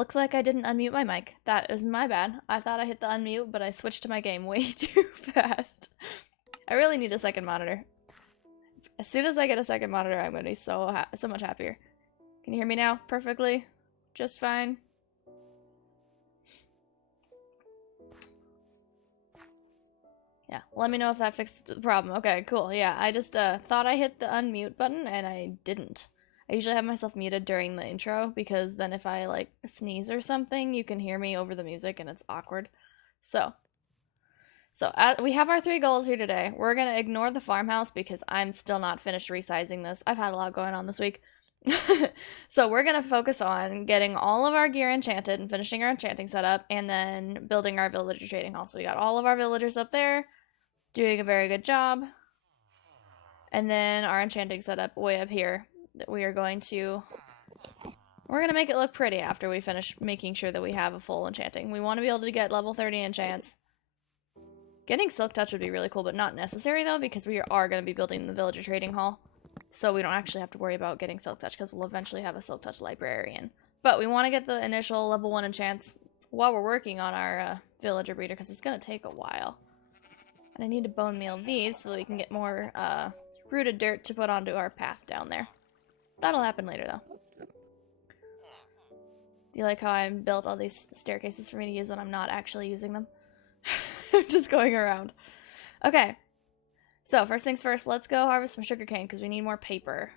Looks like I didn't unmute my mic. That is my bad. I thought I hit the unmute, but I switched to my game way too fast. I really need a second monitor. As soon as I get a second monitor, I'm going to be so much happier. Can you hear me now? Perfectly? Just fine? Yeah, let me know if that fixed the problem. Okay, cool. Yeah, I just thought I hit the unmute button and I didn't. I usually have myself muted during the intro because then if I like sneeze or something, you can hear me over the music and it's awkward. So we have our 3 goals here today. We're gonna ignore the farmhouse because I'm still not finished resizing this. I've had a lot going on this week. So we're gonna focus on getting all of our gear enchanted and finishing our enchanting setup and then building our villager trading hall. So we got all of our villagers up there, doing a very good job. And then our enchanting setup way up here that we're gonna make it look pretty after we finish making sure that we have a full enchanting. We want to be able to get level 30 enchants. Getting silk touch would be really cool, but not necessary though, because we are going to be building the villager trading hall. So we don't actually have to worry about getting silk touch because we'll eventually have a silk touch librarian. But we want to get the initial level 1 enchants while we're working on our villager breeder because it's going to take a while. And I need to bone meal these so that we can get more rooted dirt to put onto our path down there. That'll happen later though. Do you like how I built all these staircases for me to use and I'm not actually using them? I'm just going around. Okay. So, first things first, let's go harvest some sugarcane because we need more paper.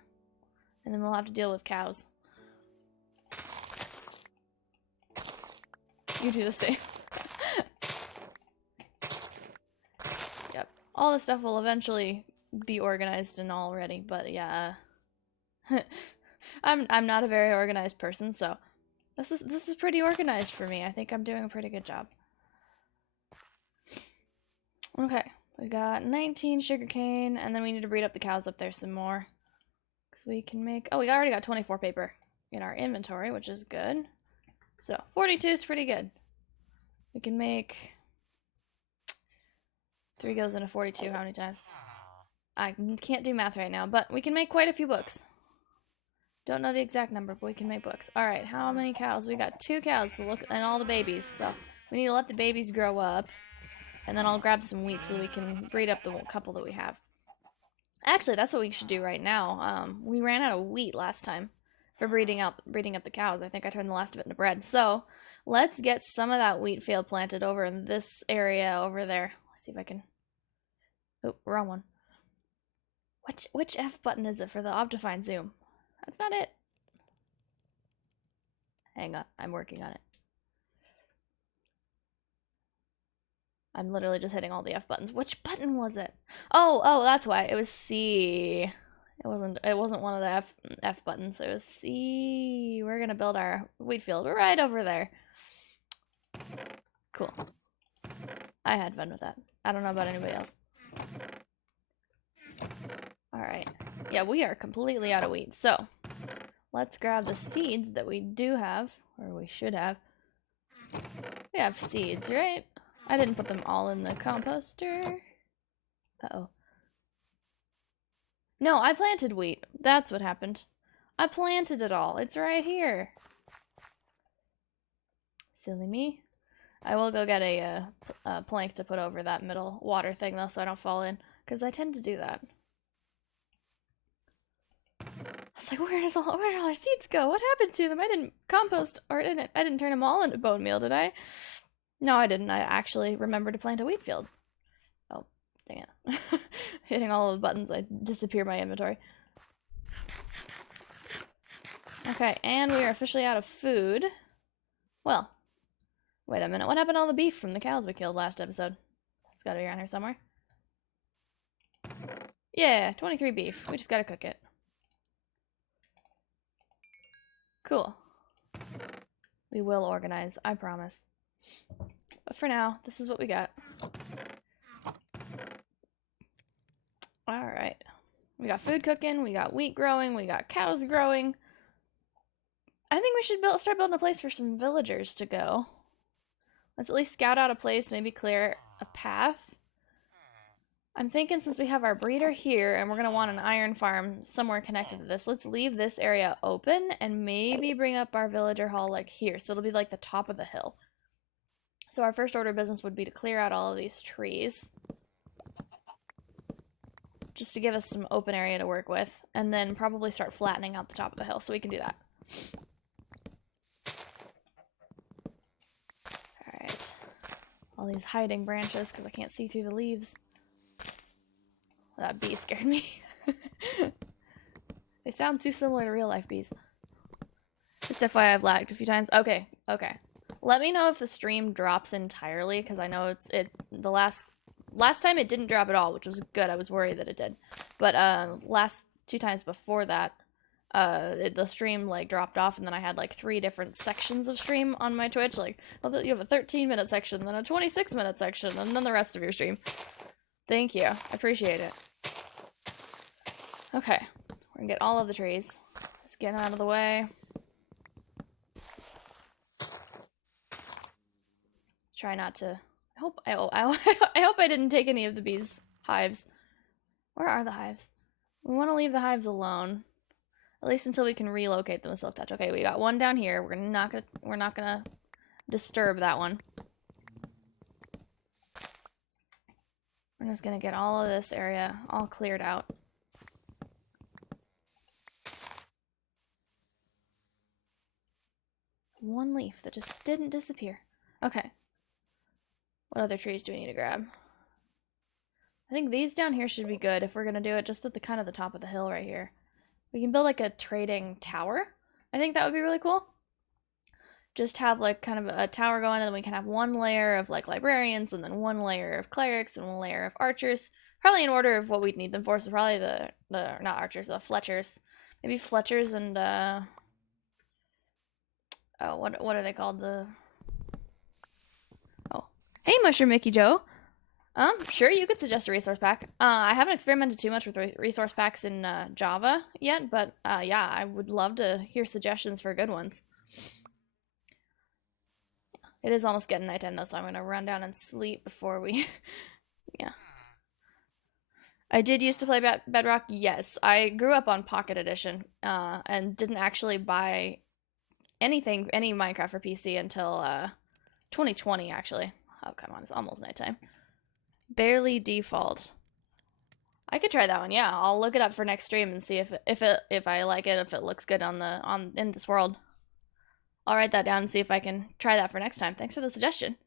And then we'll have to deal with cows. You do the same. Yep. All this stuff will eventually be organized and all ready, but yeah. I'm not a very organized person, so this is pretty organized for me. I think I'm doing a pretty good job. Okay, we got 19 sugarcane, and then we need to breed up the cows up there some more. Because we can make... Oh, we already got 24 paper in our inventory, which is good. So, 42 is pretty good. We can make... 3 goes into 42 how many times? I can't do math right now, but we can make quite a few books. Don't know the exact number, but we can make books. Alright, how many cows? We got 2 cows to look, and all the babies, so we need to let the babies grow up. And then I'll grab some wheat so that we can breed up the couple that we have. Actually, that's what we should do right now. We ran out of wheat last time for breeding up the cows. I think I turned the last of it into bread. So let's get some of that wheat field planted over in this area over there. Let's see if I can... Oh, wrong one. Which F button is it for the Optifine zoom? That's not it. Hang on, I'm working on it. I'm literally just hitting all the F buttons. Which button was it? Oh, that's why. It was C. It wasn't one of the F buttons. It was C. We're gonna build our wheat field right over there. Cool. I had fun with that. I don't know about anybody else. Alright. Yeah, we are completely out of wheat. So, let's grab the seeds that we do have, or we should have. We have seeds, right? I didn't put them all in the composter. Uh-oh. No, I planted wheat. That's what happened. I planted it all. It's right here. Silly me. I will go get a plank to put over that middle water thing, though, so I don't fall in. Because I tend to do that. I was like, where did all our seeds go? What happened to them? I didn't compost, or I didn't turn them all into bone meal, did I? No, I didn't. I actually remembered to plant a wheat field. Oh, dang it. Hitting all of the buttons, I disappear my inventory. Okay, and we are officially out of food. Well, wait a minute. What happened to all the beef from the cows we killed last episode? It's gotta be around here somewhere. Yeah, 23 beef. We just gotta cook it. Cool. We will organize, I promise. But for now, this is what we got. Alright. We got food cooking, we got wheat growing, we got cows growing. I think we should start building a place for some villagers to go. Let's at least scout out a place, maybe clear a path. I'm thinking since we have our breeder here and we're going to want an iron farm somewhere connected to this, let's leave this area open and maybe bring up our villager hall like here. So it'll be like the top of the hill. So our first order of business would be to clear out all of these trees. Just to give us some open area to work with. And then probably start flattening out the top of the hill so we can do that. Alright. All these hiding branches because I can't see through the leaves. That bee scared me. They sound too similar to real life bees. Just FYI, I've lagged a few times. Okay, okay. Let me know if the stream drops entirely, because I know the last time it didn't drop at all, which was good. I was worried that it did. But last 2 times before that, the stream like dropped off, and then I had like 3 different sections of stream on my Twitch. Like, well, you have a 13-minute section, then a 26-minute section, and then the rest of your stream. Thank you. I appreciate it. Okay. We're gonna get all of the trees. Just get out of the way. Try not to... I hope I didn't take any of the bees' hives. Where are the hives? We want to leave the hives alone. At least until we can relocate them with Silk Touch. Okay, we got one down here. We're not gonna disturb that one. We're just gonna get all of this area all cleared out. One leaf that just didn't disappear. Okay. What other trees do we need to grab? I think these down here should be good if we're gonna do it just at the kind of the top of the hill right here. We can build like a trading tower. I think that would be really cool. Just have like kind of a tower going, and then we can have one layer of like librarians, and then one layer of clerics, and one layer of archers. Probably in order of what we'd need them for. So probably the not archers, the fletchers. Maybe fletchers and oh, what are they called? Oh, hey, Mushroom Mickey Joe. Sure, you could suggest a resource pack. I haven't experimented too much with resource packs in Java yet, but yeah, I would love to hear suggestions for good ones. It is almost getting nighttime though, so I'm gonna run down and sleep before we... Yeah. I did used to play Bedrock, yes. I grew up on Pocket Edition, and didn't actually buy any Minecraft for PC until 2020, actually. Oh, come on, it's almost nighttime. Barely default. I could try that one, yeah. I'll look it up for next stream and see if I like it, if it looks good in this world. I'll write that down and see if I can try that for next time. Thanks for the suggestion.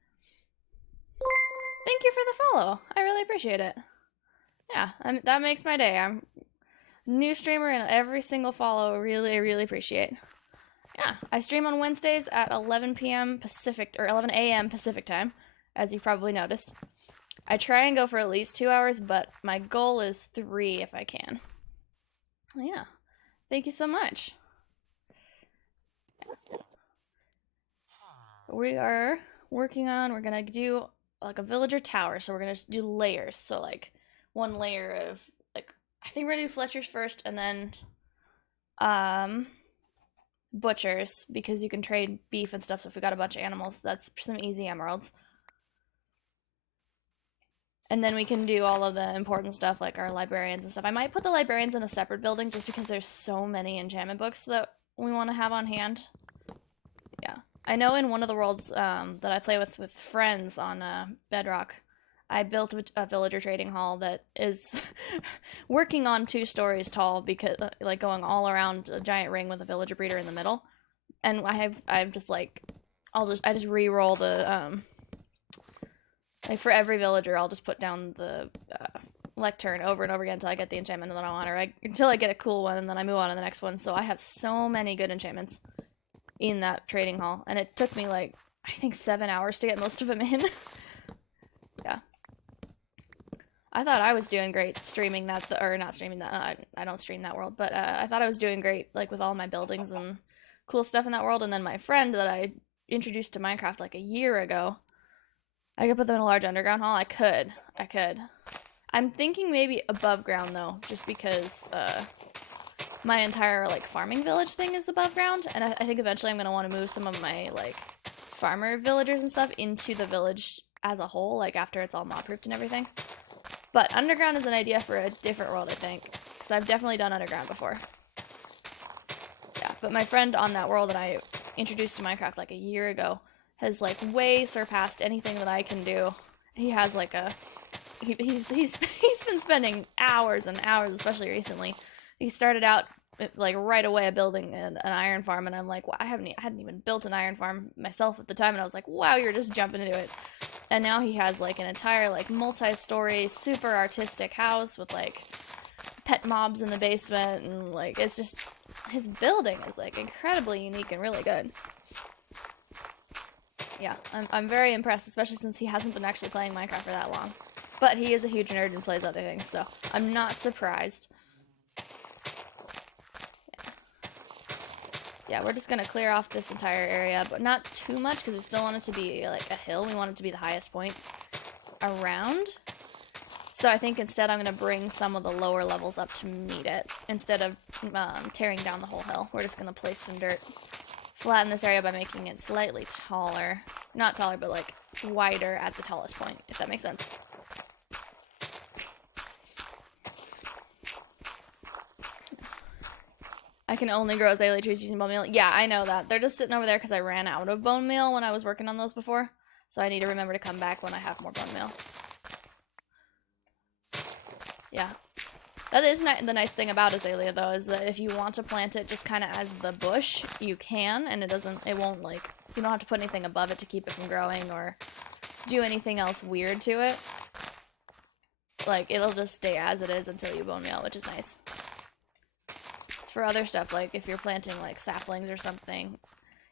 Thank you for the follow. I really appreciate it. Yeah, that makes my day. I'm a new streamer and every single follow really, really appreciate. Yeah, I stream on Wednesdays at 11 p.m. Pacific, or 11 a.m. Pacific time, as you probably noticed. I try and go for at least 2 hours, but my goal is 3 if I can. Yeah, thank you so much. We are working on, we're gonna do like a villager tower, so we're gonna just do layers. So like one layer of like, I think we're gonna do fletchers first, and then butchers, because you can trade beef and stuff. So if we got a bunch of animals, that's some easy emeralds. And then we can do all of the important stuff like our librarians and stuff. I might put the librarians in a separate building just because there's so many enchantment books that we want to have on hand. Yeah. I know in one of the worlds that I play with friends on Bedrock, I built a villager trading hall that is working on 2 stories tall, because like going all around a giant ring with a villager breeder in the middle. And I've just like, I just re-roll the like for every villager, I'll just put down the lectern over and over again until I get the enchantment that I want, or until I get a cool one, and then I move on to the next one. So I have so many good enchantments in that trading hall, and it took me like, I think 7 hours to get most of them in. Yeah. I thought I was doing great streaming that, or not streaming that, I don't stream that world, but I thought I was doing great, like with all my buildings and cool stuff in that world, and then my friend that I introduced to Minecraft like a year ago, I could put them in a large underground hall. I could. I'm thinking maybe above ground though, just because my entire like farming village thing is above ground, and I think eventually I'm gonna want to move some of my like farmer villagers and stuff into the village as a whole, like after it's all mob proofed and everything. But underground is an idea for a different world, I think. Because I've definitely done underground before. Yeah, but my friend on that world that I introduced to Minecraft like a year ago has like way surpassed anything that I can do. He has like a he's he's been spending hours and hours, especially recently. He started out like right away building an iron farm, and I'm like, well, I hadn't even built an iron farm myself at the time, and I was like, wow, you're just jumping into it. And now he has like an entire like multi-story, super artistic house with like pet mobs in the basement, and like it's just his building is like incredibly unique and really good. Yeah, I'm very impressed, especially since he hasn't been actually playing Minecraft for that long. But he is a huge nerd and plays other things, so I'm not surprised. Yeah. So yeah, we're just gonna clear off this entire area, but not too much because we still want it to be like a hill. We want it to be the highest point around. So I think instead I'm gonna bring some of the lower levels up to meet it instead of tearing down the whole hill. We're just gonna place some dirt. Flatten this area by making it slightly taller. Not taller, but like wider at the tallest point, if that makes sense. I can only grow azalea trees using bone meal. Yeah, I know that. They're just sitting over there because I ran out of bone meal when I was working on those before. So I need to remember to come back when I have more bone meal. Yeah. That is the nice thing about azalea, though, is that if you want to plant it just kind of as the bush, you can, and it won't, like, you don't have to put anything above it to keep it from growing or do anything else weird to it. Like, it'll just stay as it is until you bone meal, which is nice. It's for other stuff, like, if you're planting, like, saplings or something,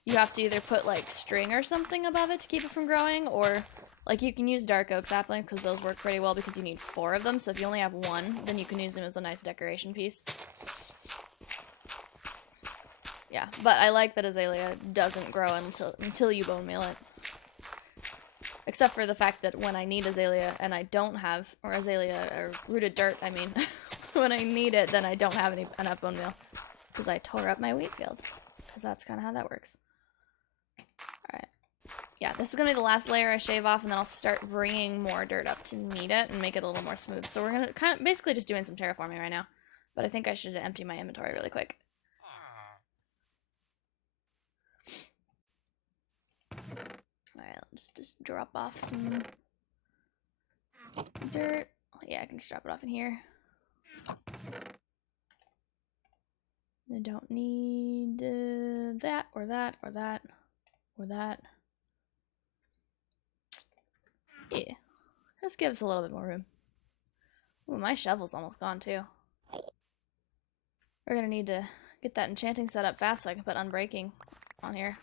you have to either put, like, string or something above it to keep it from growing, or... Like, you can use dark oak saplings because those work pretty well because you need 4 of them, so if you only have 1, then you can use them as a nice decoration piece. Yeah, but I like that azalea doesn't grow until you bone meal it. Except for the fact that when I need azalea and I don't have, or azalea, or rooted dirt, I mean, when I need it, then I don't have enough bone meal. Because I tore up my wheat field. Because that's kind of how that works. Alright. Yeah, this is going to be the last layer I shave off, and then I'll start bringing more dirt up to meet it and make it a little more smooth. So we're going to kind of basically just doing some terraforming right now. But I think I should empty my inventory really quick. Alright, let's just drop off some dirt. Yeah, I can just drop it off in here. I don't need that, or that, or that, or that. Yeah. Just give us a little bit more room. Ooh, my shovel's almost gone too. We're gonna need to get that enchanting set up fast so I can put unbreaking on here.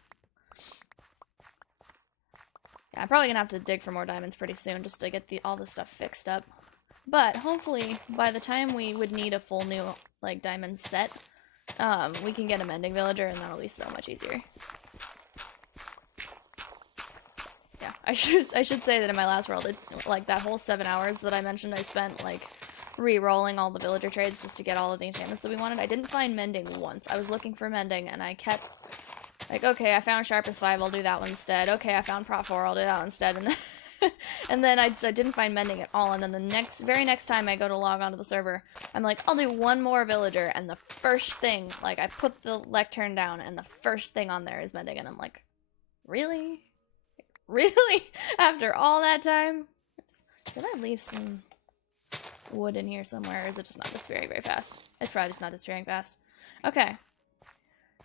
Yeah, I'm probably gonna have to dig for more diamonds pretty soon just to get all this stuff fixed up. But hopefully, by the time we would need a full new like diamond set, we can get a mending villager, and that'll be so much easier. Yeah, I should say that in my last world, like that whole 7 hours that I mentioned, I spent like re-rolling all the villager trades just to get all of the enchantments that we wanted. I didn't find mending once. I was looking for mending, and I kept like, okay, I found sharpness 5, I'll do that one instead. Okay, I found prot 4, I'll do that one instead. And then, and then I didn't find mending at all. And then the very next time I go to log onto the server, I'm like, I'll do one more villager. And the first thing, like, I put the lectern down, and the first thing on there is mending. And I'm like, really? Really? After all that time? Oops. Did I leave some wood in here somewhere, or is it just not disappearing very fast? It's probably just not disappearing fast. Okay.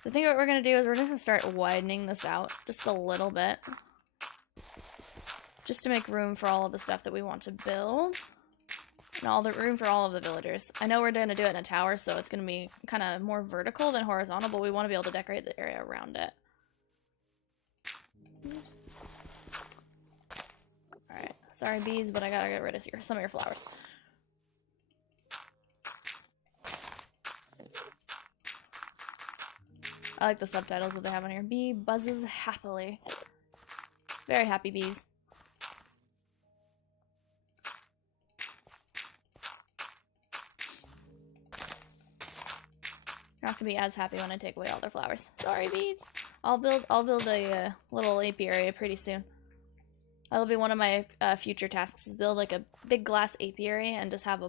So I think what we're going to do is we're just going to start widening this out just a little bit. Just to make room for all of the stuff that we want to build. And all the room for all of the villagers. I know we're going to do it in a tower, so it's going to be kind of more vertical than horizontal, but we want to be able to decorate the area around it. Oops. Alright. Sorry, bees, but I gotta get rid of some of your flowers. I like the subtitles that they have on here. Bee buzzes happily. Very happy bees. You're not gonna be as happy when I take away all their flowers. Sorry, bees. I'll build a little apiary pretty soon. That'll be one of my future tasks, is build like a big glass apiary and just have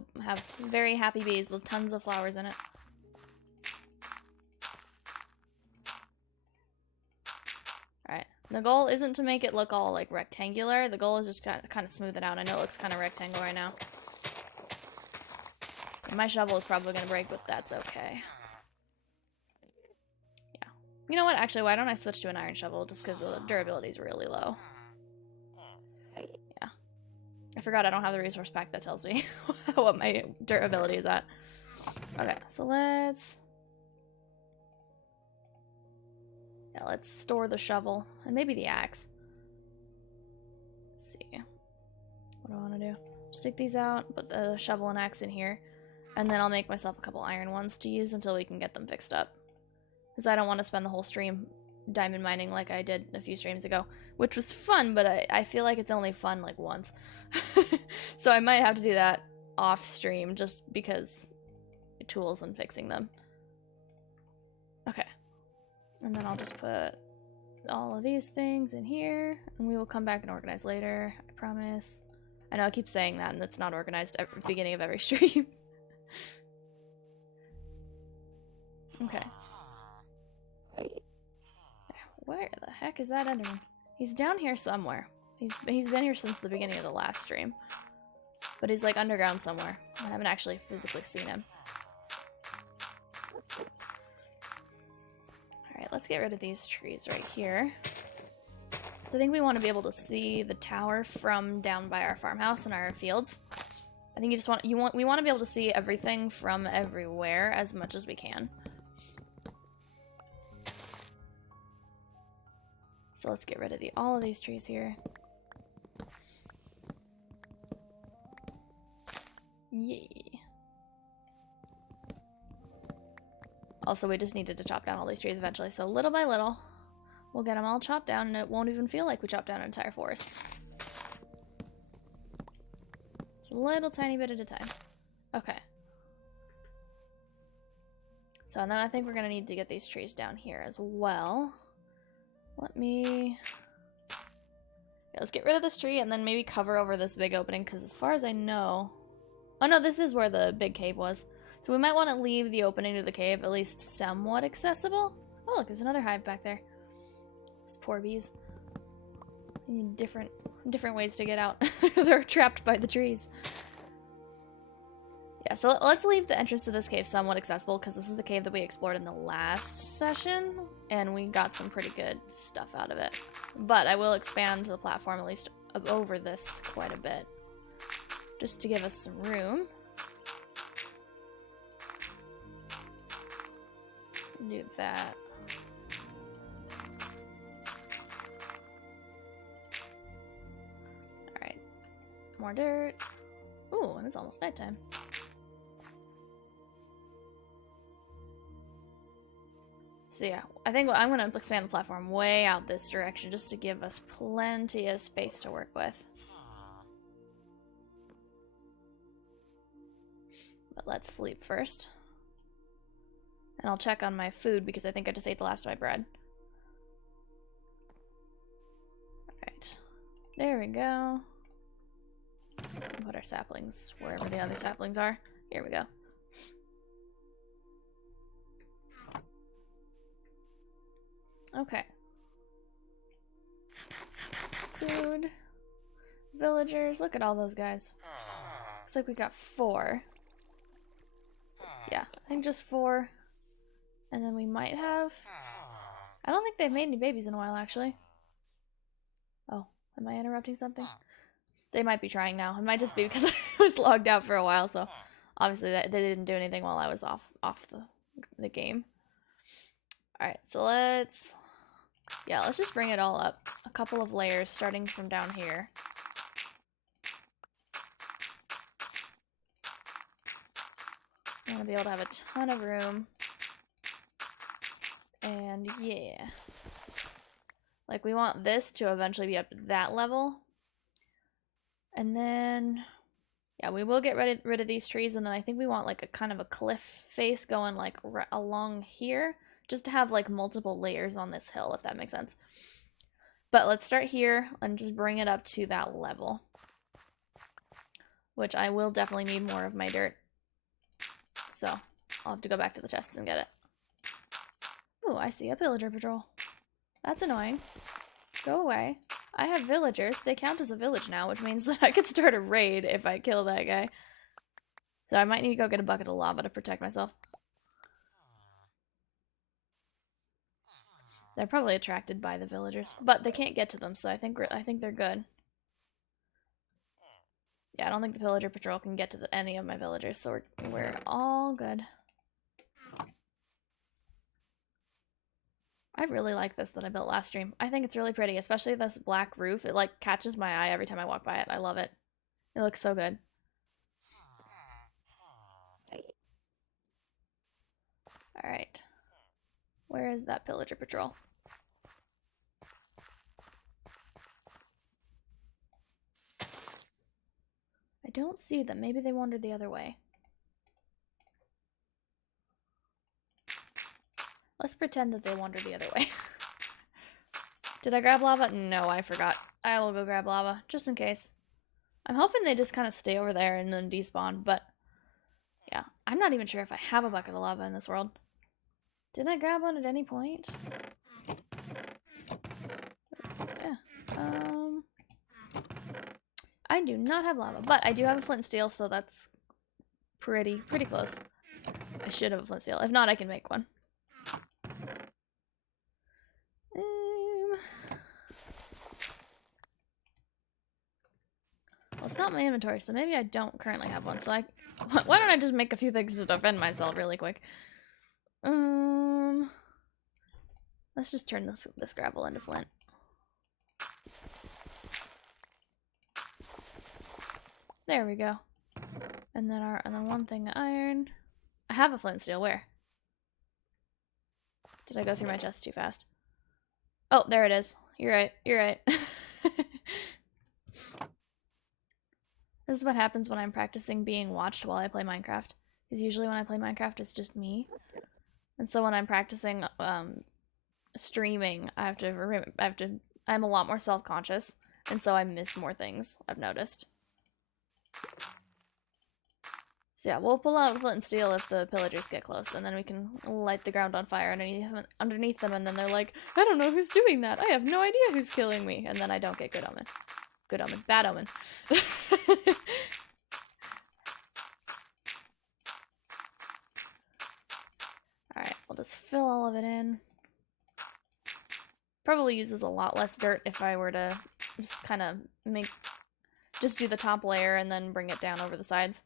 very happy bees with tons of flowers in it. Alright. The goal isn't to make it look all like rectangular. The goal is just kind of smooth it out. I know it looks kind of rectangle right now. And my shovel is probably going to break, but that's okay. Yeah. You know what? Actually, why don't I switch to an iron shovel just because the durability is really low. Yeah. I forgot I don't have the resource pack that tells me what my durability is at. Okay, so let's store the shovel and maybe the axe. Let's see. What do I want to do? Just take these out, put the shovel and axe in here, and then I'll make myself a couple iron ones to use until we can get them fixed up. Because I don't want to spend the whole stream diamond mining like I did a few streams ago, which was fun, but I feel like it's only fun like once. So I might have to do that off stream just because tools and fixing them. Okay. And then I'll just put all of these things in here, and we will come back and organize later, I promise. I know I keep saying that, and it's not organized at the beginning of every stream. Okay. Where the heck is that Enderman? He's down here somewhere. He's been here since the beginning of the last stream. But he's like underground somewhere. I haven't actually physically seen him. Alright, let's get rid of these trees right here. So I think we want to be able to see the tower from down by our farmhouse and our fields. I think we want to be able to see everything from everywhere as much as we can. So let's get rid of all of these trees here. Yay. Also, we just needed to chop down all these trees eventually, so little by little, we'll get them all chopped down, and it won't even feel like we chopped down an entire forest. A little tiny bit at a time. Okay. So now I think we're gonna need to get these trees down here as well. Yeah, let's get rid of this tree and then maybe cover over this big opening, because as far as I know... Oh no, this is where the big cave was. So we might want to leave the opening to the cave at least somewhat accessible. Oh look, there's another hive back there. These poor bees. They need different ways to get out. They're trapped by the trees. Yeah, so let's leave the entrance to this cave somewhat accessible, because this is the cave that we explored in the last session, and we got some pretty good stuff out of it. But I will expand the platform at least over this quite a bit, just to give us some room. Do that. Alright. More dirt. Ooh, and it's almost nighttime. So yeah, I think I'm going to expand the platform way out this direction just to give us plenty of space to work with. But let's sleep first. And I'll check on my food because I think I just ate the last of my bread. Alright. There we go. Put our saplings wherever the other saplings are. Here we go. Okay. Food. Villagers. Look at all those guys. Looks like we got 4. Yeah, I think just 4. And then we might have... I don't think they've made any babies in a while, actually. Oh, am I interrupting something? They might be trying now. It might just be because I was logged out for a while, so obviously they didn't do anything while I was off the game. Alright, so let's just bring it all up. A couple of layers starting from down here. I want to be able to have a ton of room. And yeah. Like, we want this to eventually be up to that level. And then, yeah, we will get rid of these trees, and then I think we want like a kind of a cliff face going like along here, just to have like multiple layers on this hill, if that makes sense. But let's start here and just bring it up to that level. Which I will definitely need more of my dirt. So I'll have to go back to the chests and get it. Ooh, I see a pillager patrol. That's annoying. Go away. I have villagers. They count as a village now, which means that I could start a raid if I kill that guy. So I might need to go get a bucket of lava to protect myself. They're probably attracted by the villagers, but they can't get to them, so I think they're good. Yeah, I don't think the pillager patrol can get to any of my villagers, so we're all good. I really like this that I built last stream. I think it's really pretty, especially this black roof. It like catches my eye every time I walk by it. I love it. It looks so good. All right. Where is that pillager patrol? I don't see them. Maybe they wandered the other way. Let's pretend that they wandered the other way. Did I grab lava? No, I forgot. I will go grab lava, just in case. I'm hoping they just kind of stay over there and then despawn, but yeah. I'm not even sure if I have a bucket of lava in this world. Didn't I grab one at any point? Yeah. I do not have lava, but I do have a flint and steel, so that's pretty close. I should have a flint and steel. If not, I can make one. Well, it's not my inventory, so maybe I don't currently have one. So why don't I just make a few things to defend myself really quick? Let's just turn this gravel into flint. There we go. And then one thing of iron. I have a flint and steel. Where? Did I go through my chest too fast? Oh, there it is. You're right. You're right. This is what happens when I'm practicing being watched while I play Minecraft. Because usually when I play Minecraft, it's just me. And so when I'm practicing streaming, I'm a lot more self-conscious. And so I miss more things, I've noticed. So yeah, we'll pull out flint and steel if the pillagers get close, and then we can light the ground on fire underneath them, and then they're like, I don't know who's doing that. I have no idea who's killing me. And then I don't get good omen. Good omen. Bad omen. Alright, we'll just fill all of it in. Probably uses a lot less dirt if I were to just kind of just do the top layer and then bring it down over the sides.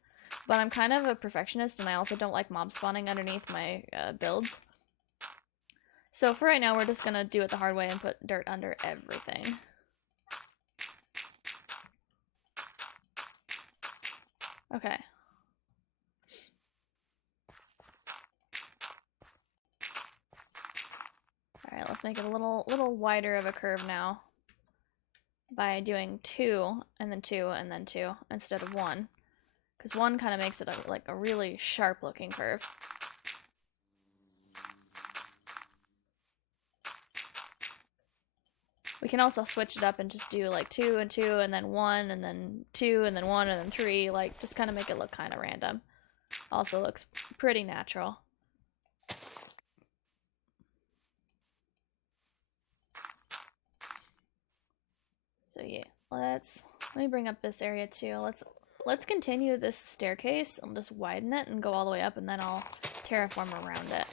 But I'm kind of a perfectionist, and I also don't like mob spawning underneath my builds. So for right now, we're just gonna do it the hard way and put dirt under everything. Okay. Alright, let's make it a little wider of a curve now by doing 2, and then 2, and then 2, instead of 1. Because 1 kind of makes it like a really sharp looking curve. We can also switch it up and just do like 2 and 2 and then 1 and then 2 and then 1 and then 3, like just kind of make it look kind of random. Also looks pretty natural. So yeah, let me bring up this area too. Let's continue this staircase. I'll just widen it and go all the way up, and then I'll terraform around it.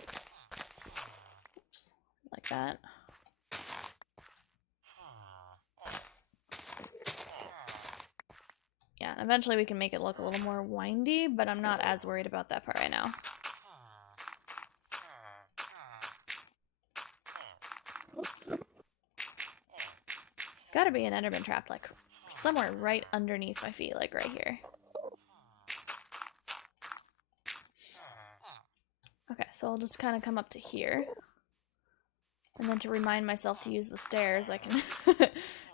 Oops, like that. Yeah, and eventually we can make it look a little more windy, but I'm not as worried about that part right now. There's gotta be an enderman trapped, like, somewhere right underneath my feet, like right here. Okay, so I'll just kind of come up to here. And then to remind myself to use the stairs, I can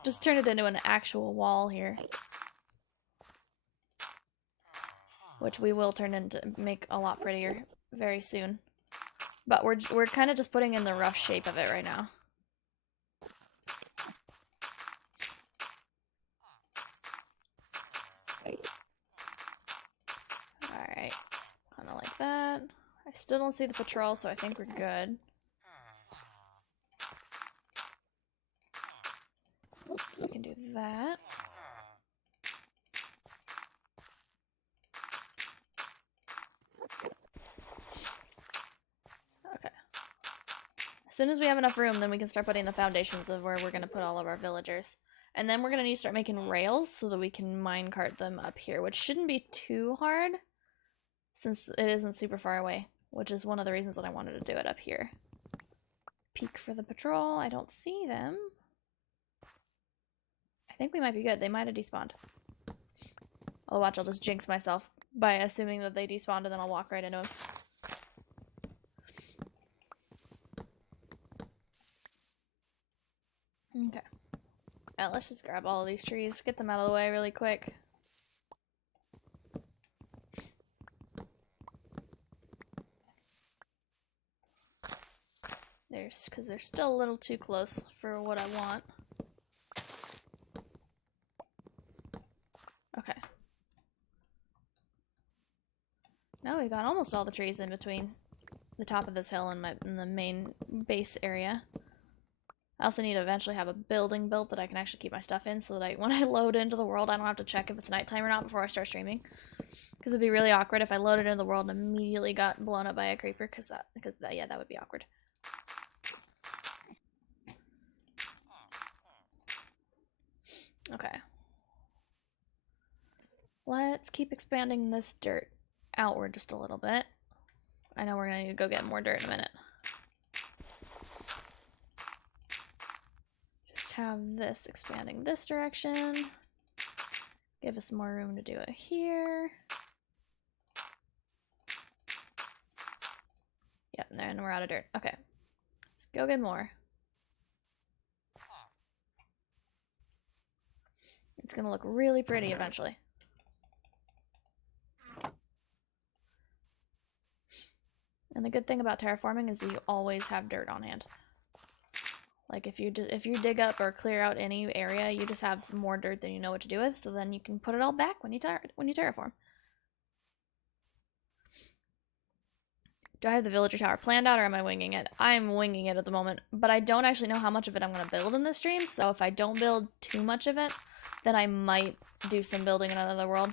just turn it into an actual wall here. Which we will turn into, make a lot prettier very soon. But we're kind of just putting in the rough shape of it right now. Alright. Kind of like that. I still don't see the patrol, so I think we're good. We can do that. Okay. As soon as we have enough room, then we can start putting the foundations of where we're going to put all of our villagers. And then we're going to need to start making rails so that we can minecart them up here, which shouldn't be too hard since it isn't super far away, which is one of the reasons that I wanted to do it up here. Peek for the patrol. I don't see them. I think we might be good. They might have despawned. Oh, watch, I'll just jinx myself by assuming that they despawned and then I'll walk right into them. Okay. Alright, let's just grab all of these trees, get them out of the way really quick. Because they're still a little too close for what I want. Okay. Now we've got almost all the trees in between the top of this hill and the main base area. I also need to eventually have a building built that I can actually keep my stuff in so that when I load into the world, I don't have to check if it's nighttime or not before I start streaming. Because it'd be really awkward if I loaded into the world and immediately got blown up by a creeper, yeah, that would be awkward. Okay. Let's keep expanding this dirt outward just a little bit. I know we're gonna need to go get more dirt in a minute. Just have this expanding this direction. Give us more room to do it here. Yep, and we're out of dirt. Okay. Let's go get more. It's gonna look really pretty eventually. And the good thing about terraforming is that you always have dirt on hand. Like if you dig up or clear out any area, you just have more dirt than you know what to do with, so then you can put it all back when you terraform. Do I have the villager tower planned out or am I winging it? I'm winging it at the moment, but I don't actually know how much of it I'm going to build in this stream, so if I don't build too much of it, then I might do some building in another world.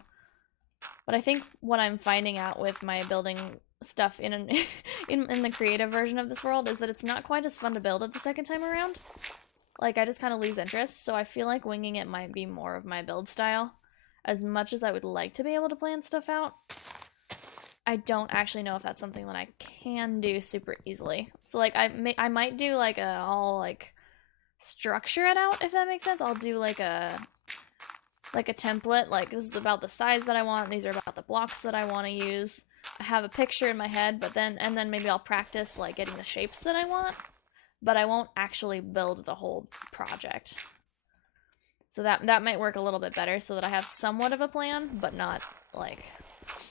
But I think what I'm finding out with my building stuff in the creative version of this world is that it's not quite as fun to build it the second time around. Like, I just kind of lose interest, so I feel like winging it might be more of my build style. As much as I would like to be able to plan stuff out, I don't actually know if that's something that I can do super easily. So, like, I might do, like, I'll, like, structure it out, if that makes sense. I'll do, like a template, like, this is about the size that I want, these are about the blocks that I want to use. I have a picture in my head, but then maybe I'll practice, like, getting the shapes that I want, but I won't actually build the whole project. So that might work a little bit better, so that I have somewhat of a plan, but not, like,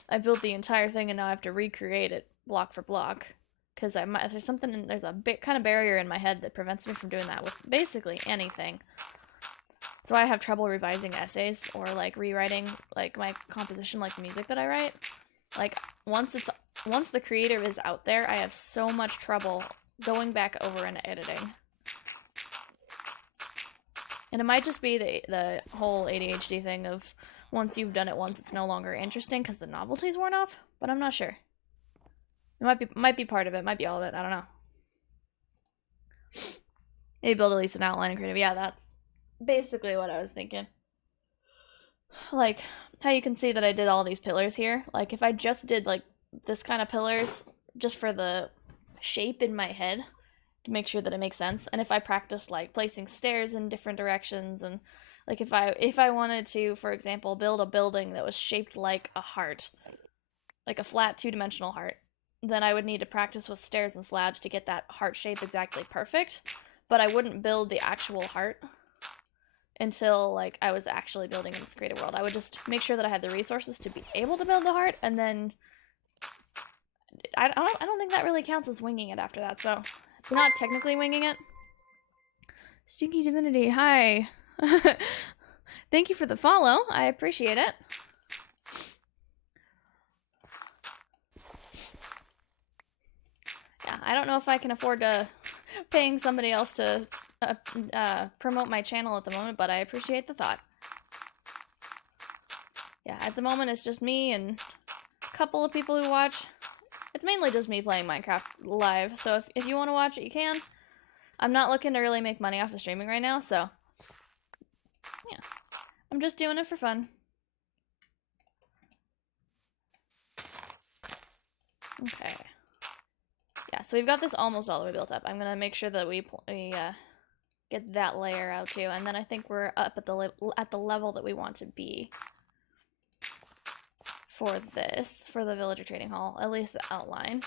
I built the entire thing and now I have to recreate it block for block. Because there's a bit kind of barrier in my head that prevents me from doing that with basically anything. That's why I have trouble revising essays or, like, rewriting, like, my composition, like, the music that I write. Like, once the creative is out there, I have so much trouble going back over and editing. And it might just be the whole ADHD thing of once you've done it once, it's no longer interesting because the novelty's worn off, but I'm not sure. It might be part of it, might be all of it, I don't know. Maybe build at least an outline and creative. Yeah, that's basically what I was thinking. Like, how you can see that I did all these pillars here. Like, if I just did, like, this kind of pillars just for the shape in my head to make sure that it makes sense, and if I practiced, like, placing stairs in different directions, and, like, if I wanted to, for example, build a building that was shaped like a heart, like a flat two-dimensional heart, then I would need to practice with stairs and slabs to get that heart shape exactly perfect, but I wouldn't build the actual heart until, like, I was actually building in this creative world. I would just make sure that I had the resources to be able to build the heart, and then I don't think that really counts as winging it after that, so it's not technically winging it. Stinky Divinity, hi. Thank you for the follow. I appreciate it. I don't know if I can afford to paying somebody else to promote my channel at the moment, but I appreciate the thought. Yeah, at the moment it's just me and a couple of people who watch. It's mainly just me playing Minecraft live, so if you want to watch it, you can. I'm not looking to really make money off of streaming right now, so yeah. I'm just doing it for fun. Okay. Yeah, so we've got this almost all the way built up. I'm gonna make sure that we get that layer out too, and then I think we're up at the level that we want to be for this, for the villager trading hall, at least the outline.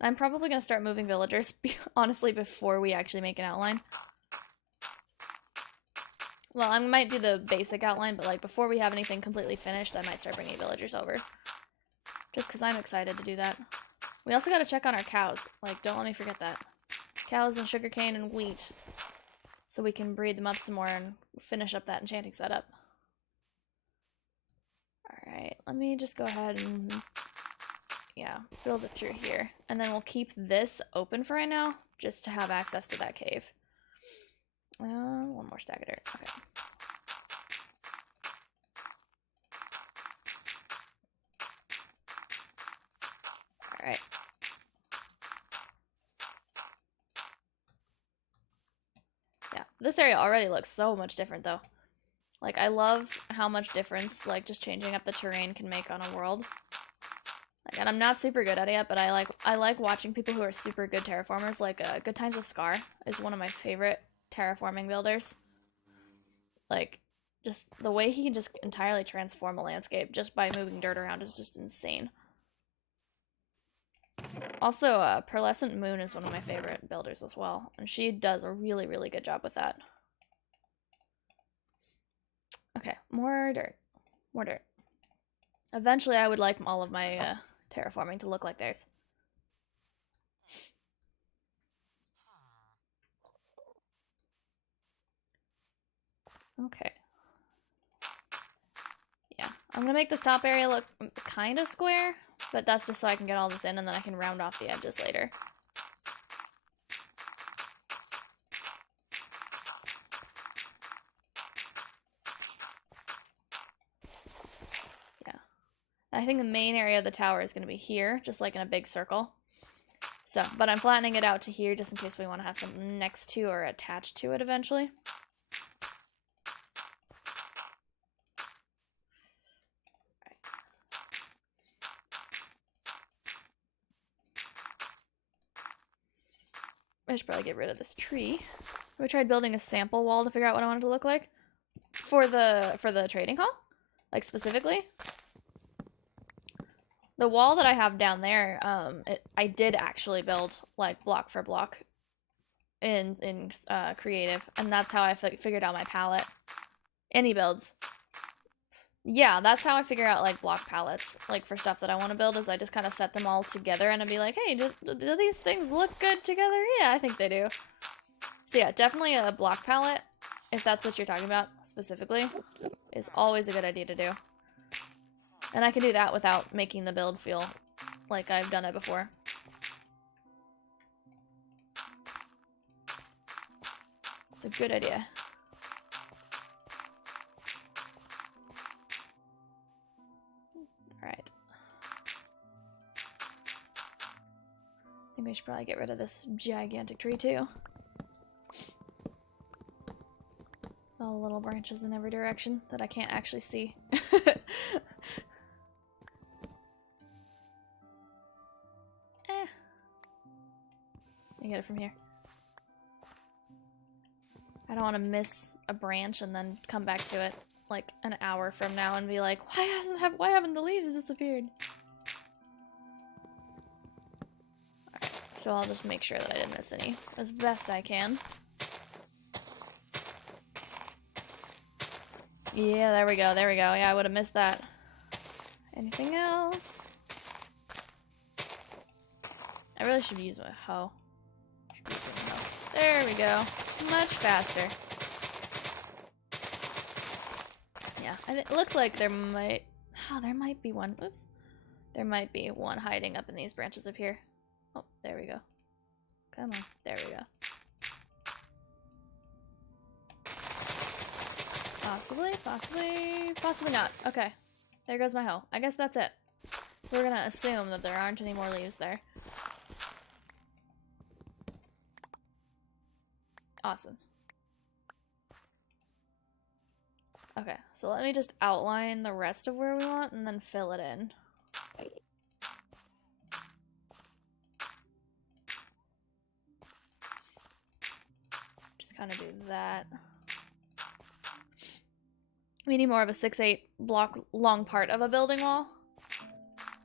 I'm probably gonna start moving villagers, honestly, before we actually make an outline. Well, I might do the basic outline, but like before we have anything completely finished, I might start bringing villagers over. Just because I'm excited to do that. We also gotta check on our cows. Like, don't let me forget that. Cows and sugarcane and wheat. So we can breed them up some more and finish up that enchanting setup. Alright, let me just go ahead and, yeah, build it through here. And then we'll keep this open for right now, just to have access to that cave. One more stack of dirt. Okay. Alright. Yeah, this area already looks so much different though. Like, I love how much difference, like, just changing up the terrain can make on a world. Like, and I'm not super good at it yet, but I like watching people who are super good terraformers. Like, Good Times with Scar is one of my favorite terraforming builders. Like, just the way he can just entirely transform a landscape just by moving dirt around is just insane. Also, Pearlescent Moon is one of my favorite builders as well, and she does a really, really good job with that. Okay, more dirt. More dirt. Eventually, I would like all of my terraforming to look like theirs. Okay. Yeah, I'm gonna make this top area look kind of square, but that's just so I can get all this in and then I can round off the edges later. Yeah. I think the main area of the tower is gonna be here, just like in a big circle. So, but I'm flattening it out to here just in case we want to have something next to or attached to it eventually. I should probably get rid of this tree. We tried building a sample wall to figure out what I wanted to look like for the trading hall, like specifically. The wall that I have down there, I did actually build like block for block in creative, and that's how I figured out my palette. Any builds. Yeah, that's how I figure out like block palettes, like for stuff that I want to build. Is I just kind of set them all together and I'd be like, hey, do these things look good together? Yeah, I think they do. So yeah, definitely a block palette, if that's what you're talking about specifically, is always a good idea to do. And I can do that without making the build feel like I've done it before. It's a good idea. Alright. I think we should probably get rid of this gigantic tree too. All the little branches in every direction that I can't actually see. I get it from here. I don't want to miss a branch and then come back to it like an hour from now and be like, why haven't the leaves disappeared? Alright, so I'll just make sure that I didn't miss any as best I can. Yeah, there we go, there we go. Yeah, I would have missed that. Anything else? I really should use my hoe. There we go. Much faster. Yeah, it looks like there might... Oh, there might be one. Oops. There might be one hiding up in these branches up here. Oh, there we go. Come on. There we go. Possibly, possibly, possibly not. Okay. There goes my hoe. I guess that's it. We're gonna assume that there aren't any more leaves there. Awesome. Okay, so let me just outline the rest of where we want and then fill it in. Just kind of do that. We need more of a 6-8 block long part of a building wall.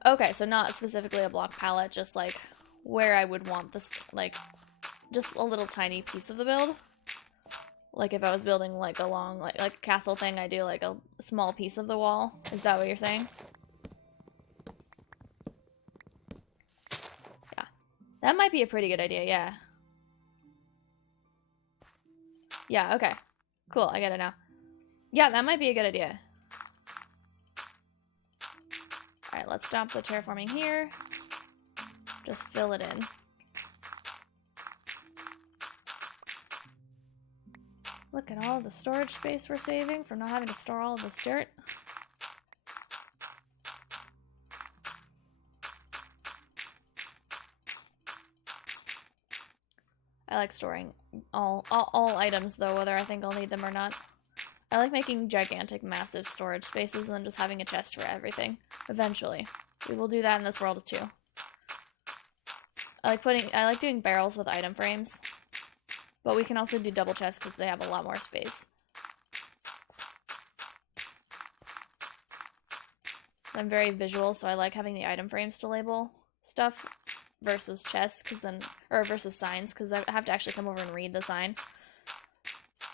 Okay, so not specifically a block palette, just like where I would want this, like, just a little tiny piece of the build. Like if I was building like a long, like a castle thing, I do like a small piece of the wall. Is that what you're saying? Yeah. That might be a pretty good idea, yeah. Yeah, okay. Cool, I get it now. Yeah, that might be a good idea. Alright, let's stop the terraforming here. Just fill it in. Look at all the storage space we're saving from not having to store all of this dirt. I like storing all items, though, whether I think I'll need them or not. I like making gigantic, massive storage spaces and then just having a chest for everything. Eventually. We will do that in this world, too. I like doing barrels with item frames. But we can also do double chests because they have a lot more space. I'm very visual, so I like having the item frames to label stuff versus chests, or versus signs, because I have to actually come over and read the sign.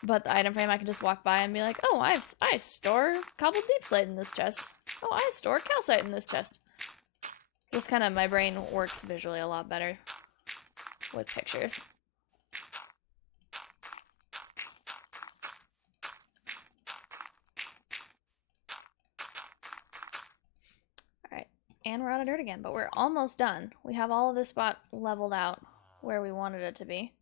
But the item frame, I can just walk by and be like, oh, I store cobbled deep slate in this chest. Oh, I store calcite in this chest. Just kind of, my brain works visually a lot better with pictures. Alright, and we're out of dirt again, but we're almost done. We have all of this spot leveled out where we wanted it to be.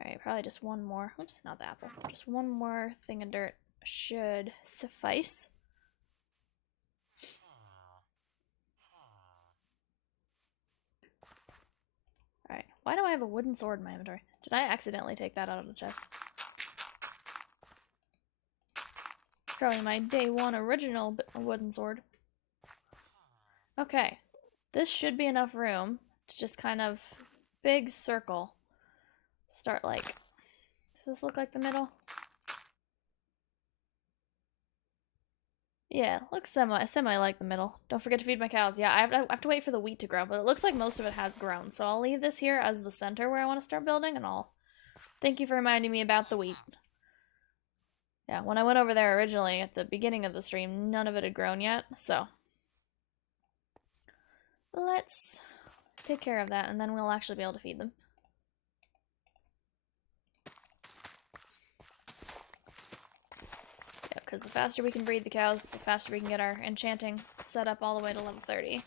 Alright, probably just one more. Oops, not the apple. Just one more thing of dirt should suffice. Alright, why do I have a wooden sword in my inventory? Did I accidentally take that out of the chest? It's probably my day one original wooden sword. Okay, this should be enough room to just kind of big circle. Start like, does this look like the middle? Yeah, looks semi like the middle. Don't forget to feed my cows. Yeah, I have to wait for the wheat to grow, but it looks like most of it has grown. So I'll leave this here as the center where I want to start building, and I'll thank you for reminding me about the wheat. Yeah, when I went over there originally at the beginning of the stream, none of it had grown yet, so let's take care of that, and then we'll actually be able to feed them. Yeah, because the faster we can breed the cows, the faster we can get our enchanting set up all the way to level 30.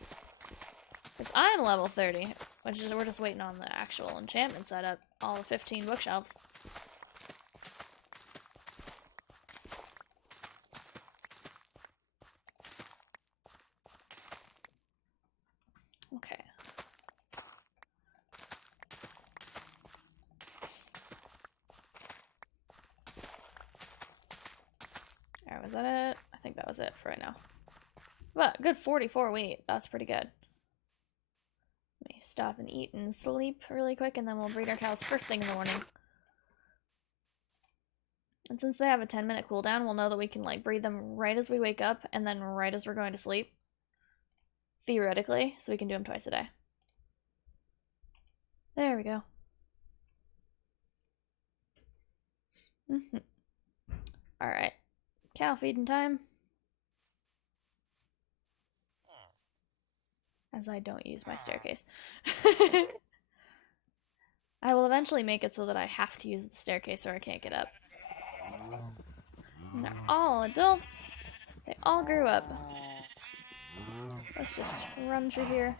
Because I'm level 30, which is we're just waiting on the actual enchantment setup, all the 15 bookshelves. Okay. Alright, was that it? I think that was it for right now. But good 44 wheat. That's pretty good. Let me stop and eat and sleep really quick, and then we'll breed our cows first thing in the morning. And since they have a 10-minute cooldown, we'll know that we can like breed them right as we wake up and then right as we're going to sleep. Theoretically, so we can do them twice a day. There we go. Alright. Cow feeding time. As I don't use my staircase. I will eventually make it so that I have to use the staircase or I can't get up. And they're all adults. They all grew up. let's just run through here.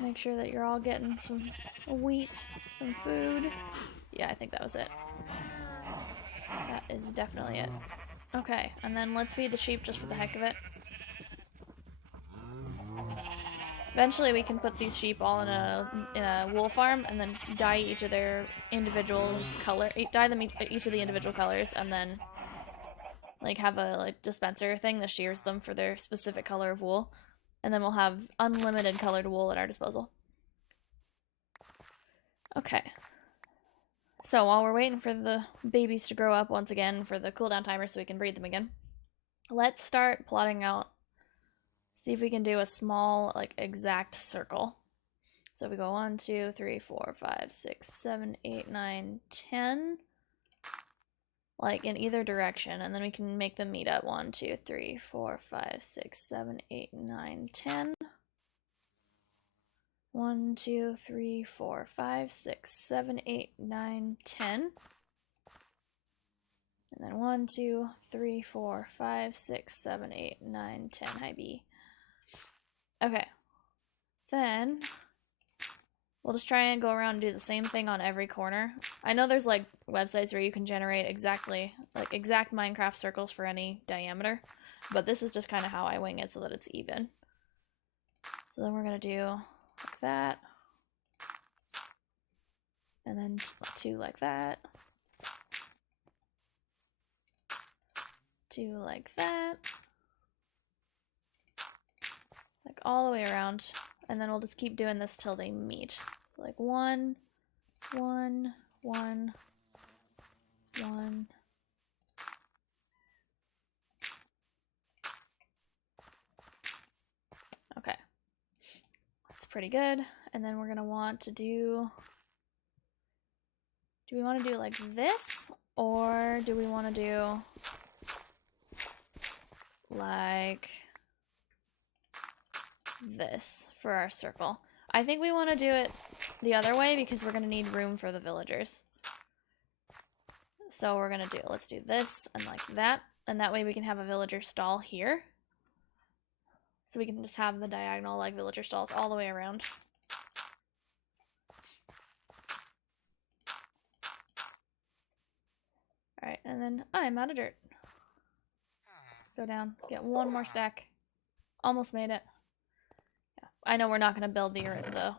Make sure that you're all getting some wheat, some food. Yeah, I think that was it. That is definitely it. Okay, and then let's feed the sheep just for the heck of it. Eventually we can put these sheep all in a wool farm and then dye each of their individual color, dye them each of the individual colors, and then like have a like dispenser thing that shears them for their specific color of wool, and then we'll have unlimited colored wool at our disposal. Okay. So while we're waiting for the babies to grow up once again for the cooldown timer so we can breed them again, let's start plotting out. See if we can do a small, like, exact circle. So we go 1, 2, 3, 4, 5, 6, 7, 8, 9, 10. Like, in either direction. And then we can make them meet at 1, 2, 3, 4, 5, 6, 7, 8, 9, 10. 1, 2, 3, 4, 5, 6, 7, 8, 9, 10. And then 1, 2, 3, 4, 5, 6, 7, 8, 9, 10. Hi, B. Okay. Then we'll just try and go around and do the same thing on every corner. I know there's like websites where you can generate exactly, like exact Minecraft circles for any diameter, but this is just kind of how I wing it so that it's even. So then we're going to do like that, and then 2 like that, 2 like that, like all the way around, and then we'll just keep doing this till they meet. So like 1, 1, 1, 1. Okay. That's pretty good. And then we're going to want to do we want to do like this, or do we want to do like this for our circle? I think we want to do it the other way because we're going to need room for the villagers. So we're going to let's do this and like that, and that way we can have a villager stall here. So we can just have the diagonal like villager stalls all the way around. Alright, and then I'm out of dirt. Go down, get one more stack. Almost made it. Yeah. I know we're not going to build the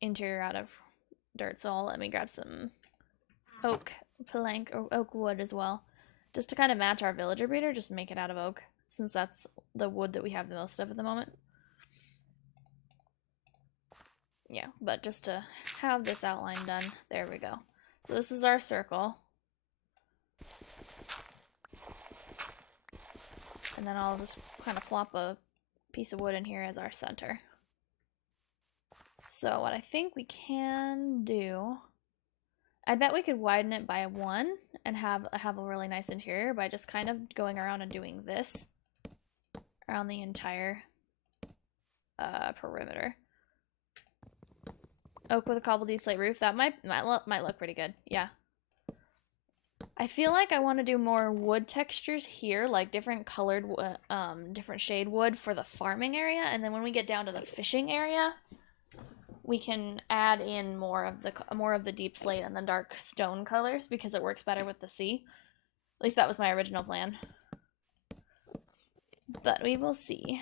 interior out of dirt, so let me grab some oak plank or oak wood as well. Just to kind of match our villager breeder, just make it out of oak, since that's the wood that we have the most of at the moment. Yeah, but just to have this outline done, there we go. So this is our circle. And then I'll just kind of plop a piece of wood in here as our center. So what I think we can do, I bet we could widen it by 1 and have a really nice interior by just kind of going around and doing this around the entire perimeter. Oak with a cobble deep slate roof. That might look pretty good. Yeah. I feel like I want to do more wood textures here, like different colored, different shade wood for the farming area, and then when we get down to the fishing area, we can add in more of the deep slate and the dark stone colors because it works better with the sea. At least that was my original plan. But we will see.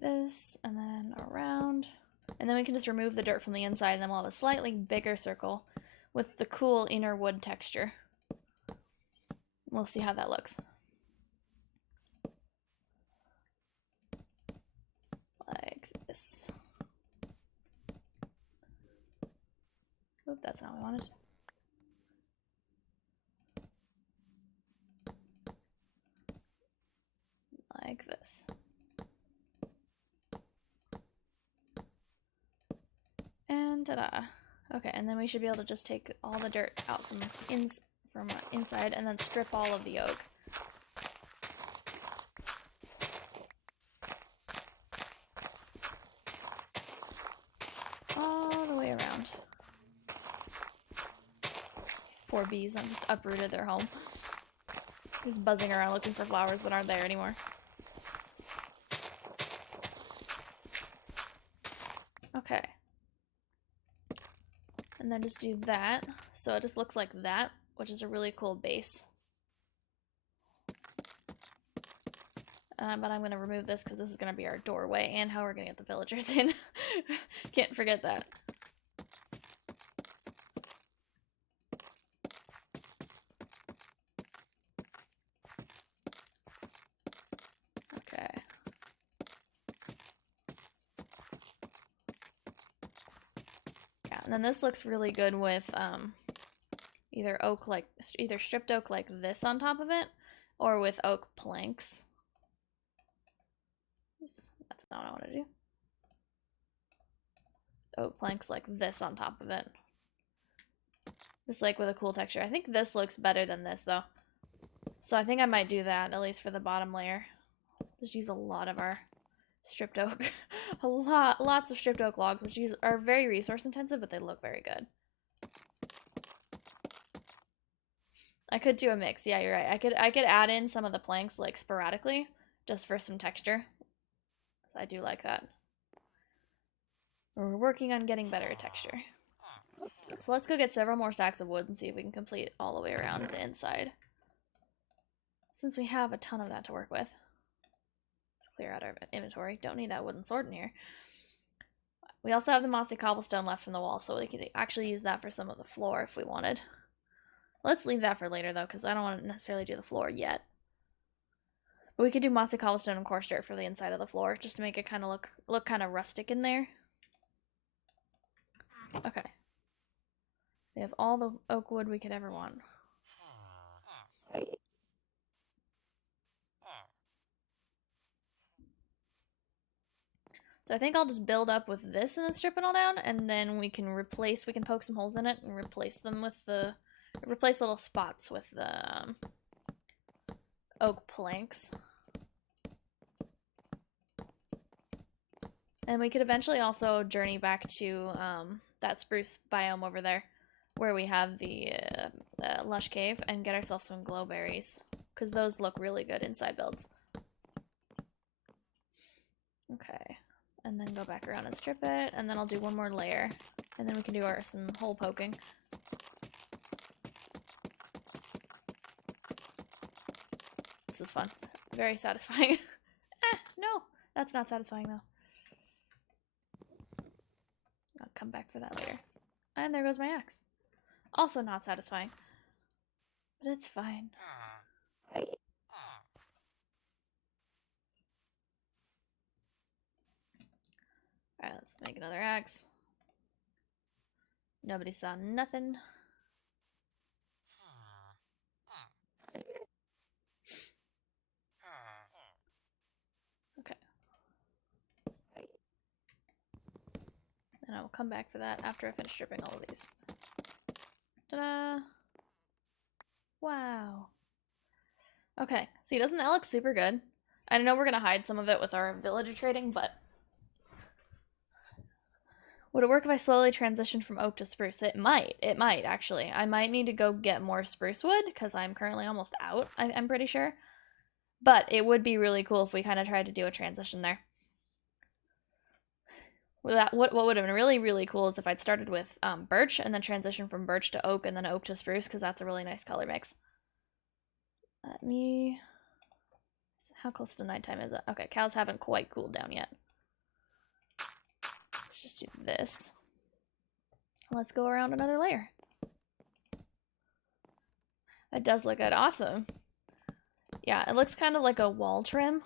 This, and then around. And then we can just remove the dirt from the inside, and then we'll have a slightly bigger circle with the cool inner wood texture. We'll see how that looks. Like this. Oop, that's not what I wanted. Like this. And ta-da. Okay, and then we should be able to just take all the dirt out from inside and then strip all of the oak. All the way around. These poor bees, I'm just uprooted their home. Just buzzing around looking for flowers that aren't there anymore. And then just do that. So it just looks like that, which is a really cool base. But I'm going to remove this because this is going to be our doorway and how we're going to get the villagers in. Can't forget that. Okay. Yeah, and then this looks really good with either stripped oak like this on top of it, or with oak planks. That's not what I want to do. Oak planks like this on top of it. Just like with a cool texture. I think this looks better than this though. So I think I might do that, at least for the bottom layer. Just use a lot of our stripped oak. Lots of stripped oak logs, which are very resource intensive, but they look very good. I could do a mix. Yeah, you're right. I could add in some of the planks like sporadically, just for some texture. So I do like that. We're working on getting better texture. So let's go get several more stacks of wood and see if we can complete all the way around the inside. Since we have a ton of that to work with. Let's clear out our inventory. Don't need that wooden sword in here. We also have the mossy cobblestone left from the wall, so we could actually use that for some of the floor if we wanted. Let's leave that for later though, because I don't want to necessarily do the floor yet. But we could do mossy cobblestone and coarse dirt for the inside of the floor, just to make it kind of look kind of rustic in there. Okay. We have all the oak wood we could ever want. So I think I'll just build up with this and then strip it all down, and then we can poke some holes in it and replace them with replace little spots with the oak planks. And we could eventually also journey back to that spruce biome over there, where we have the lush cave, and get ourselves some glowberries, because those look really good inside builds. Okay, and then go back around and strip it, and then I'll do one more layer, and then we can do some hole poking. This is fun. Very satisfying. No, that's not satisfying though. I'll come back for that later. And there goes my axe. Also not satisfying. But it's fine. Alright, let's make another axe. Nobody saw nothing. Okay. And I will come back for that after I finish stripping all of these. Ta-da! Wow. Okay, see, doesn't that look super good? I know we're gonna hide some of it with our villager trading, but would it work if I slowly transitioned from oak to spruce? It might, actually. I might need to go get more spruce wood, because I'm currently almost out, I'm pretty sure. But it would be really cool if we kind of tried to do a transition there. What would have been really, really cool is if I'd started with birch, and then transitioned from birch to oak, and then oak to spruce, because that's a really nice color mix. How close to nighttime is it? Okay, cows haven't quite cooled down yet. Let's just do this. Let's go around another layer. It does look good. Awesome. Yeah, it looks kind of like a wall trim.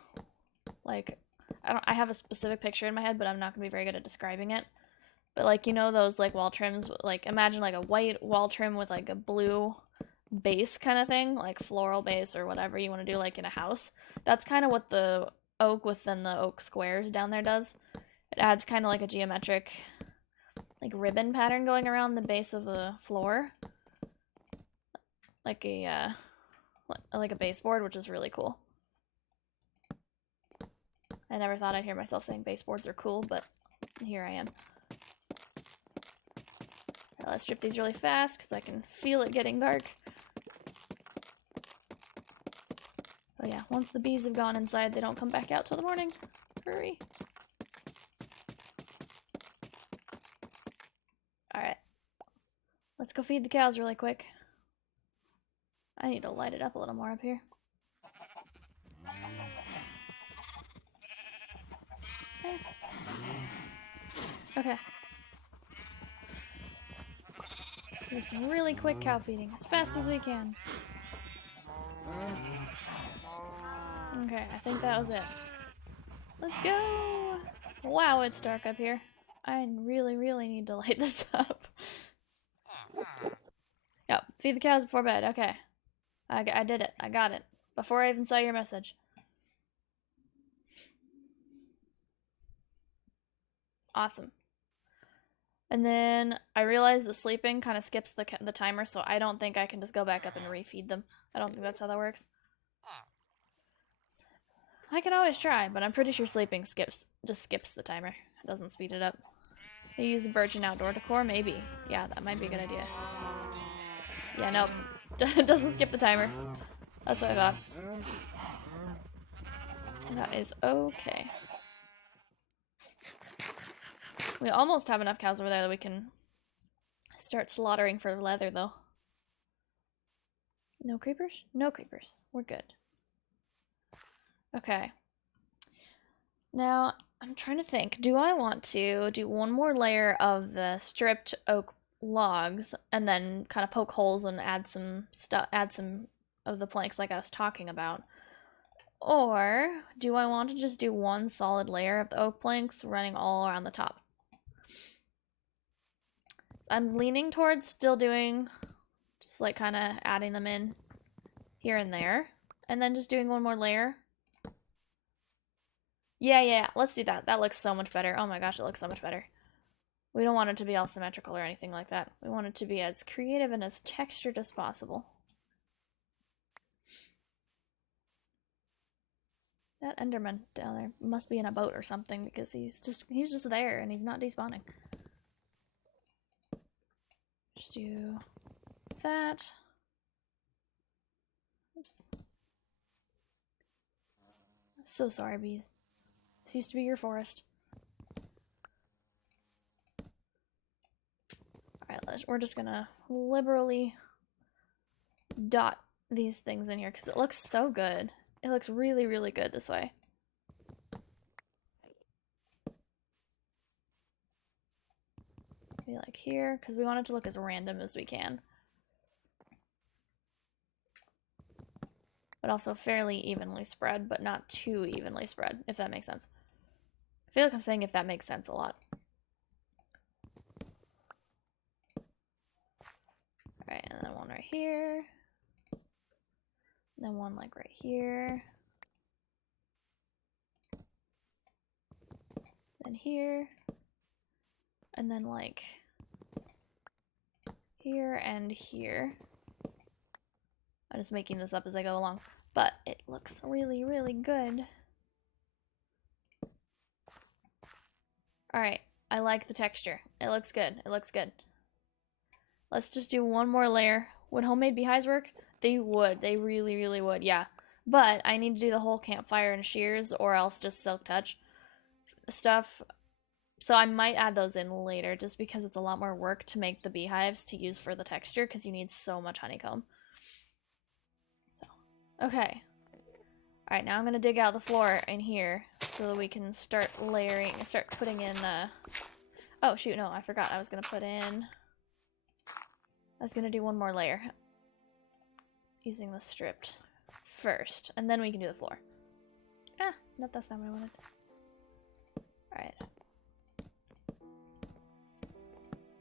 Like, I have a specific picture in my head, but I'm not going to be very good at describing it. But like, you know those like wall trims, like imagine like a white wall trim with like a blue base kind of thing, like floral base or whatever you want to do like in a house. That's kind of what the oak within the oak squares down there does. It adds kind of like a geometric like ribbon pattern going around the base of the floor. Like a baseboard, which is really cool. I never thought I'd hear myself saying baseboards are cool, but here I am. Right, let's strip these really fast because I can feel it getting dark. Oh yeah, once the bees have gone inside, they don't come back out till the morning. Hurry. Alright. Let's go feed the cows really quick. I need to light it up a little more up here. Okay. Do some really quick cow feeding as fast as we can. Okay, I think that was it. Let's go! Wow, it's dark up here. I really, really need to light this up. Yep, feed the cows before bed. Okay. I did it. I got it. Before I even saw your message. Awesome. And then I realized that sleeping kind of skips the timer, so I don't think I can just go back up and refeed them. I don't think that's how that works. I can always try, but I'm pretty sure sleeping just skips the timer. It doesn't speed it up. You use the birch and outdoor decor? Maybe. Yeah, that might be a good idea. Yeah, nope. It doesn't skip the timer. That's what I thought. That is okay. We almost have enough cows over there that we can start slaughtering for leather, though. No creepers? No creepers. We're good. Okay. Now, I'm trying to think. Do I want to do one more layer of the stripped oak logs and then kind of poke holes and add some of the planks like I was talking about? Or do I want to just do one solid layer of the oak planks running all around the top? I'm leaning towards still doing just like kind of adding them in here and there and then just doing one more layer. Yeah, let's do that. That looks so much better. Oh my gosh, it looks so much better. We don't want it to be all symmetrical or anything like that. We want it to be as creative and as textured as possible. That Enderman down there must be in a boat or something because he's just there and he's not despawning. Just do that. Oops. I'm so sorry, bees. This used to be your forest. Alright, we're just gonna liberally dot these things in here because it looks so good. It looks really, really good this way. Maybe like here, because we want it to look as random as we can. But also fairly evenly spread, but not too evenly spread, if that makes sense. I feel like I'm saying if that makes sense a lot. Alright, and then one right here. And then one like right here. Then here. And then like here and here. I'm just making this up as I go along, but it looks really, really good. Alright, I like the texture. It looks good. It looks good. Let's just do one more layer. Would homemade beehives work? They would. They really, really would, yeah. But I need to do the whole campfire and shears or else just silk touch stuff. So I might add those in later just because it's a lot more work to make the beehives to use for the texture because you need so much honeycomb. So, okay. Alright, now I'm going to dig out the floor in here so that we can start putting in, oh shoot, no, I forgot I was going to put in, I was going to do one more layer using the stripped first, and then we can do the floor. Ah, no, that's not what I wanted. Alright.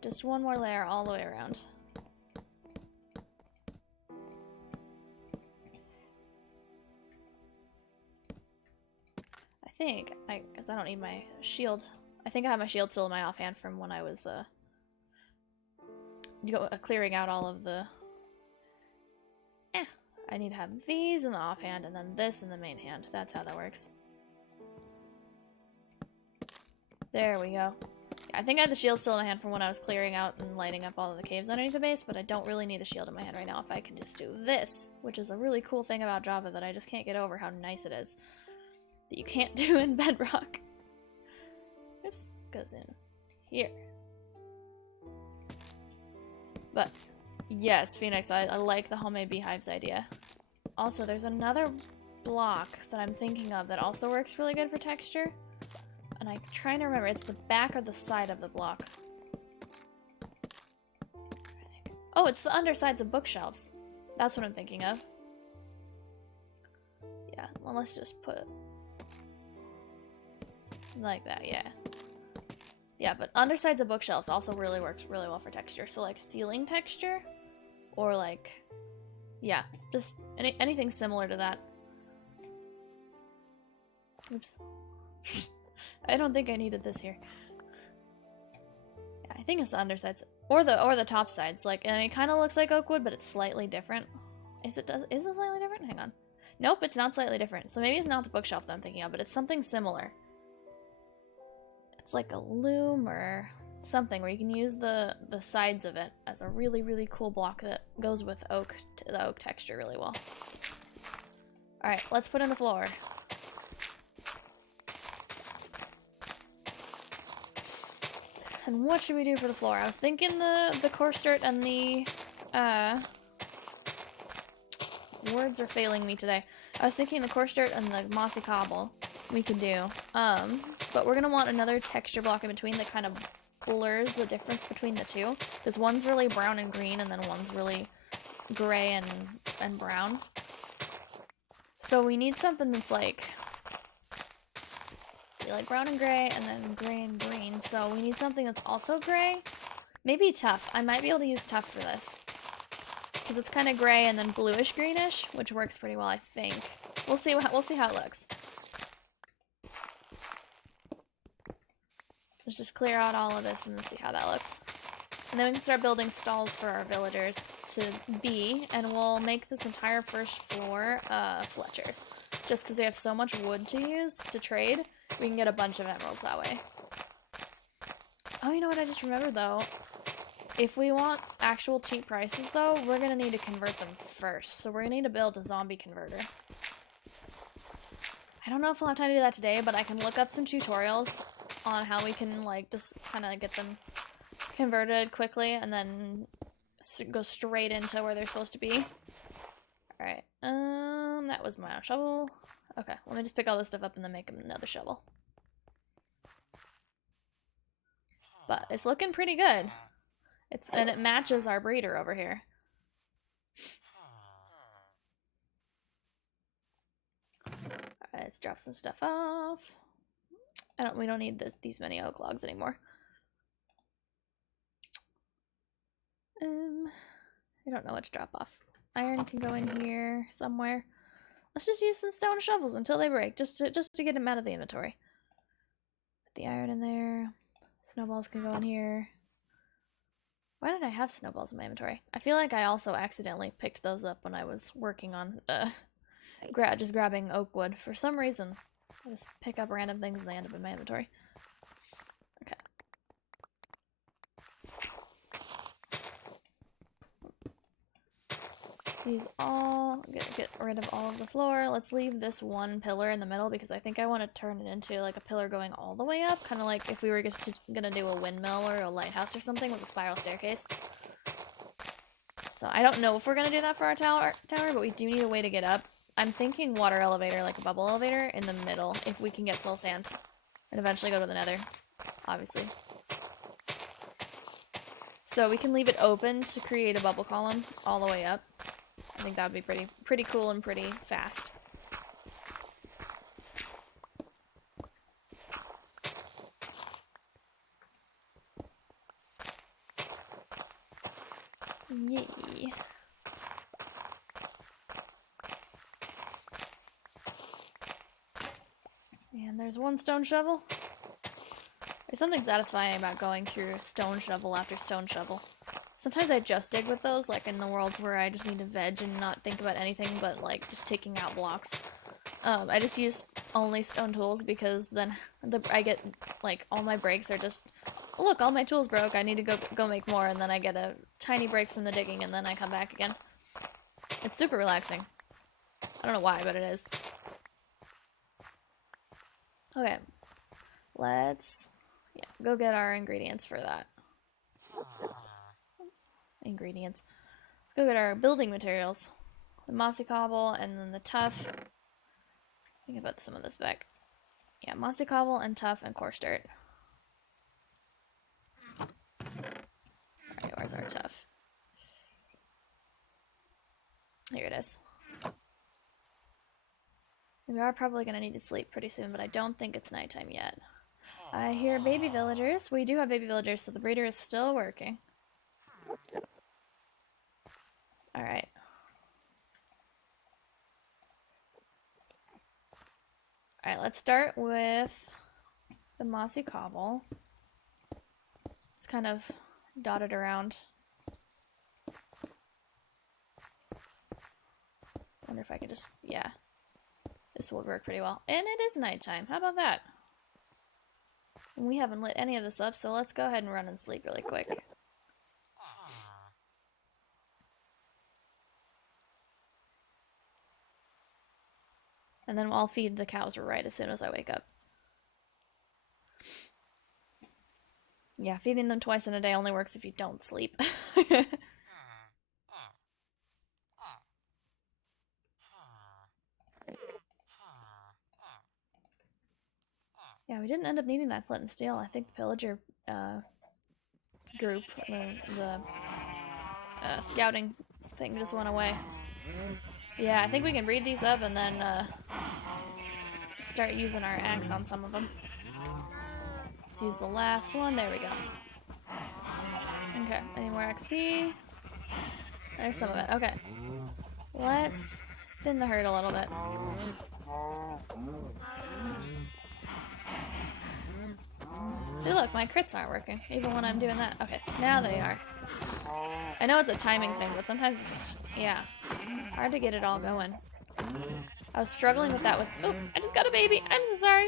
Just one more layer all the way around. I think, because I don't need my shield. I think I have my shield still in my offhand from when I was clearing out all of the... I need to have these in the offhand and then this in the main hand. That's how that works. There we go. I think I had the shield still in my hand from when I was clearing out and lighting up all of the caves underneath the base, but I don't really need the shield in my hand right now if I can just do this, which is a really cool thing about Java that I just can't get over how nice it is. That you can't do in Bedrock. Oops, goes in here. But yes, Phoenix, I like the homemade beehives idea. Also, there's another block that I'm thinking of that also works really good for texture. And I'm trying to remember, it's the back or the side of the block. Oh, it's the undersides of bookshelves. That's what I'm thinking of. Yeah, well, let's just put like that, yeah. Yeah, but undersides of bookshelves also really works really well for texture. So like ceiling texture or like, yeah, just anything similar to that. Oops. I don't think I needed this here. Yeah, I think it's the undersides or the top sides. Like, I mean, it kind of looks like oak wood, but it's slightly different. Is it slightly different? Hang on. Nope, it's not slightly different. So maybe it's not the bookshelf that I'm thinking of, but it's something similar. It's like a loom or something where you can use the sides of it as a really, really cool block that goes with the oak texture really well. Alright, let's put in the floor. And what should we do for the floor? I was thinking the coarse dirt and the words are failing me today. I was thinking the coarse dirt and the mossy cobble we could do. But we're gonna want another texture block in between that kind of blurs the difference between the two. Because one's really brown and green, and then one's really gray and brown. So we need something that's like brown and gray, and then gray and green. So we need something that's also gray. Maybe tough. I might be able to use tough for this. Because it's kind of gray and then bluish greenish, which works pretty well, I think. We'll see how it looks. Let's just clear out all of this and then see how that looks. And then we can start building stalls for our villagers to be, and we'll make this entire first floor Fletchers. Just because we have so much wood to use to trade, we can get a bunch of emeralds that way. Oh, you know what I just remembered though? If we want actual cheap prices though, we're gonna need to convert them first. So we're gonna need to build a zombie converter. I don't know if we'll have time to do that today, but I can look up some tutorials on how we can like just kind of get them converted quickly and then go straight into where they're supposed to be. Alright, that was my shovel. Okay, let me just pick all this stuff up and then make another shovel. But it's looking pretty good. And it matches our breeder over here. Alright, let's drop some stuff off. We don't need these many oak logs anymore. I don't know what to drop off. Iron can go in here somewhere. Let's just use some stone shovels until they break, just to get them out of the inventory. Put the iron in there. Snowballs can go in here. Why did I have snowballs in my inventory? I feel like I also accidentally picked those up when I was working on just grabbing oak wood. For some reason, I just pick up random things and they end up in my inventory. Okay. Get rid of all of the floor. Let's leave this one pillar in the middle because I think I want to turn it into like a pillar going all the way up, kind of like if we were gonna do a windmill or a lighthouse or something with a spiral staircase. So I don't know if we're gonna do that for our tower, but we do need a way to get up. I'm thinking water elevator, like a bubble elevator, in the middle if we can get soul sand and eventually go to the nether, obviously. So we can leave it open to create a bubble column all the way up. I think that would be pretty cool and pretty fast. Yay. And there's one stone shovel. There's something satisfying about going through stone shovel after stone shovel. Sometimes I just dig with those, like in the worlds where I just need to veg and not think about anything but like just taking out blocks. I just use only stone tools because then I get like all my breaks are just, oh, look, all my tools broke, I need to go make more, and then I get a tiny break from the digging and then I come back again. It's super relaxing. I don't know why, but it is. Okay, let's go get our ingredients for that. Oops. ingredients. Let's go get our building materials. The mossy cobble and then the tuff. Think about some of this back. Yeah, mossy cobble and tuff and coarse dirt. Alright, where's our tuff? Here it is. We are probably going to need to sleep pretty soon, but I don't think it's nighttime yet. I hear baby villagers. We do have baby villagers, so the breeder is still working. Alright. Alright, let's start with the mossy cobble. It's kind of dotted around. Wonder if I could just, yeah. This would work pretty well. And it is nighttime. How about that? And we haven't lit any of this up, so let's go ahead and run and sleep really quick. And then I'll feed the cows right as soon as I wake up. Yeah, feeding them twice in a day only works if you don't sleep. Yeah, we didn't end up needing that flint and steel. I think the pillager group, the scouting thing just went away. Yeah, I think we can breed these up and then start using our axe on some of them. Let's use the last one. There we go. Okay, any more XP? There's some of it. Okay. Let's thin the herd a little bit. See, look, my crits aren't working, even when I'm doing that. Okay, now they are. I know it's a timing thing, but sometimes it's just, yeah, hard to get it all going. I was struggling with that with, oh, I just got a baby. I'm so sorry.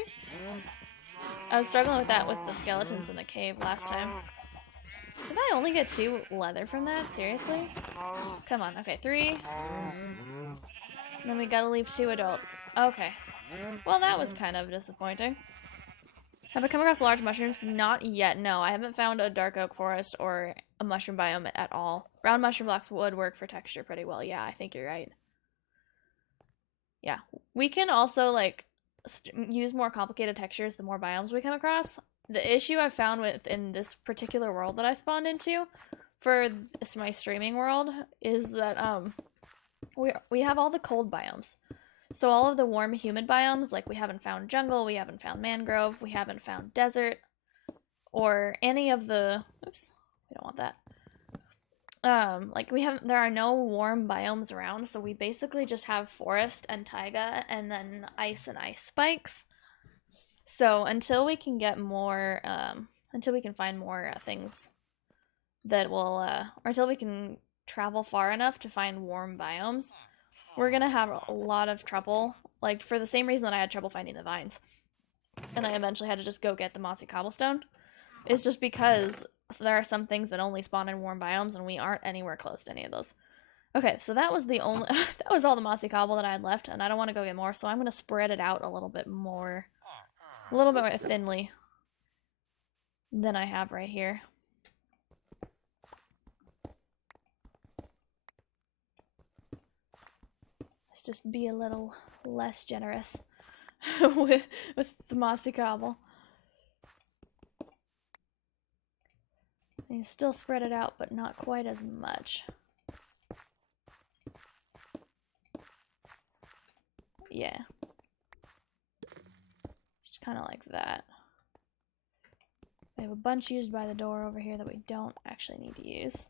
I was struggling with that with the skeletons in the cave last time. Did I only get 2 leather from that? Seriously? Come on. Okay, 3. And then we gotta leave 2 adults. Okay. Well, that was kind of disappointing. Have I come across large mushrooms? Not yet, no. I haven't found a dark oak forest or a mushroom biome at all. Round mushroom blocks would work for texture pretty well. Yeah, I think you're right. Yeah. We can also, like, use more complicated textures the more biomes we come across. The issue I've found in this particular world that I spawned into for my streaming world is that we have all the cold biomes. So all of the warm humid biomes, like we haven't found jungle, we haven't found mangrove, we haven't found desert, or any of the, oops, we don't want that. Like there are no warm biomes around, so we basically just have forest and taiga and then ice and ice spikes. So until we can get more, until we can find more things that will, or until we can travel far enough to find warm biomes, we're gonna have a lot of trouble, like for the same reason that I had trouble finding the vines. And I eventually had to just go get the mossy cobblestone. It's just because there are some things that only spawn in warm biomes and we aren't anywhere close to any of those. Okay, so that was the only, that was all the mossy cobble that I had left, and I don't want to go get more, so I'm gonna spread it out a little bit more thinly than I have right here. Let's just be a little less generous with the mossy cobble. And you still spread it out, but not quite as much. Yeah. Just kind of like that. We have a bunch used by the door over here that we don't actually need to use.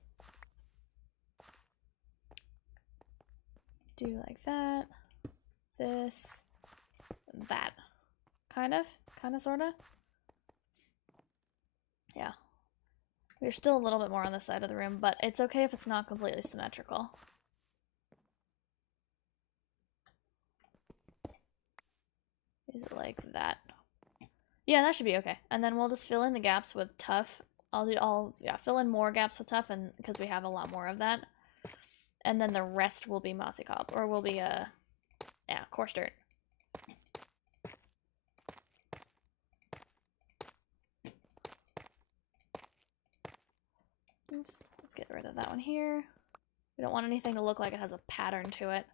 Do like that. This. That. Kind of, sorta. Yeah. We're still a little bit more on this side of the room, but it's okay if it's not completely symmetrical. Is it like that? Yeah, that should be okay. And then we'll just fill in the gaps with tuff. I'll fill in more gaps with tuff, and because we have a lot more of that. And then the rest will be mossy cobble, or will be coarse dirt. Oops, let's get rid of that one here. We don't want anything to look like it has a pattern to it.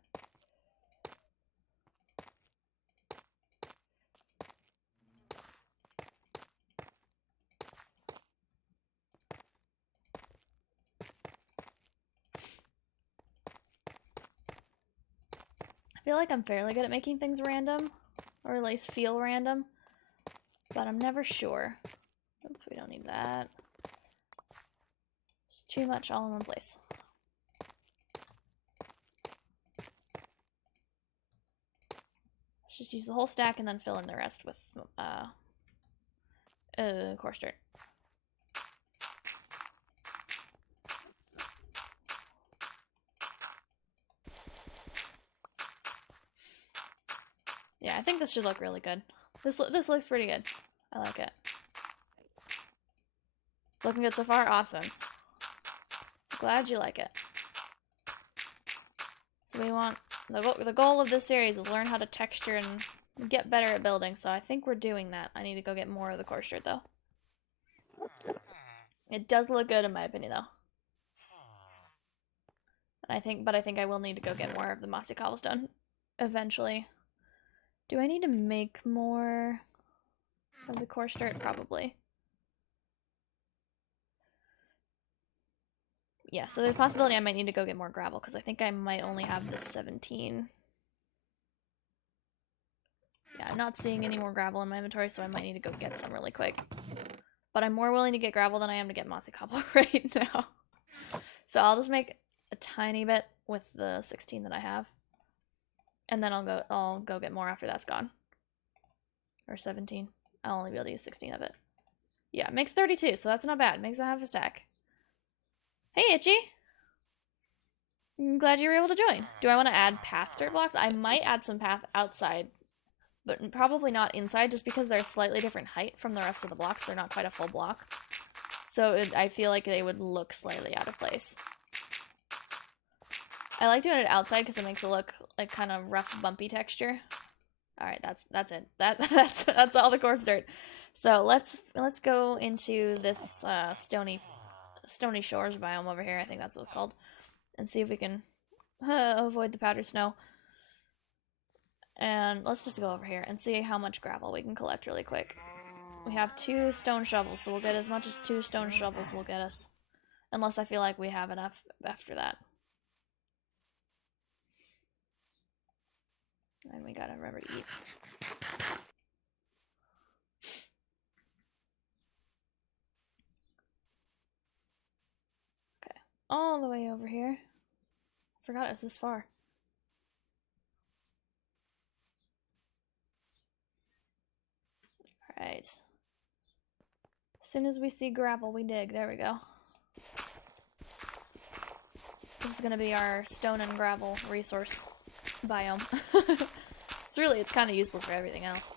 I feel like I'm fairly good at making things random, or at least feel random, but I'm never sure. Oops, we don't need that. It's too much all in one place. Let's just use the whole stack and then fill in the rest with coarse dirt. Yeah, I think this should look really good. This looks pretty good. I like it. Looking good so far? Awesome. Glad you like it. So we want... The goal of this series is learn how to texture and get better at building, so I think we're doing that. I need to go get more of the coarse dirt, though. It does look good in my opinion, though. But I think I will need to go get more of the mossy cobblestone eventually. Do I need to make more of the coarse dirt? Probably. Yeah, so there's a possibility I might need to go get more gravel, because I think I might only have this 17. Yeah, I'm not seeing any more gravel in my inventory, so I might need to go get some really quick. But I'm more willing to get gravel than I am to get mossy cobble right now. So I'll just make a tiny bit with the 16 that I have. And then I'll go get more after that's gone. Or 17. I'll only be able to use 16 of it. Yeah, it makes 32, so that's not bad. It makes a half a stack. Hey, Itchy! I'm glad you were able to join. Do I want to add path dirt blocks? I might add some path outside, but probably not inside, just because they're a slightly different height from the rest of the blocks. They're not quite a full block. So I feel like they would look slightly out of place. I like doing it outside because it makes it look like kind of rough, bumpy texture. All right, that's it. That's all the coarse dirt. So let's go into this stony shores biome over here. I think that's what it's called, and see if we can avoid the powdered snow. And let's just go over here and see how much gravel we can collect really quick. We have 2 stone shovels, so we'll get as much as 2 stone shovels will get us. Unless I feel like we have enough after that. And we gotta remember to eat. Okay, all the way over here. I forgot it was this far. Alright. As soon as we see gravel, we dig. There we go. This is gonna be our stone and gravel resource biome. It's kind of useless for everything else.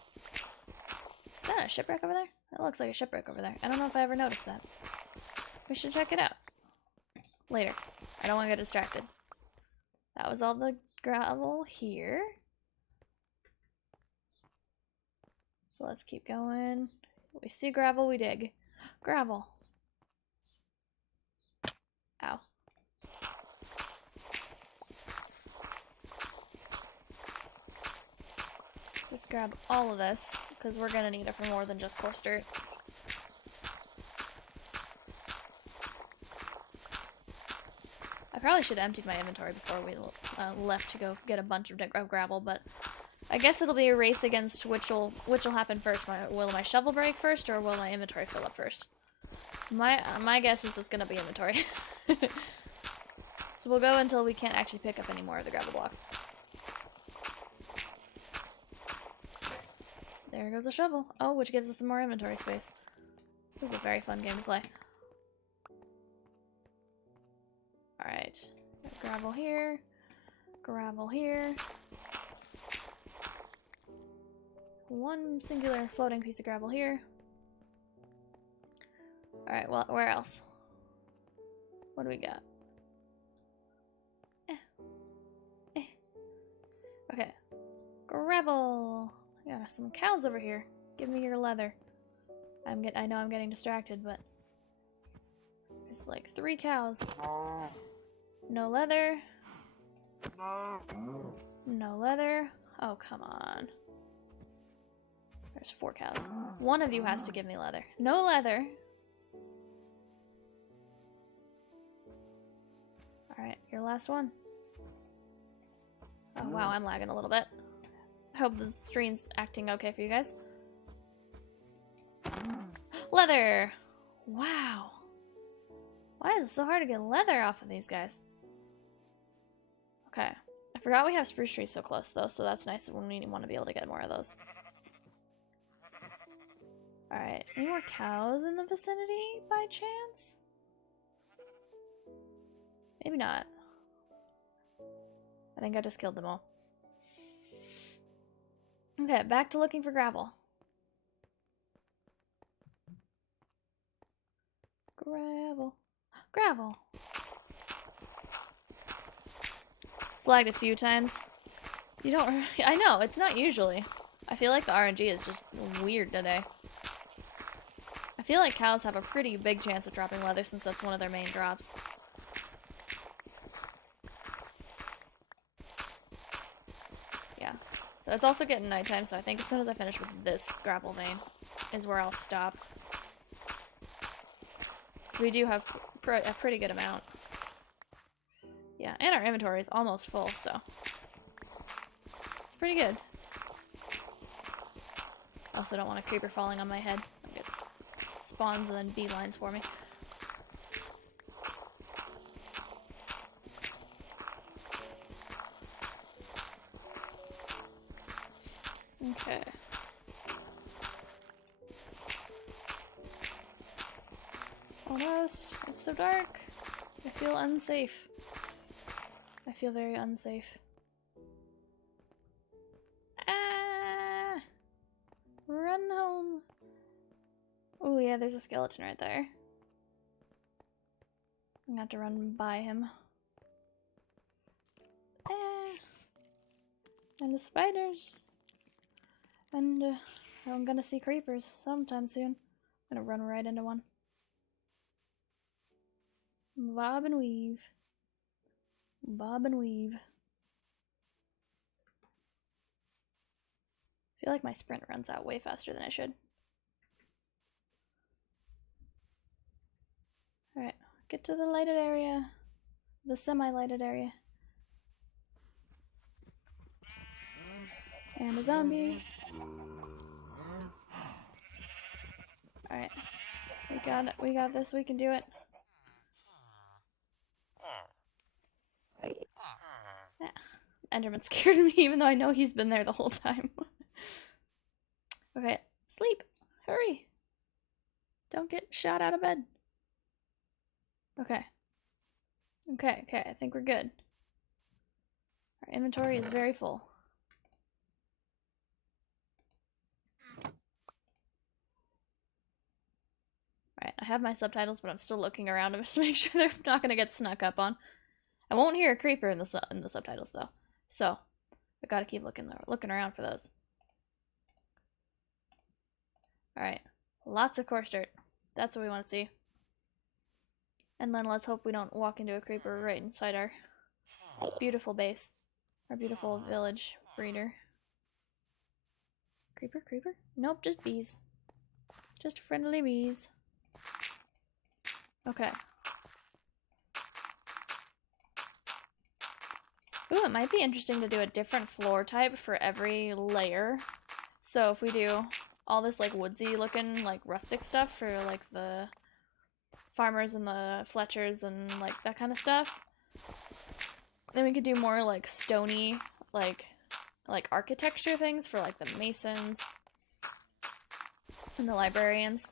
Is that a shipwreck over there? That looks like a shipwreck over there. I don't know if I ever noticed that. We should check it out. Later. I don't want to get distracted. That was all the gravel here. So let's keep going. We see gravel, we dig. Gravel. Ow. Just grab all of this, because we're going to need it for more than just coarse dirt. I probably should have emptied my inventory before we left to go get a bunch of gravel, but I guess it'll be a race against which'll happen first. Will my shovel break first, or will my inventory fill up first? My guess is it's going to be inventory. So we'll go until we can't actually pick up any more of the gravel blocks. There goes a shovel. Oh, which gives us some more inventory space. This is a very fun game to play. Alright. Gravel here. Gravel here. One singular floating piece of gravel here. Alright, well, where else? What do we got? Okay. Gravel! Yeah, some cows over here. Give me your leather. I know I'm getting distracted, but There's like 3 cows. No leather. No leather. Oh, come on. There's 4 cows. One of you has to give me leather. No leather. Alright, your last one. Oh wow, I'm lagging a little bit. I hope the stream's acting okay for you guys. Leather! Wow. Why is it so hard to get leather off of these guys? Okay. I forgot we have spruce trees so close though, so that's nice when we want to be able to get more of those. Alright, any more cows in the vicinity by chance? Maybe not. I think I just killed them all. Okay, back to looking for gravel. Gravel. Gravel. It's lagged a few times. You don't... I know, it's not usually. I feel like the RNG is just weird today. I feel like cows have a pretty big chance of dropping leather since that's one of their main drops. Yeah. So it's also getting nighttime, so I think as soon as I finish with this gravel vein is where I'll stop. So we do have a pretty good amount. Yeah, and our inventory is almost full, so it's pretty good. Also don't want a creeper falling on my head. It spawns and then beelines for me. Okay. Almost. It's so dark. I feel unsafe. I feel very unsafe. Ah! Run home. Oh yeah, there's a skeleton right there. I'm gonna have to run by him. Ah! And the spiders. And I'm gonna see creepers sometime soon. I'm gonna run right into one. Bob and weave. Bob and weave. I feel like my sprint runs out way faster than I should. Alright, get to the lighted area. The semi-lighted area. And a zombie. Alright. We got it. We got this. We can do it. Yeah. Enderman scared me even though I know he's been there the whole time. Okay. Sleep. Hurry. Don't get shot out of bed. Okay. Okay, okay. I think we're good. Our inventory is very full. Alright, I have my subtitles, but I'm still looking around just to make sure they're not going to get snuck up on. I won't hear a creeper in the subtitles, though. So, I gotta keep looking around for those. Alright, lots of coarse dirt. That's what we want to see. And then let's hope we don't walk into a creeper right inside our beautiful base. Our beautiful village breeder. Creeper? Creeper? Nope, just bees. Just friendly bees. Okay. Ooh, it might be interesting to do a different floor type for every layer. So if we do all this like woodsy looking like rustic stuff for like the farmers and the Fletchers and like that kind of stuff, then we could do more like stony like architecture things for like the masons and the librarians.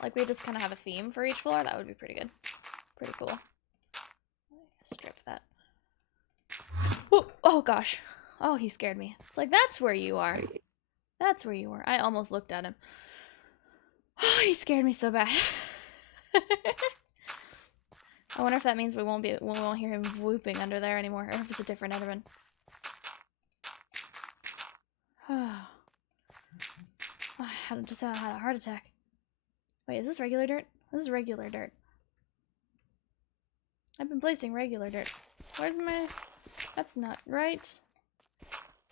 Like we just kind of have a theme for each floor. That would be pretty good. Pretty cool. Strip that. Whoa. Oh gosh. Oh, he scared me. It's like, that's where you are. That's where you were. I almost looked at him. Oh, he scared me so bad. I wonder if that means we won't hear him whooping under there anymore, or if it's a different Enderman. I just had a heart attack. Wait, is this regular dirt? This is regular dirt. I've been placing regular dirt. Where's my... That's not right.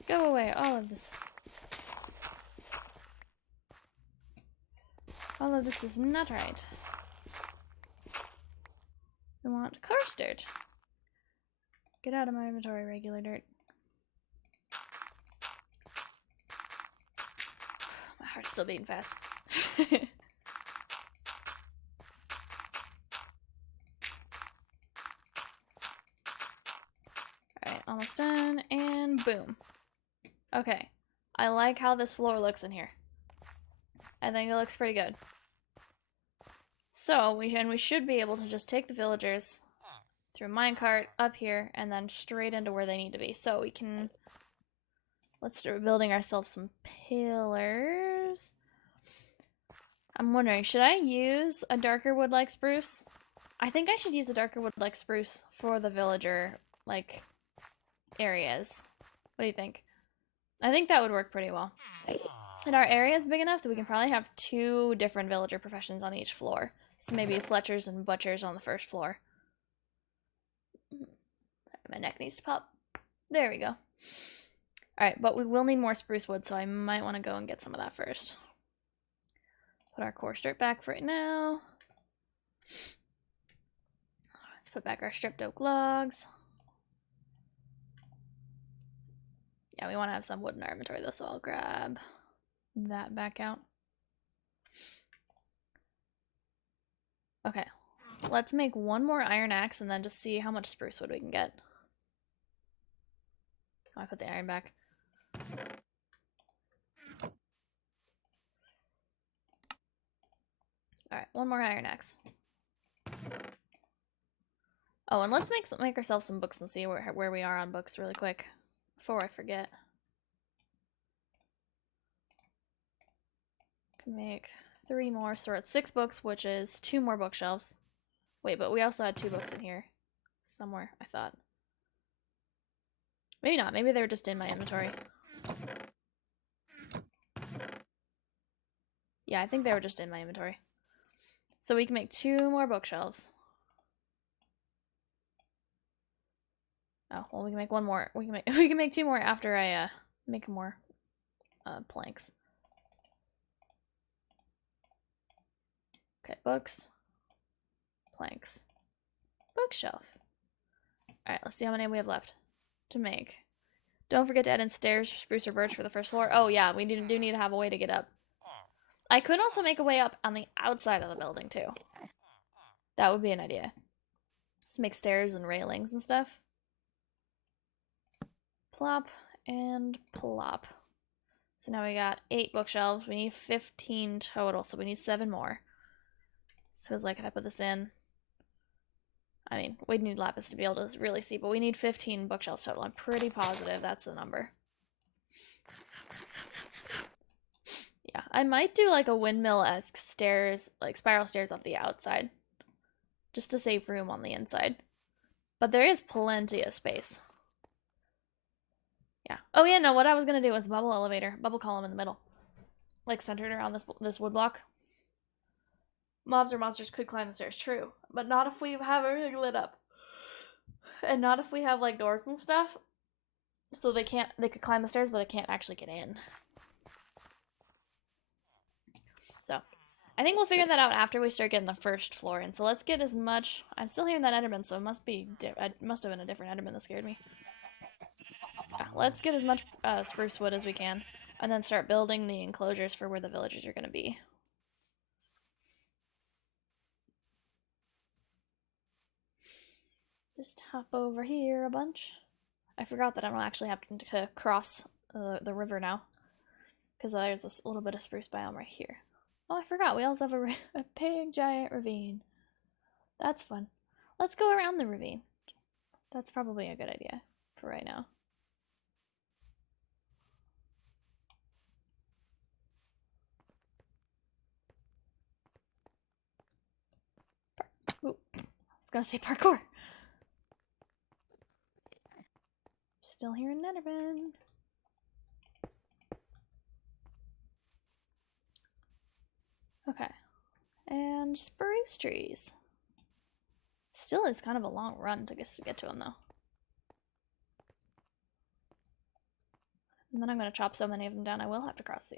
Go away, all of this. All of this is not right. We want coarse dirt. Get out of my inventory, regular dirt. My heart's still beating fast. Alright, almost done, and boom. Okay. I like how this floor looks in here. I think it looks pretty good. So, we should be able to just take the villagers through a minecart up here and then straight into where they need to be. So we can... Let's start building ourselves some pillars. I'm wondering, should I use a darker wood like spruce? I think I should use a darker wood like spruce for the villager, like, areas. What do you think? I think that would work pretty well. And our area is big enough that we can probably have 2 different villager professions on each floor. So maybe Fletchers and Butchers on the first floor. My neck needs to pop. There we go. Alright, but we will need more spruce wood, so I might want to go and get some of that first. Put our coarse dirt back for right now. Let's put back our stripped oak logs. Yeah, we want to have some wood in our inventory though, so I'll grab that back out. Okay, let's make one more iron axe and then just see how much spruce wood we can get. Oh, I put the iron back. Alright, one more iron axe. Oh, and let's make ourselves some books and see where we are on books really quick before I forget. Can make 3 more, so we're at 6 books, which is 2 more bookshelves. Wait, but we also had 2 books in here somewhere, I thought. Maybe not, maybe they were just in my inventory. Yeah, I think they were just in my inventory. So we can make 2 more bookshelves. Oh, well, we can make 1 more. We can make 2 more after I make more planks. Okay, books, planks, bookshelf. Alright, let's see how many we have left to make. Don't forget to add in stairs, spruce or birch for the first floor. Oh yeah, we do need to have a way to get up. I could also make a way up on the outside of the building too. That would be an idea. Just make stairs and railings and stuff. Plop and plop. So now we got 8 bookshelves. We need 15 total, so we need 7 more. So it's like if I put this in, I mean, we'd need lapis to be able to really see, but we need 15 bookshelves total. I'm pretty positive that's the number. Yeah, I might do like a windmill-esque stairs, like spiral stairs off the outside, just to save room on the inside. But there is plenty of space. Yeah. Oh yeah, no, what I was gonna do was bubble elevator, bubble column in the middle, like centered around this wood block. Mobs or monsters could climb the stairs, true, but not if we have everything lit up, and not if we have like doors and stuff. So they could climb the stairs, but they can't actually get in. So I think we'll figure that out after we start getting the first floor in. So let's get as much. I'm still hearing that Enderman, so it must have been a different Enderman that scared me. Yeah, let's get as much spruce wood as we can, and then start building the enclosures for where the villagers are going to be. Just hop over here a bunch. I forgot that I don't actually have to cross the river now, because there's a little bit of spruce biome right here. Oh, I forgot. We also have a big giant ravine. That's fun. Let's go around the ravine. That's probably a good idea for right now. Ooh, I was gonna say parkour. Still hearing Enderman. Okay. And spruce trees. Still is kind of a long run to get to him, though. And then I'm going to chop so many of them down, I will have to cross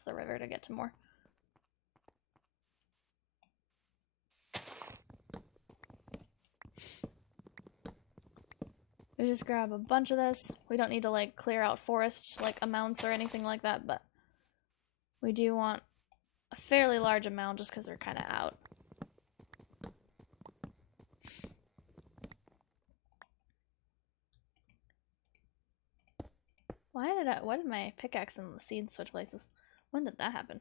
the river to get to more. We just grab a bunch of this. We don't need to, like, clear out forests, like, amounts or anything like that, but we do want a fairly large amount just because they're kind of out. Why did my pickaxe and the seeds switch places? When did that happen?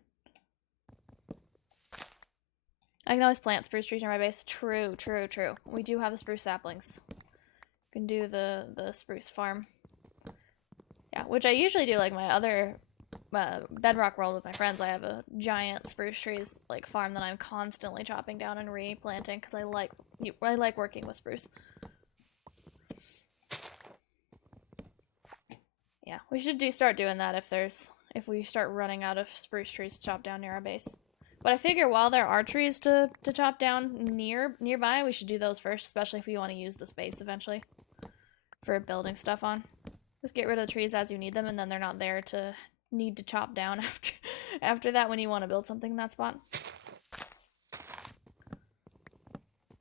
I can always plant spruce trees near my base. True. We do have the spruce saplings. You can do the spruce farm. Yeah, which I usually do, like my other bedrock world with my friends. I have a giant spruce trees like farm that I'm constantly chopping down and replanting because I like working with spruce. Yeah, we should start doing that if we start running out of spruce trees to chop down near our base. But I figure while there are trees to chop down nearby, we should do those first, especially if we want to use the space eventually for building stuff on. Just get rid of the trees as you need them, and then they're not there to need to chop down after that when you want to build something in that spot.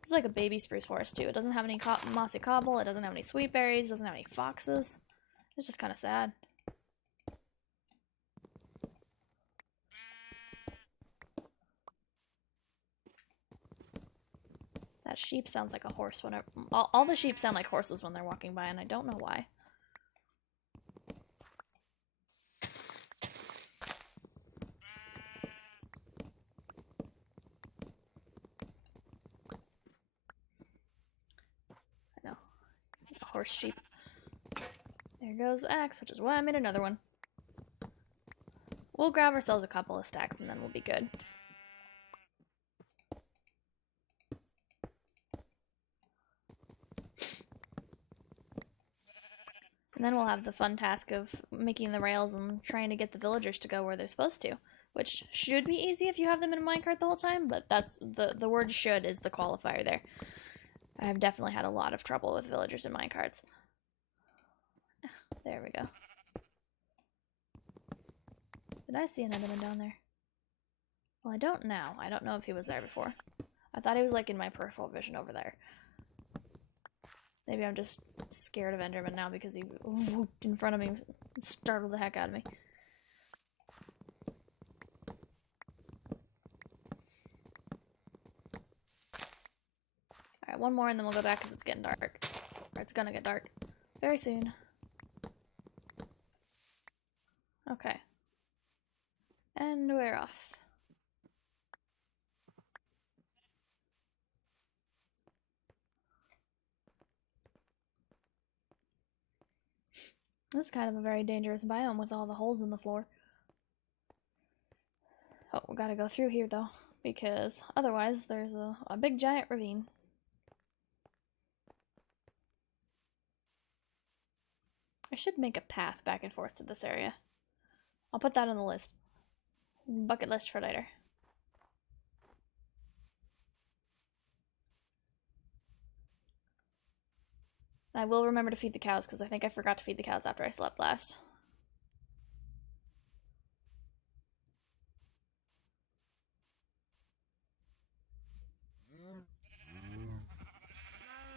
It's like a baby spruce forest too. It doesn't have any mossy cobble, it doesn't have any sweet berries, it doesn't have any foxes. It's just kind of sad. That sheep sounds like a horse whenever. All the sheep sound like horses when they're walking by, and I don't know why. I know. Horse sheep. There goes the axe, which is why I made another one. We'll grab ourselves a couple of stacks and then we'll be good. And then we'll have the fun task of making the rails and trying to get the villagers to go where they're supposed to. Which should be easy if you have them in a minecart the whole time, but that's the word should is the qualifier there. I've definitely had a lot of trouble with villagers in minecarts. There we go. Did I see an enderman down there? Well, I don't now. I don't know if he was there before. I thought he was like in my peripheral vision over there. Maybe I'm just scared of enderman now because he whooped in front of me and startled the heck out of me. Alright, one more and then we'll go back because it's getting dark. Or it's gonna get dark very soon. Okay. And we're off. This is kind of a very dangerous biome with all the holes in the floor. Oh, we gotta go through here though, because otherwise there's a big giant ravine. I should make a path back and forth to this area. I'll put that on the list. Bucket list for later. I will remember to feed the cows because I think I forgot to feed the cows after I slept last.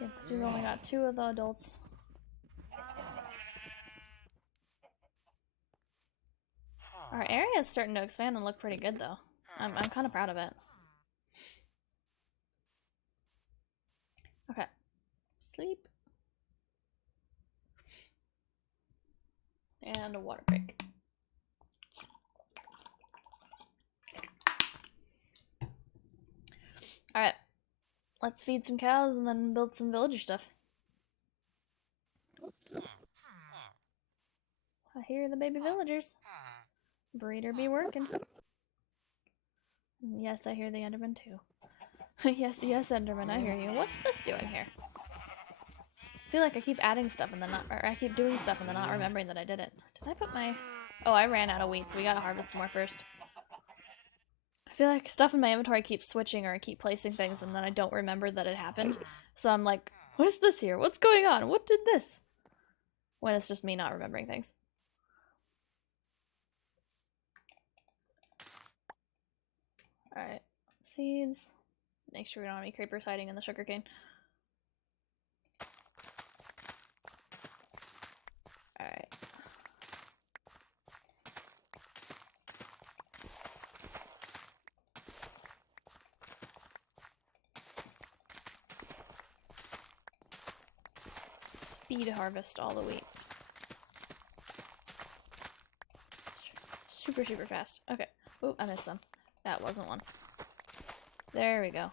Yeah, because we've only got 2 of the adults. Our area is starting to expand and look pretty good though. I'm kind of proud of it. Okay. Sleep. And a water break. Alright. Let's feed some cows and then build some villager stuff. I hear the baby villagers. Breeder be working. Yes, I hear the Enderman too. yes, Enderman, I hear you. What's this doing here? I feel like I keep adding stuff and then I keep doing stuff and then not remembering that I did it. Did I put my... Oh, I ran out of wheat, so we gotta harvest some more first. I feel like stuff in my inventory keeps switching or I keep placing things and then I don't remember that it happened. So I'm like, what's this here? What's going on? What did this? When it's just me not remembering things. Alright. Seeds. Make sure we don't have any creepers hiding in the sugarcane. Alright. Speed harvest all the wheat. Super, super fast. Okay. Oop, I missed some. That wasn't one. There we go.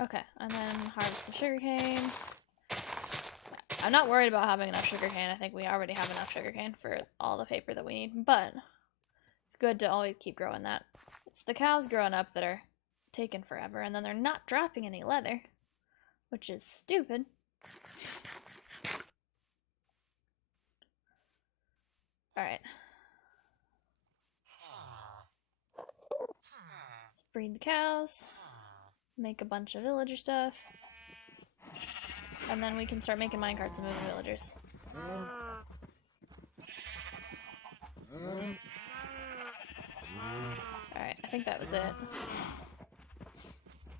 Okay, and then harvest some sugarcane. I'm not worried about having enough sugarcane. I think we already have enough sugarcane for all the paper that we need, but it's good to always keep growing that. It's the cows growing up that are taking forever, and then they're not dropping any leather, which is stupid. Alright. Let's breed the cows. Make a bunch of villager stuff. And then we can start making minecarts and moving villagers. Alright, I think that was it.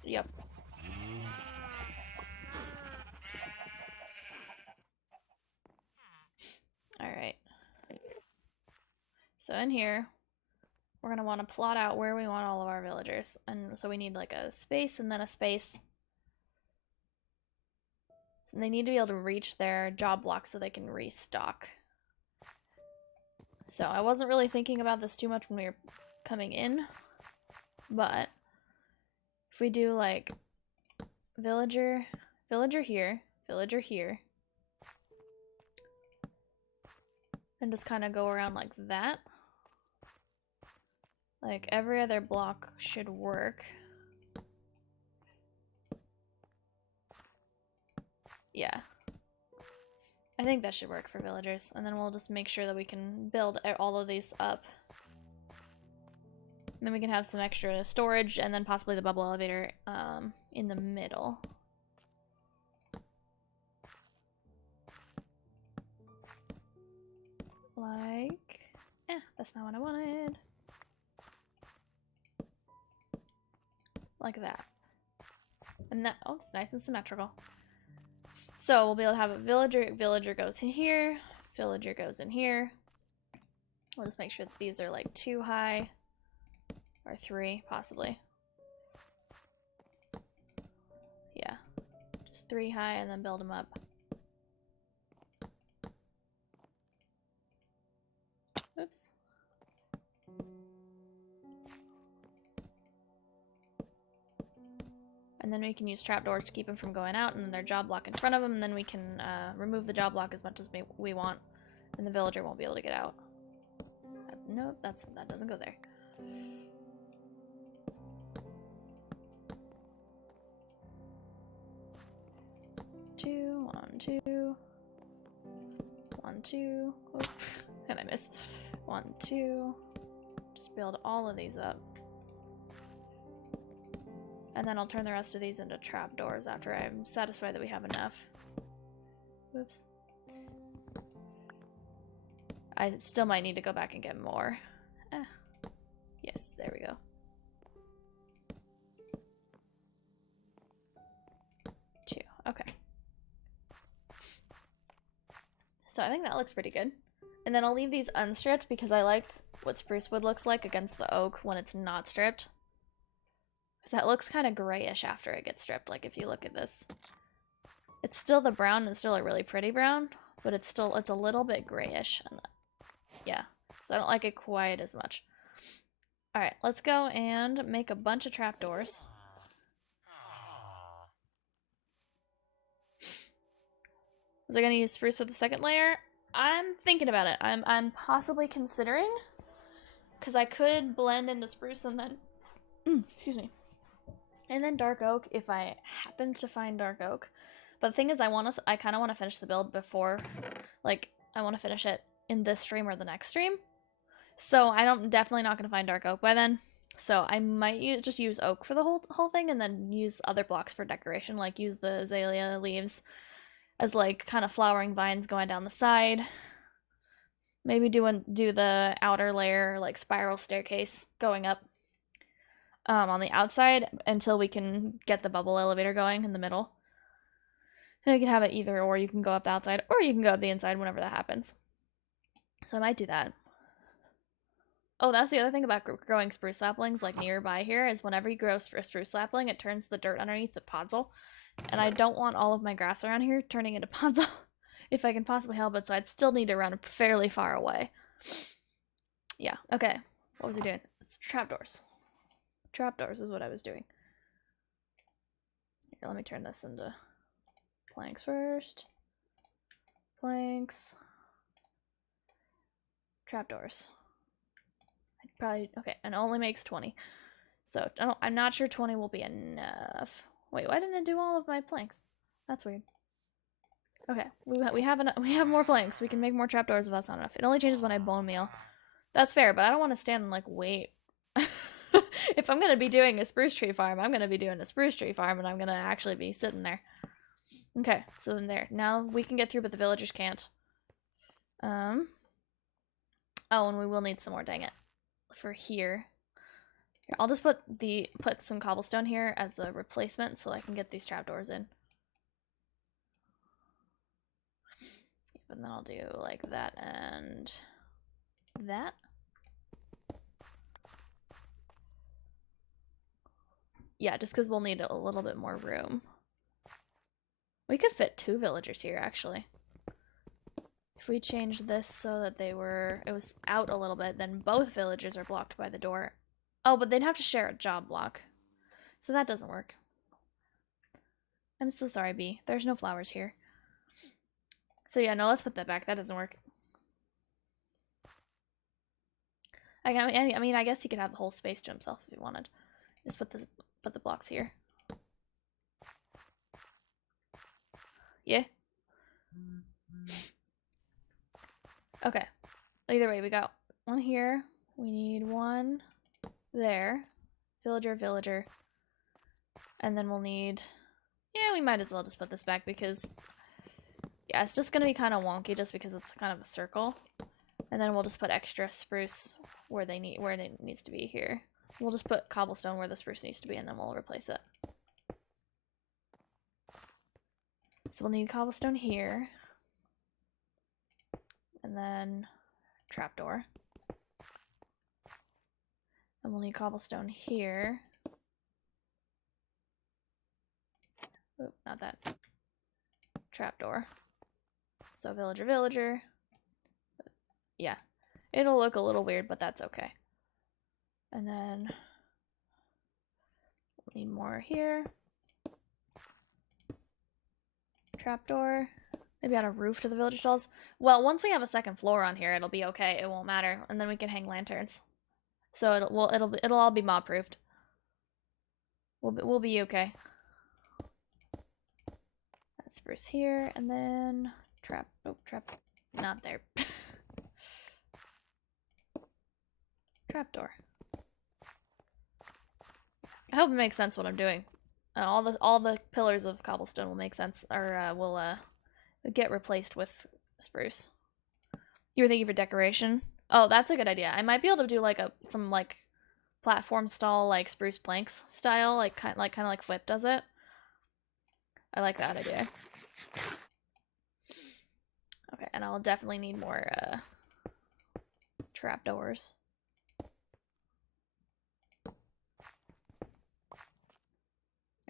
Yep. Alright. So in here, we're going to want to plot out where we want all of our villagers. And so we need like a space and then a space. So they need to be able to reach their job block so they can restock. So I wasn't really thinking about this too much when we were coming in. But if we do like villager here, villager here. And just kind of go around like that. Like every other block should work. Yeah. I think that should work for villagers. And then we'll just make sure that we can build all of these up. And then we can have some extra storage and then possibly the bubble elevator in the middle. Like, that's not what I wanted. Like that. And that, oh, it's nice and symmetrical. So we'll be able to have a villager goes in here, villager goes in here. We'll just make sure that these are like 2 high, or 3 possibly. Yeah, just 3 high and then build them up. Oops. And then we can use trapdoors to keep them from going out, and then their job block in front of them, and then we can remove the job block as much as we want, and the villager won't be able to get out. Nope, that doesn't go there. Two, 1, 2. 1, 2. Oh, and I miss. 1, 2. Just build all of these up. And then I'll turn the rest of these into trapdoors after I'm satisfied that we have enough. Whoops. I still might need to go back and get more. Yes, there we go. 2. Okay. So I think that looks pretty good. And then I'll leave these unstripped because I like what spruce wood looks like against the oak when it's not stripped. Because that looks kind of grayish after it gets stripped. Like if you look at this, it's still the brown. It's still a really pretty brown, but it's a little bit grayish. And yeah, so I don't like it quite as much. All right, let's go and make a bunch of trapdoors. Was I gonna use spruce for the second layer? I'm thinking about it. I'm possibly considering, because I could blend into spruce and then, excuse me. And then dark oak if I happen to find dark oak. But the thing is, I kind of want to finish the build before, like, I want to finish it in this stream or the next stream. So I'm definitely not going to find dark oak by then. So I might just use oak for the whole thing, and then use other blocks for decoration, like use the azalea leaves as like kind of flowering vines going down the side. Maybe do the outer layer like spiral staircase going up on the outside until we can get the bubble elevator going in the middle. And you can have it either or. You can go up the outside or you can go up the inside whenever that happens. So I might do that. Oh, that's the other thing about growing spruce saplings like nearby here is whenever you grow a spruce sapling, it turns the dirt underneath the podzol. And I don't want all of my grass around here turning into podzol if I can possibly help it, so I'd still need to run fairly far away. Yeah, okay. What was he doing? It's trapdoors. Trapdoors is what I was doing. Here, let me turn this into planks first. Planks. Trapdoors. I'd probably, okay, and it only makes 20. So I'm not sure 20 will be enough. Wait, why didn't it do all of my planks? That's weird. Okay, we have more planks. We can make more trapdoors if that's not enough. It only changes when I bone meal. That's fair, but I don't want to stand and like wait. If I'm gonna be doing a spruce tree farm, I'm gonna be doing a spruce tree farm, and I'm gonna actually be sitting there. Okay, so then there. Now we can get through, but the villagers can't. Oh, and we will need some more. Dang it, for here. Here, I'll just put some cobblestone here as a replacement, so I can get these trapdoors in. And then I'll do like that and that. Yeah, just because we'll need a little bit more room. We could fit 2 villagers here, actually. If we changed this so that it was out a little bit, then both villagers are blocked by the door. Oh, but they'd have to share a job block. So that doesn't work. I'm so sorry, Bee. There's no flowers here. So yeah, no, let's put that back. That doesn't work. I mean, I guess he could have the whole space to himself if he wanted. Just put the blocks here. Yeah. Okay. Either way, we got one here. We need one there. Villager. And then we'll need... Yeah, we might as well just put this back because... Yeah, it's just going to be kind of wonky just because it's kind of a circle. And then we'll just put extra spruce where it needs to be here. We'll just put cobblestone where the spruce needs to be, and then we'll replace it. So we'll need cobblestone here. And then trapdoor. And we'll need cobblestone here. Oop, not that. Trapdoor. So villager. Yeah. It'll look a little weird, but that's okay. And then we'll need more here. Trapdoor. Maybe on a roof to the village stalls. Well, once we have a second floor on here, it'll be okay. It won't matter. And then we can hang lanterns. So it'll all be mob proofed. We'll be okay. That's spruce here, and then trap. Not there. Trapdoor. I hope it makes sense what I'm doing. All the pillars of cobblestone will make sense, or will get replaced with spruce. You were thinking for decoration? Oh, that's a good idea. I might be able to do like some like platform stall like spruce planks style, like kind of like Flip does it. I like that idea. Okay, and I'll definitely need more trapdoors.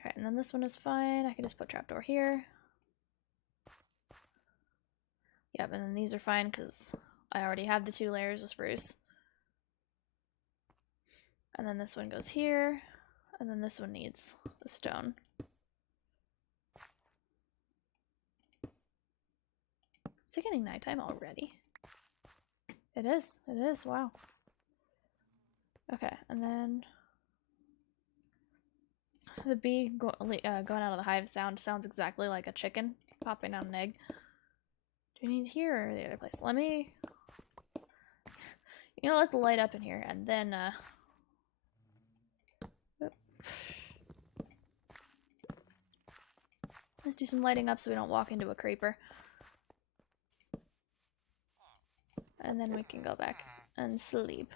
Alright, and then this one is fine. I can just put trapdoor here. Yep, and then these are fine because I already have the 2 layers of spruce. And then this one goes here, and then this one needs the stone. Is it getting nighttime already? It is, wow. Okay, and then the bee going out of the hive sounds exactly like a chicken popping out an egg. Do we need here or the other place? Let me... let's light up in here, and then, Let's do some lighting up so we don't walk into a creeper. And then we can go back and sleep.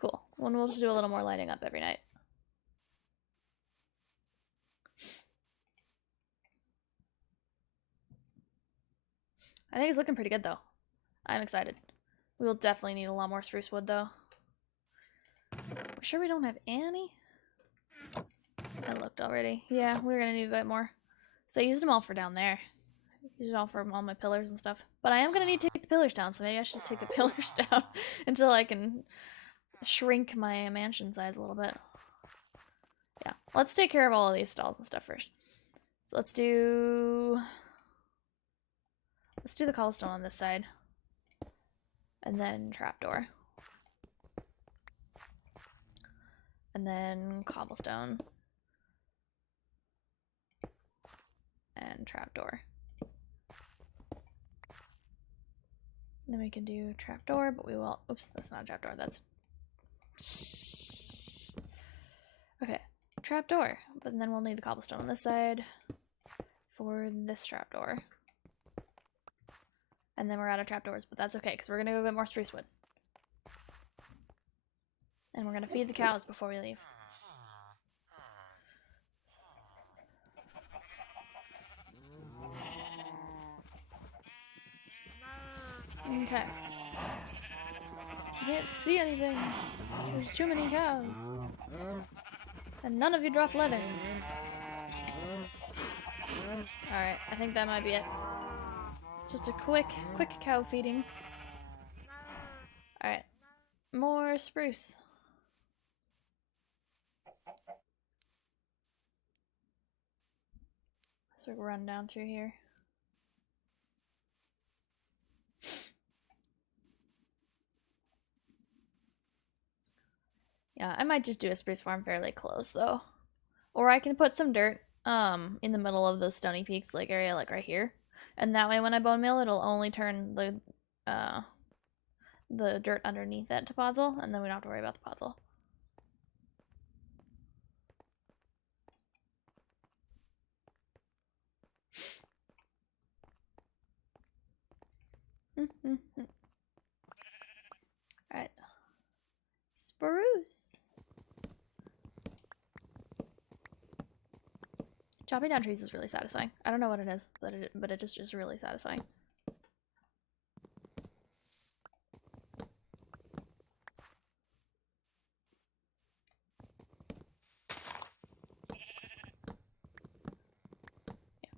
Cool. Well, we'll just do a little more lighting up every night. I think it's looking pretty good, though. I'm excited. We will definitely need a lot more spruce wood, though. We're sure we don't have any? I looked already. Yeah, we're gonna need a bit more. So I used them all for down there. Used it all for all my pillars and stuff. But I am gonna need to take the pillars down, so maybe I should just take the pillars down until I can shrink my mansion size a little bit. Yeah, let's take care of all of these stalls and stuff first. So let's do the cobblestone on this side. And then trapdoor. And then cobblestone. And trapdoor. Then we can do trapdoor, but we will... Oops, that's not a trapdoor, that's... Okay, trapdoor. But then we'll need the cobblestone on this side for this trapdoor. And then we're out of trapdoors, but that's okay, because we're going to go get more spruce wood. And we're going to feed the cows before we leave. Okay. I can't see anything. There's too many cows. And none of you drop leather. Alright, I think that might be it. Just a quick cow feeding. Alright. More spruce. So we'll run down through here. Yeah, I might just do a spruce farm fairly close though. Or I can put some dirt in the middle of the Stony Peaks like area, like right here. And that way when I bone meal, it'll only turn the dirt underneath it to podzol, and then we don't have to worry about the podzol. Alright. Spruce. Chopping down trees is really satisfying. I don't know what it is, but it just is really satisfying.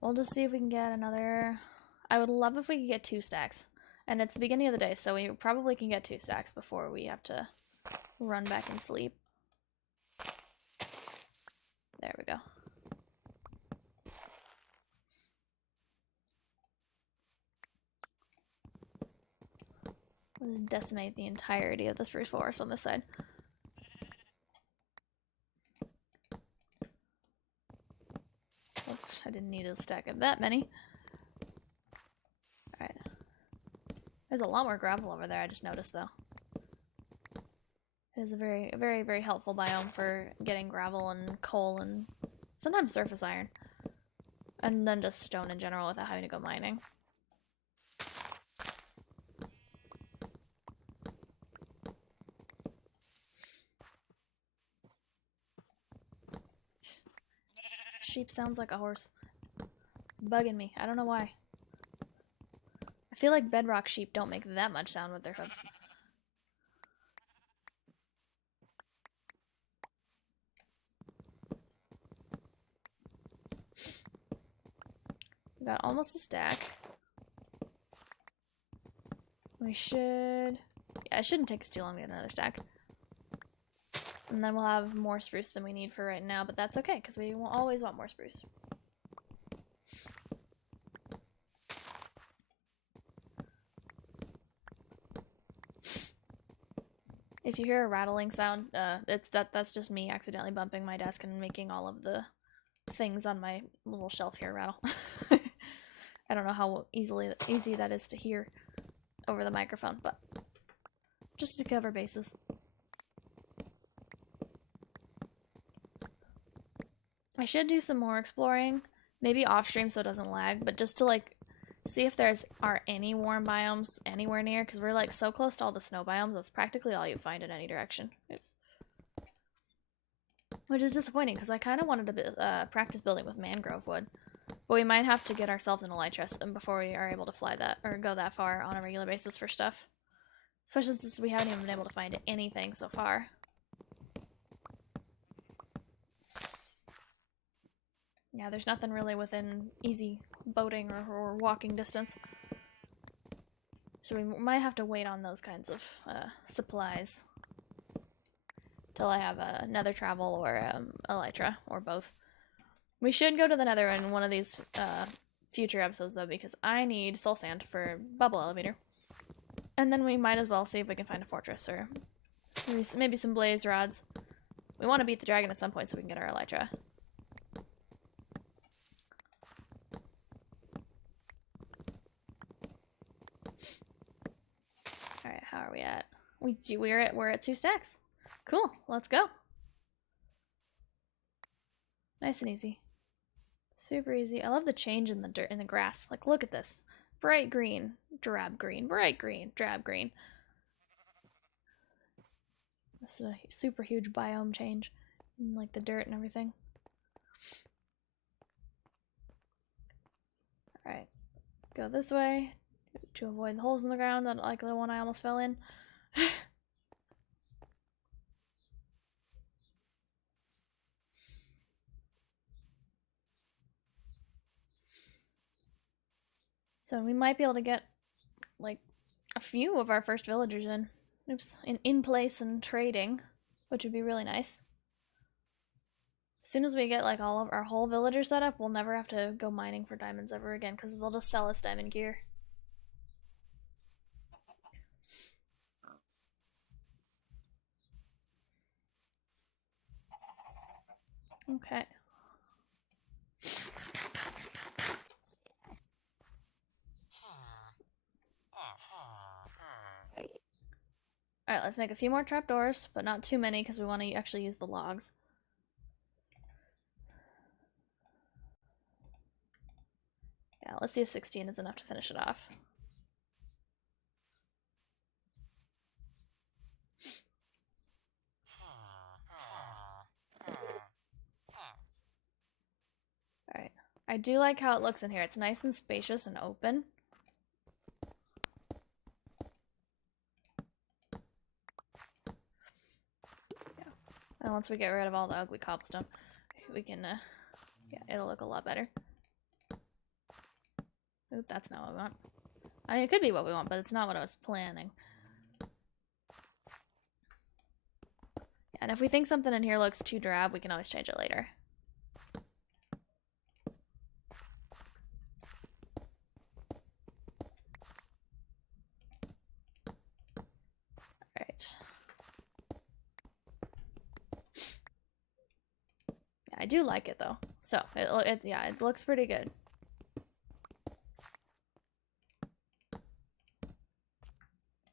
We'll just see if we can get another... I would love if we could get 2 stacks. And it's the beginning of the day, so we probably can get 2 stacks before we have to run back and sleep. There we go. We'll just decimate the entirety of the spruce forest on this side. Oops, I didn't need a stack of that many. Alright. There's a lot more gravel over there, I just noticed though. It is a very, very, very helpful biome for getting gravel and coal and sometimes surface iron. And then just stone in general without having to go mining. Sheep sounds like a horse. It's bugging me. I don't know why. I feel like bedrock sheep don't make that much sound with their hooves. We got almost a stack. We should... Yeah, it shouldn't take us too long to get another stack. And then we'll have more spruce than we need for right now, but that's okay, because we will always want more spruce. If you hear a rattling sound, that's just me accidentally bumping my desk and making all of the things on my little shelf here rattle. I don't know how easy that is to hear over the microphone, but just to cover bases. I should do some more exploring, maybe off stream so it doesn't lag, but just to like see if are any warm biomes anywhere near, because we're like so close to all the snow biomes. That's practically all you find in any direction. Oops. Which is disappointing because I kind of wanted to practice building with mangrove wood, but we might have to get ourselves an elytra before we are able to fly that or go that far on a regular basis for stuff. Especially since we haven't even been able to find anything so far. Yeah, there's nothing really within easy boating or walking distance. So we might have to wait on those kinds of supplies till I have another travel or elytra or both. We should go to the nether in one of these future episodes though, because I need soul sand for bubble elevator. And then we might as well see if we can find a fortress or maybe some blaze rods. We want to beat the dragon at some point so we can get our elytra. Alright, how are we at? We're at 2 stacks. Cool, let's go. Nice and easy. Super easy. I love the change in the dirt in the grass. Like, look at this. Bright green, drab green, bright green, drab green. This is a super huge biome change in like the dirt and everything. Alright, let's go this way to avoid the holes in the ground that like the one I almost fell in. So we might be able to get like a few of our first villagers in. Oops, in place and trading, which would be really nice. As soon as we get like all of our whole villager set up, we'll never have to go mining for diamonds ever again because they'll just sell us diamond gear. Okay. Alright, let's make a few more trapdoors, but not too many because we want to actually use the logs. Yeah, let's see if 16 is enough to finish it off. Alright. I do like how it looks in here. It's nice and spacious and open. Yeah. And once we get rid of all the ugly cobblestone, we can, yeah, it'll look a lot better. Oop, that's not what we want. I mean, it could be what we want, but it's not what I was planning. And if we think something in here looks too drab, we can always change it later. Alright. Yeah, I do like it though. So, it looks pretty good.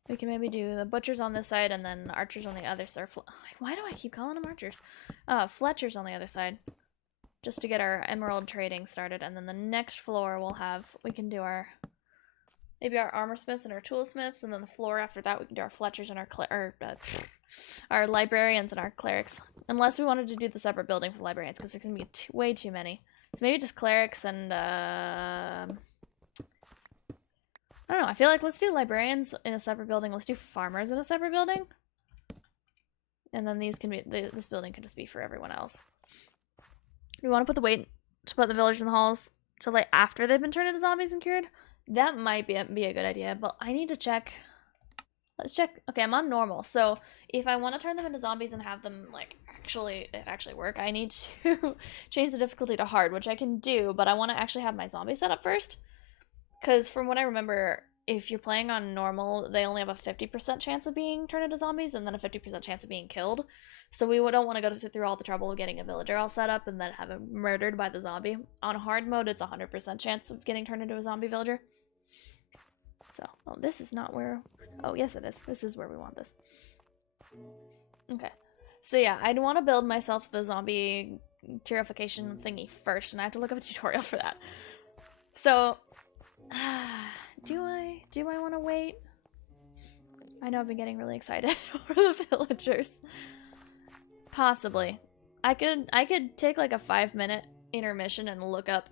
We can maybe do the butchers on this side and then archers on the other side. Why do I keep calling them archers? Fletchers on the other side. Just to get our emerald trading started. And then the next floor we can do maybe our armor smiths and our toolsmiths. And then the floor after that we can do our fletchers and our librarians and our clerics. Unless we wanted to do the separate building for librarians because there's going to be way too many. So maybe just clerics and I don't know, I feel like let's do librarians in a separate building. Let's do farmers in a separate building. And then this building can just be for everyone else. We want to put the villagers in the halls till like after they've been turned into zombies and cured. That might be a good idea, but I need to check. Let's check. Okay, I'm on normal. So if I want to turn them into zombies and have them like actually work, I need to change the difficulty to hard, which I can do, but I want to actually have my zombie set up first. Because from what I remember, if you're playing on normal, they only have a 50% chance of being turned into zombies and then a 50% chance of being killed. So we don't want to go through all the trouble of getting a villager all set up and then have him murdered by the zombie. On hard mode, it's a 100% chance of getting turned into a zombie villager. So, oh, this is not where... Oh, yes it is. This is where we want this. Okay. So yeah, I'd want to build myself the zombie purification thingy first, and I have to look up a tutorial for that. So, do I want to wait? I know I've been getting really excited over the villagers. Possibly. I could take like a 5-minute intermission and look up.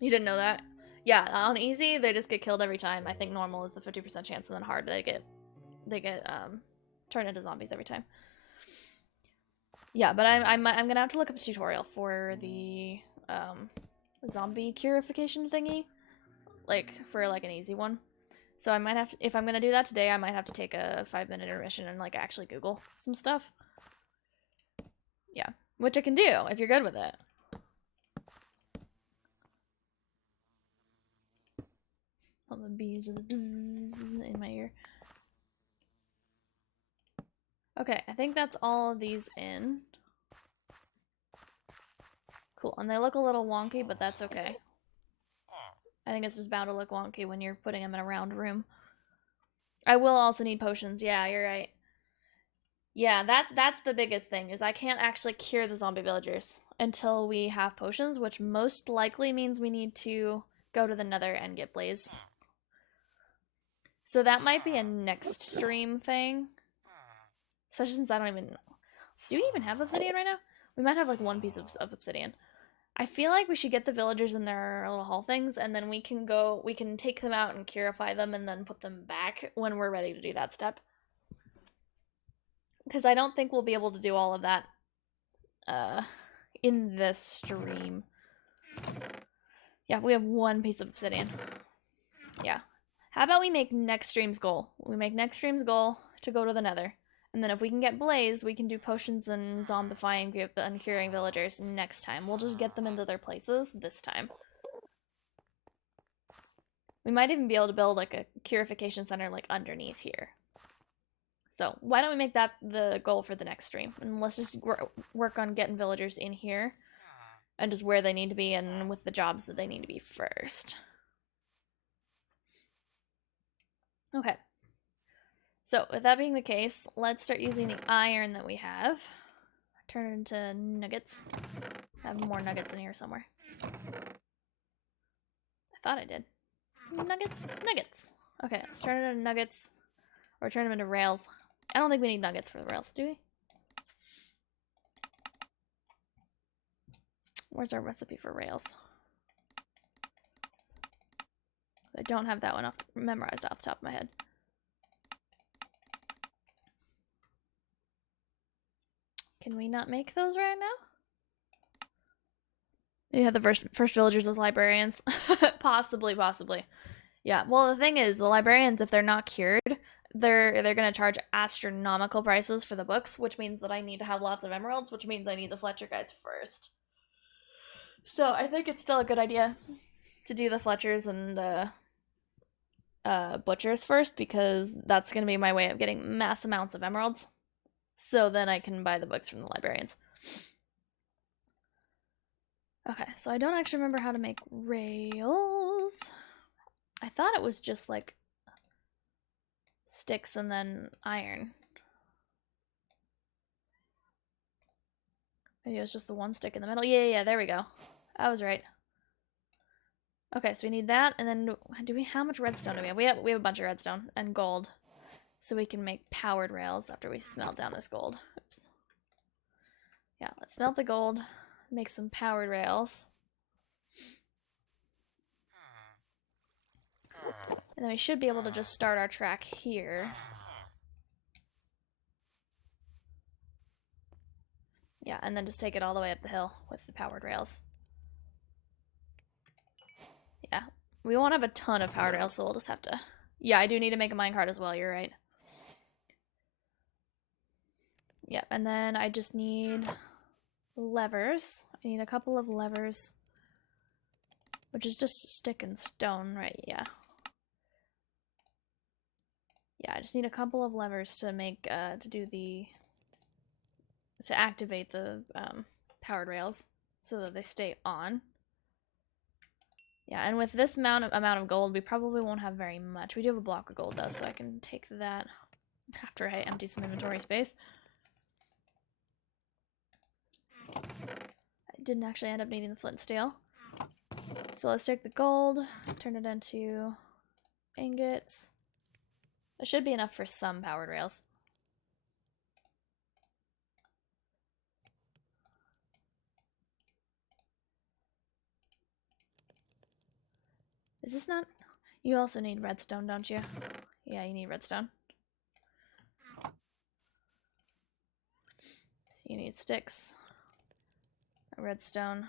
You didn't know that? Yeah, on easy they just get killed every time. I think normal is the 50% chance, and then hard they get turned into zombies every time. Yeah, but I'm gonna have to look up a tutorial for the zombie purification thingy, like for like an easy one. So I might have to, if I'm gonna do that today, I might have to take a 5-minute intermission and like actually Google some stuff. Yeah, which I can do if you're good with it. All the bees just bzzz in my ear. Okay, I think that's all of these in. Cool, and they look a little wonky, but that's okay. I think it's just bound to look wonky when you're putting them in a round room. I will also need potions. Yeah, you're right. Yeah, that's the biggest thing, is I can't actually cure the zombie villagers until we have potions, which most likely means we need to go to the Nether and get Blaze. So that might be a next stream thing. Especially since I don't even know. Do we even have obsidian right now? We might have like one piece of obsidian. I feel like we should get the villagers in their little hall things, and then we can take them out and purify them and then put them back when we're ready to do that step. Because I don't think we'll be able to do all of that in this stream. Yeah, we have one piece of obsidian. Yeah. How about we make next stream's goal? We make next stream's goal to go to the Nether. And then if we can get Blaze, we can do potions and zombifying and curing villagers next time. We'll just get them into their places this time. We might even be able to build like a purification center like underneath here. So why don't we make that the goal for the next stream? And let's just work on getting villagers in here and just where they need to be and with the jobs that they need to be first. Okay. So with that being the case, let's start using the iron that we have. Turn it into nuggets. I have more nuggets in here somewhere. I thought I did. Nuggets? Nuggets. Okay, let's turn it into nuggets. Or turn them into rails. I don't think we need nuggets for the rails, do we? Where's our recipe for rails? I don't have that one memorized off the top of my head. Can we not make those right now? Yeah, the first villagers as librarians. Possibly. Yeah, well the thing is, the librarians, if they're not cured, they're gonna charge astronomical prices for the books, which means that I need to have lots of emeralds, which means I need the Fletcher guys first. So I think it's still a good idea to do the Fletchers and butchers first, because that's gonna be my way of getting mass amounts of emeralds. So then I can buy the books from the librarians. Okay, so I don't actually remember how to make rails. I thought it was just like sticks and then iron. Maybe it was just the one stick in the middle. Yeah, there we go. I was right. Okay, so we need that, and then how much redstone do we have? We have a bunch of redstone and gold. So we can make powered rails after we smelt down this gold. Oops. Yeah, let's smelt the gold, make some powered rails. And then we should be able to just start our track here. Yeah, and then just take it all the way up the hill with the powered rails. Yeah, we won't have a ton of powered rails, so we'll just have to... Yeah, I do need to make a minecart as well, you're right. Yep, and then I just need levers. I need a couple of levers, which is just stick and stone, right? Yeah. Yeah, I just need a couple of levers to make, to activate the powered rails so that they stay on. Yeah, and with this amount of gold, we probably won't have very much. We do have a block of gold though, so I can take that after I empty some inventory space. didn't actually end up needing the flint and steel. So let's take the gold, turn it into ingots. There should be enough for some powered rails. Is this not... You also need redstone, don't you? Yeah, you need redstone. So you need sticks, redstone,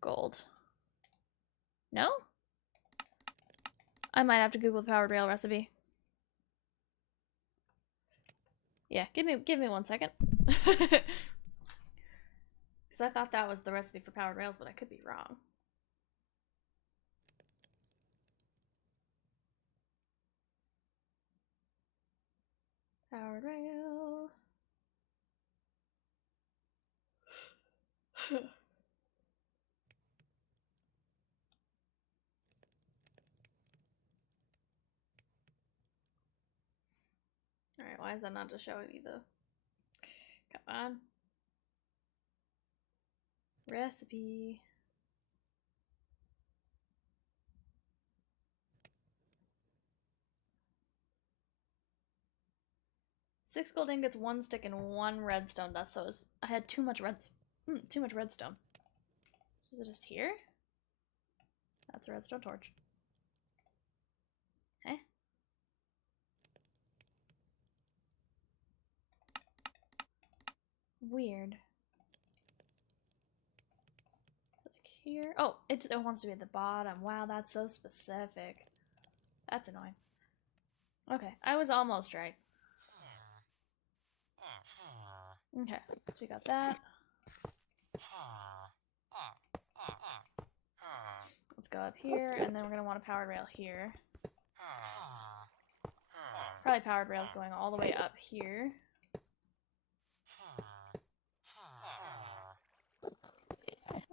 gold. No? I might have to Google the powered rail recipe. Yeah, give me 1 second. Because I thought that was the recipe for powered rails, but I could be wrong. Powered rail. Alright, why is that not just showing me the... Come on. Recipe. Six gold ingots, 1 stick, and 1 redstone dust. So I had too much redstone. Is it just here? That's a redstone torch. Eh? Weird. Like here? Oh, it wants to be at the bottom. Wow, that's so specific. That's annoying. Okay, I was almost right. Okay, so we got that. Let's go up here, and then we're going to want a powered rail here. Probably powered rails going all the way up here.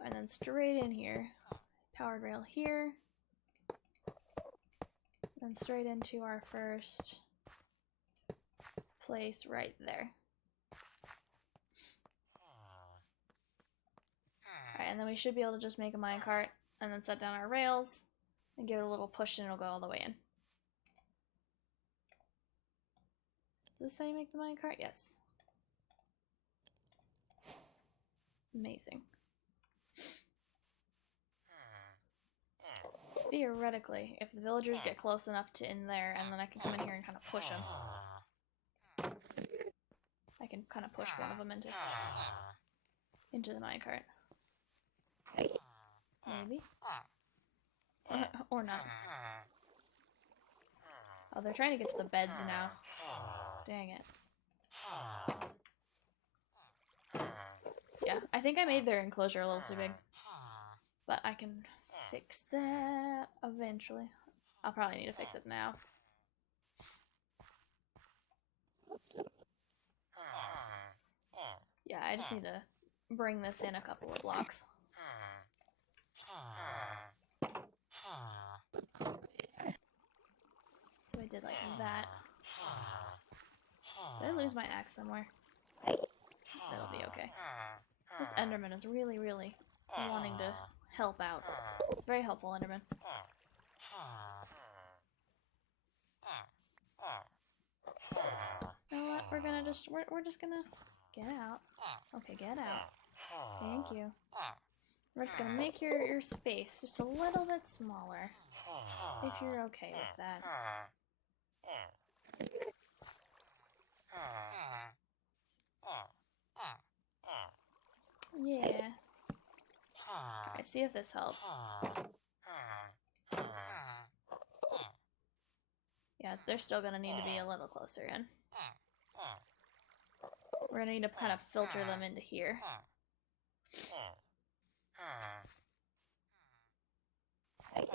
And then straight in here. Powered rail here. And straight into our first place right there. Alright, and then we should be able to just make a minecart and then set down our rails and give it a little push and it'll go all the way in. Is this how you make the minecart? Yes. Amazing. Theoretically, if the villagers get close enough to in there, and then I can come in here and kind of push them. I can kind of push one of them into the minecart. Maybe. Or not. Oh, they're trying to get to the beds now. Dang it. Yeah, I think I made their enclosure a little too big. But I can fix that eventually. I'll probably need to fix it now. Yeah, I just need to bring this in a couple of blocks. So I did like that. Did I lose my axe somewhere? That'll be okay. This Enderman is really, really wanting to help out. It's very helpful, Enderman. You know what? We're just gonna get out. Okay, get out. Thank you. We're just gonna make your space just a little bit smaller. If you're okay with that. Yeah. Alright, see if this helps. Yeah, they're still gonna need to be a little closer in. We're gonna need to kind of filter them into here. Alright.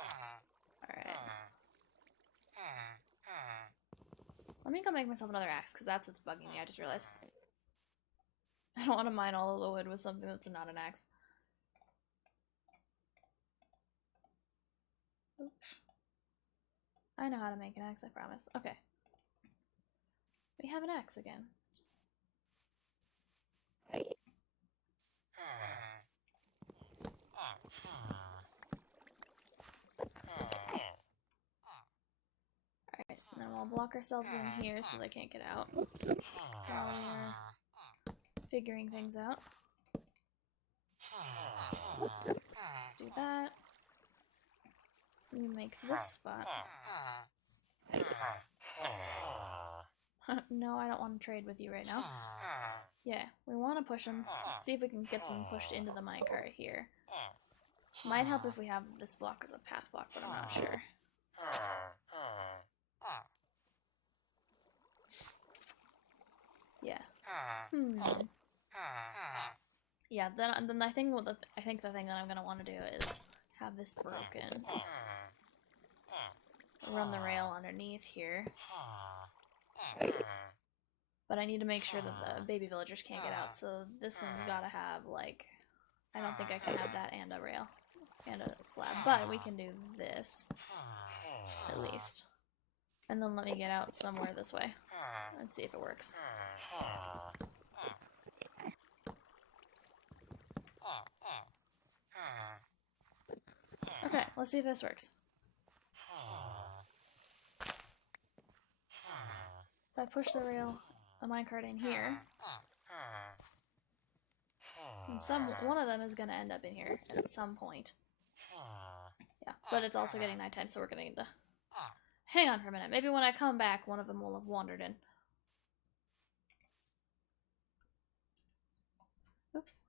Let me go make myself another axe, because that's what's bugging me, I just realized. I don't want to mine all of the wood with something that's not an axe. Oops. I know how to make an axe, I promise. Okay. We have an axe again. block ourselves in here so they can't get out while we're figuring things out. Let's do that. So we make this spot. No, I don't want to trade with you right now. Yeah, we want to push them. See if we can get them pushed into the minecart here. Might help if we have this block as a path block, but I'm not sure. Yeah. Yeah. Then I think the thing that I'm gonna want to do is have this broken. Run the rail underneath here. But I need to make sure that the baby villagers can't get out, so this one's gotta have, like, I don't think I can have that and a rail and a slab, but we can do this at least. And then let me get out somewhere this way and see if it works. Okay, let's see if this works. If I push the rail, the minecart in here, and one of them is going to end up in here at some point. Yeah, but it's also getting nighttime, so we're going to need to hang on for a minute. Maybe when I come back, one of them will have wandered in. Oops.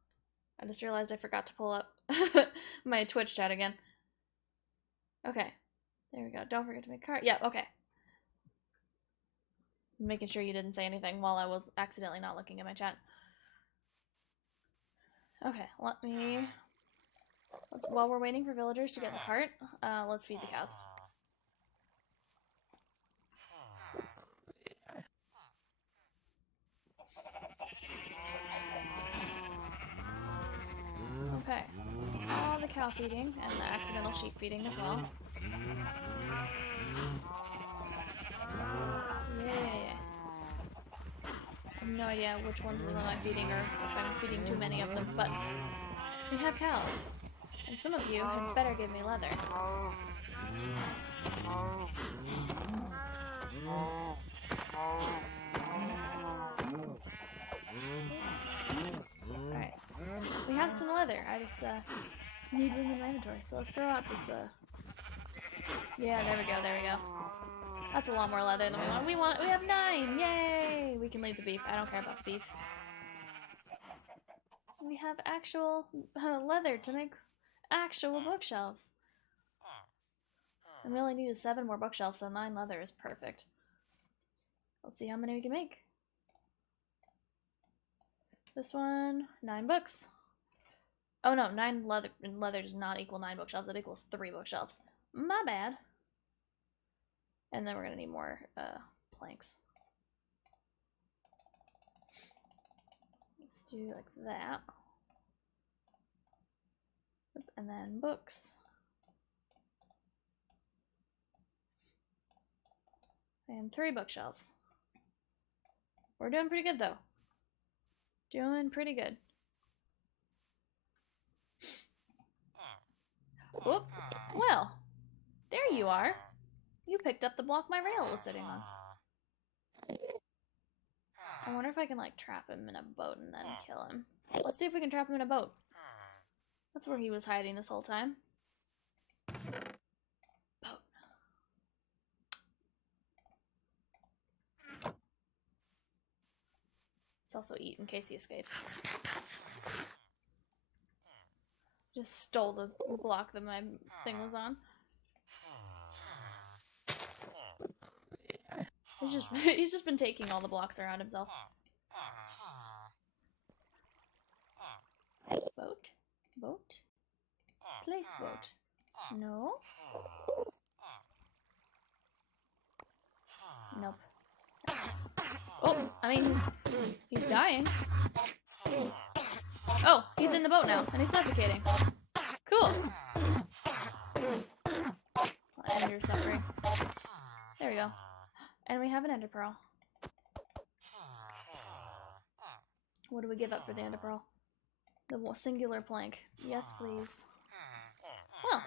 I just realized I forgot to pull up my Twitch chat again. Okay. There we go. Don't forget to make cart. Yeah, okay. Making sure you didn't say anything while I was accidentally not looking at my chat. Okay, while we're waiting for villagers to get in the cart, let's feed the cows. Okay, all the cow feeding and the accidental sheep feeding as well. Yeah. I have no idea which ones of them I'm feeding or if I'm feeding too many of them, but we have cows. And some of you had better give me leather. Alright. We have some leather. I just need room in my inventory. So let's throw out this yeah, there we go. That's a lot more leather than we want. We have 9! Yay! We can leave the beef. I don't care about the beef. We have actual leather to make actual bookshelves. And we only needed 7 more bookshelves, so 9 leather is perfect. Let's see how many we can make. This one, 9 books. Oh no, 9 leather. Leather does not equal 9 bookshelves. It equals 3 bookshelves. My bad. And then we're gonna need more planks. Let's do like that. And then books. And 3 bookshelves. We're doing pretty good though. Doing pretty good. Whoop. Well, there you are. You picked up the block my rail was sitting on. I wonder if I can like trap him in a boat and then kill him. Let's see if we can trap him in a boat. That's where he was hiding this whole time. Boat. Let's also eat in case he escapes. Just stole the block that my thing was on. He's just been taking all the blocks around himself. Boat? Boat? Place boat. No? Nope. Oh, I mean, he's dying. Oh, he's in the boat now, and he's suffocating. Cool. I'll end your suffering. There we go. And we have an ender pearl. What do we give up for the ender pearl? The singular plank. Yes, please. Well,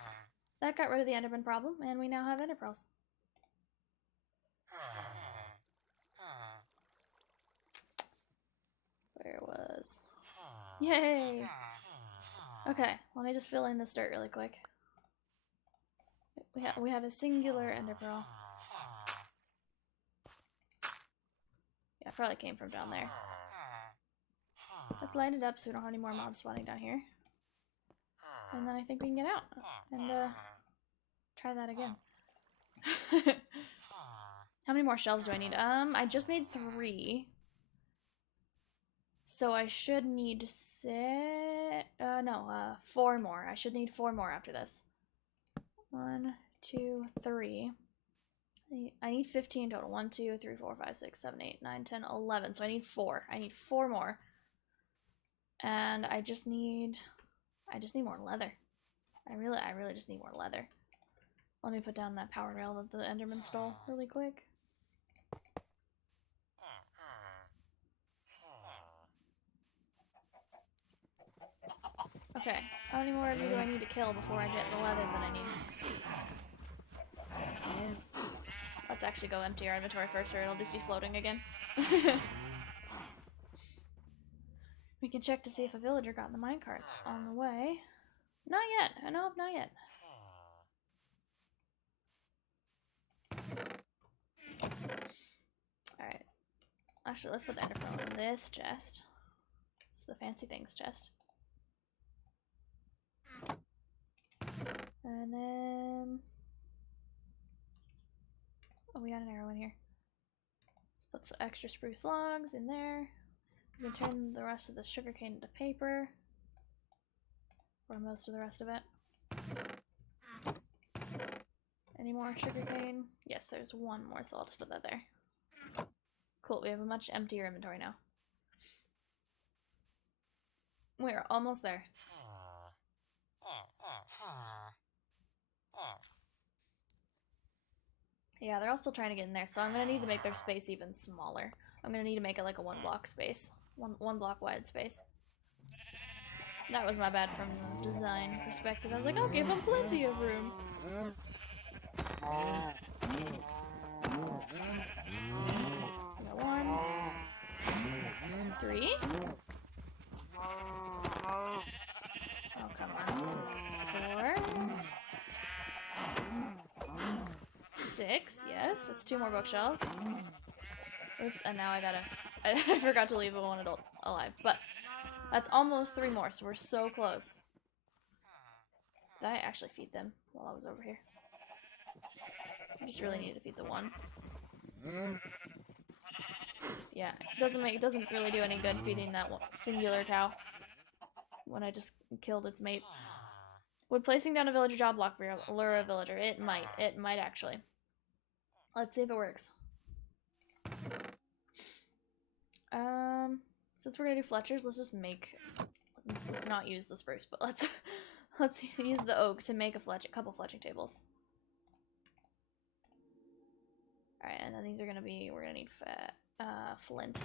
that got rid of the enderman problem, and we now have ender pearls. Yay! Okay, let me just fill in this dirt really quick. We have a singular ender pearl. Yeah, probably came from down there. Let's light it up so we don't have any more mobs spawning down here. And then I think we can get out and try that again. How many more shelves do I need? I just made 3. So I should need 4 more. I should need 4 more after this. 1, 2, 3. I need 15 total. 1, 2, 3, 4, 5, 6, 7, 8, 9, 10, 11. So I need 4. I need 4 more. And I just need more leather. I really just need more leather. Let me put down that power rail that the Enderman stole really quick. Okay, how many more of you do I need to kill before I get the leather that I need? Let's actually go empty our inventory first, or it'll just be floating again. We can check to see if a villager got in the minecart on the way. Not yet. Nope, not yet. Alright. Actually, let's put the ender pearl in this chest. It's the fancy things chest. And then... oh, we got an arrow in here. Let's put some extra spruce logs in there. We can turn the rest of the sugarcane into paper. Or most of the rest of it. Any more sugarcane? Yes, there's 1 more, so I'll just put that there. Cool, we have a much emptier inventory now. We're almost there. Yeah, they're all still trying to get in there, so I'm gonna need to make their space even smaller. I'm gonna need to make it like a 1 block space. One block wide space. That was my bad from the design perspective. I was like, I'll give them plenty of room. I got 1, 3. Oh, come on. 4. 6, yes. That's 2 more bookshelves. Oops, and now I forgot to leave one adult alive, but that's almost 3 more, so we're so close. Did I actually feed them while I was over here? I just really need to feed the 1. Yeah, it doesn't really do any good feeding that singular cow when I just killed its mate. Would placing down a villager job block lure a villager? It might actually. Let's see if it works. Since we're gonna do Fletchers, let's not use the spruce, but let's use the oak to make a couple fletching tables. Alright, and then we're gonna need flint.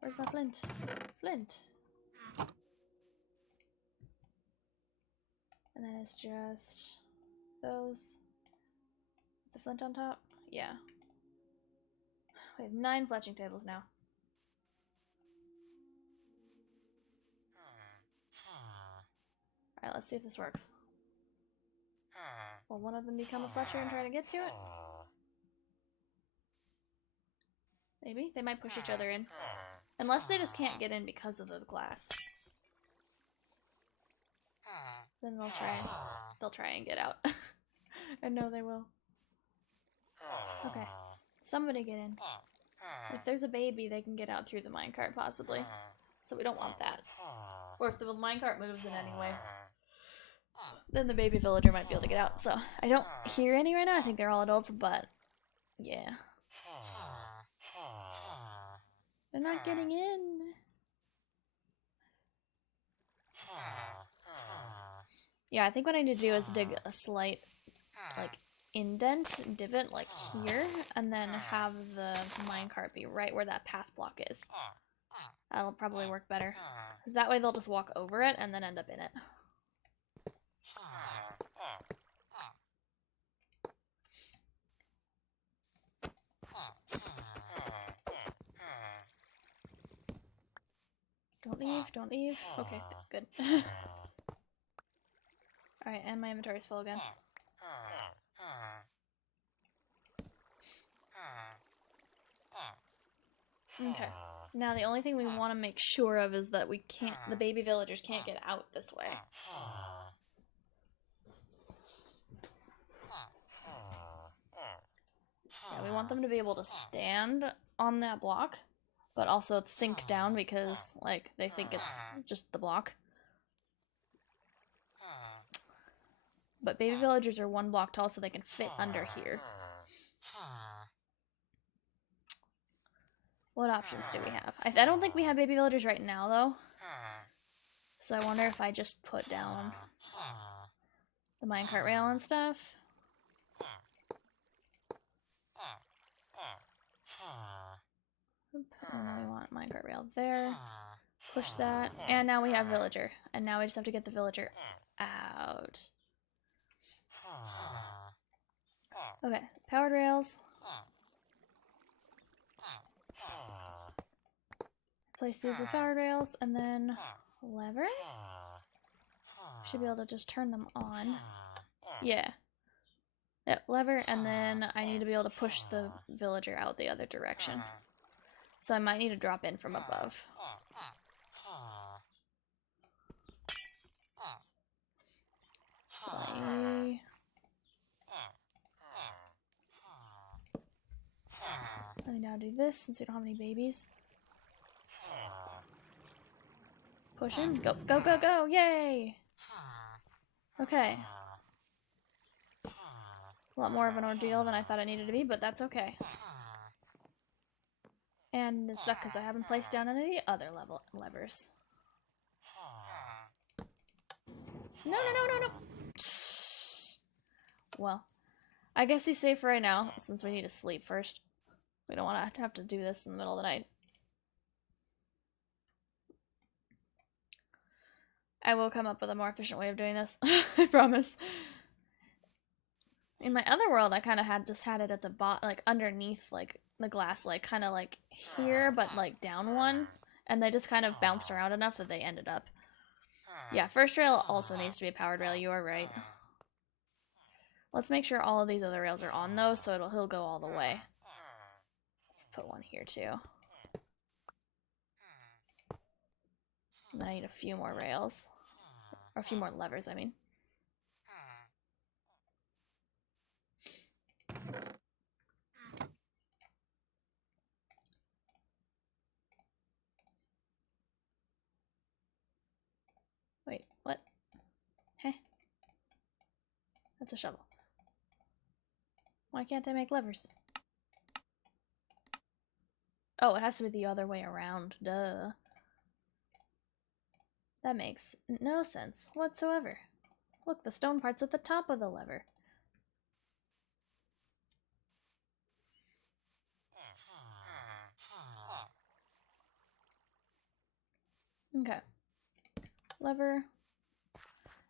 Where's my flint? Flint! And then it's just those. The flint on top? Yeah. We have 9 fletching tables now. Alright, let's see if this works. Will one of them become a fletcher and try to get to it? Maybe? They might push each other in. Unless they just can't get in because of the glass. Then they'll try and get out. I know they will. Okay. Somebody get in. If there's a baby, they can get out through the minecart, possibly. So we don't want that. Or if the minecart moves in any way, then the baby villager might be able to get out. So I don't hear any right now. I think they're all adults, but yeah. They're not getting in. Yeah, I think what I need to do is dig a slight, like, indent, divot, like here, and then have the minecart be right where that path block is. That'll probably work better. Because that way they'll just walk over it and then end up in it. Don't leave. Okay, good. Alright, and my inventory's full again. Okay. Now the only thing we want to make sure of is that the baby villagers can't get out this way. Yeah, we want them to be able to stand on that block, but also sink down because, like, they think it's just the block. But baby villagers are 1 block tall, so they can fit under here. What options do we have? I don't think we have baby villagers right now, though. So I wonder if I just put down the minecart rail and stuff. And then we want minecart rail there. Push that. And now we have villager. And now we just have to get the villager out. Okay, powered rails. Place these with powered rails, and then lever. Should be able to just turn them on. Yeah. Yep, lever, and then I need to be able to push the villager out the other direction. So I might need to drop in from above. Slightly. Let me now do this since we don't have any babies. Push him. Go, go, go, go! Yay! Okay. A lot more of an ordeal than I thought it needed to be, but that's okay. And it's stuck because I haven't placed down any other levers. No, no, no, no, no! Well, I guess he's safe right now, since we need to sleep first. We don't want to have to do this in the middle of the night. I will come up with a more efficient way of doing this. I promise. In my other world, I kind of just had it at the bottom, like underneath, like the glass, like kind of like here, but like down one, and they just kind of bounced around enough that they ended up. Yeah, first rail also needs to be a powered rail. You are right. Let's make sure all of these other rails are on though, so he'll go all the way. Let's put one here too. And then I need a few more rails. Or a few more levers, I mean. Wait, what? Hey. That's a shovel. Why can't I make levers? Oh, it has to be the other way around. Duh. That makes no sense whatsoever. Look, the stone part's at the top of the lever. Okay. Lever.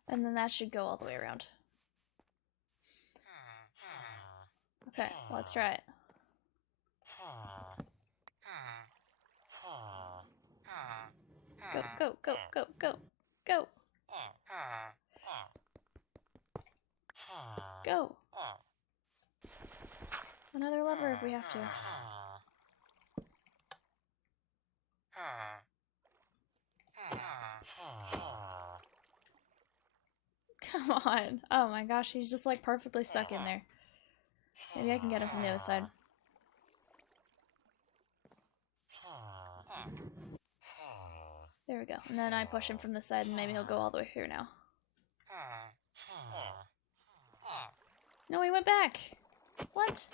And then that should go all the way around. Okay, let's try it. Go, go, go, go, go, go. Go. Another lever if we have to. Come on. Oh my gosh, he's just like perfectly stuck in there. Maybe I can get him from the other side. There we go. And then I push him from the side and maybe he'll go all the way through now. No, he went back! What?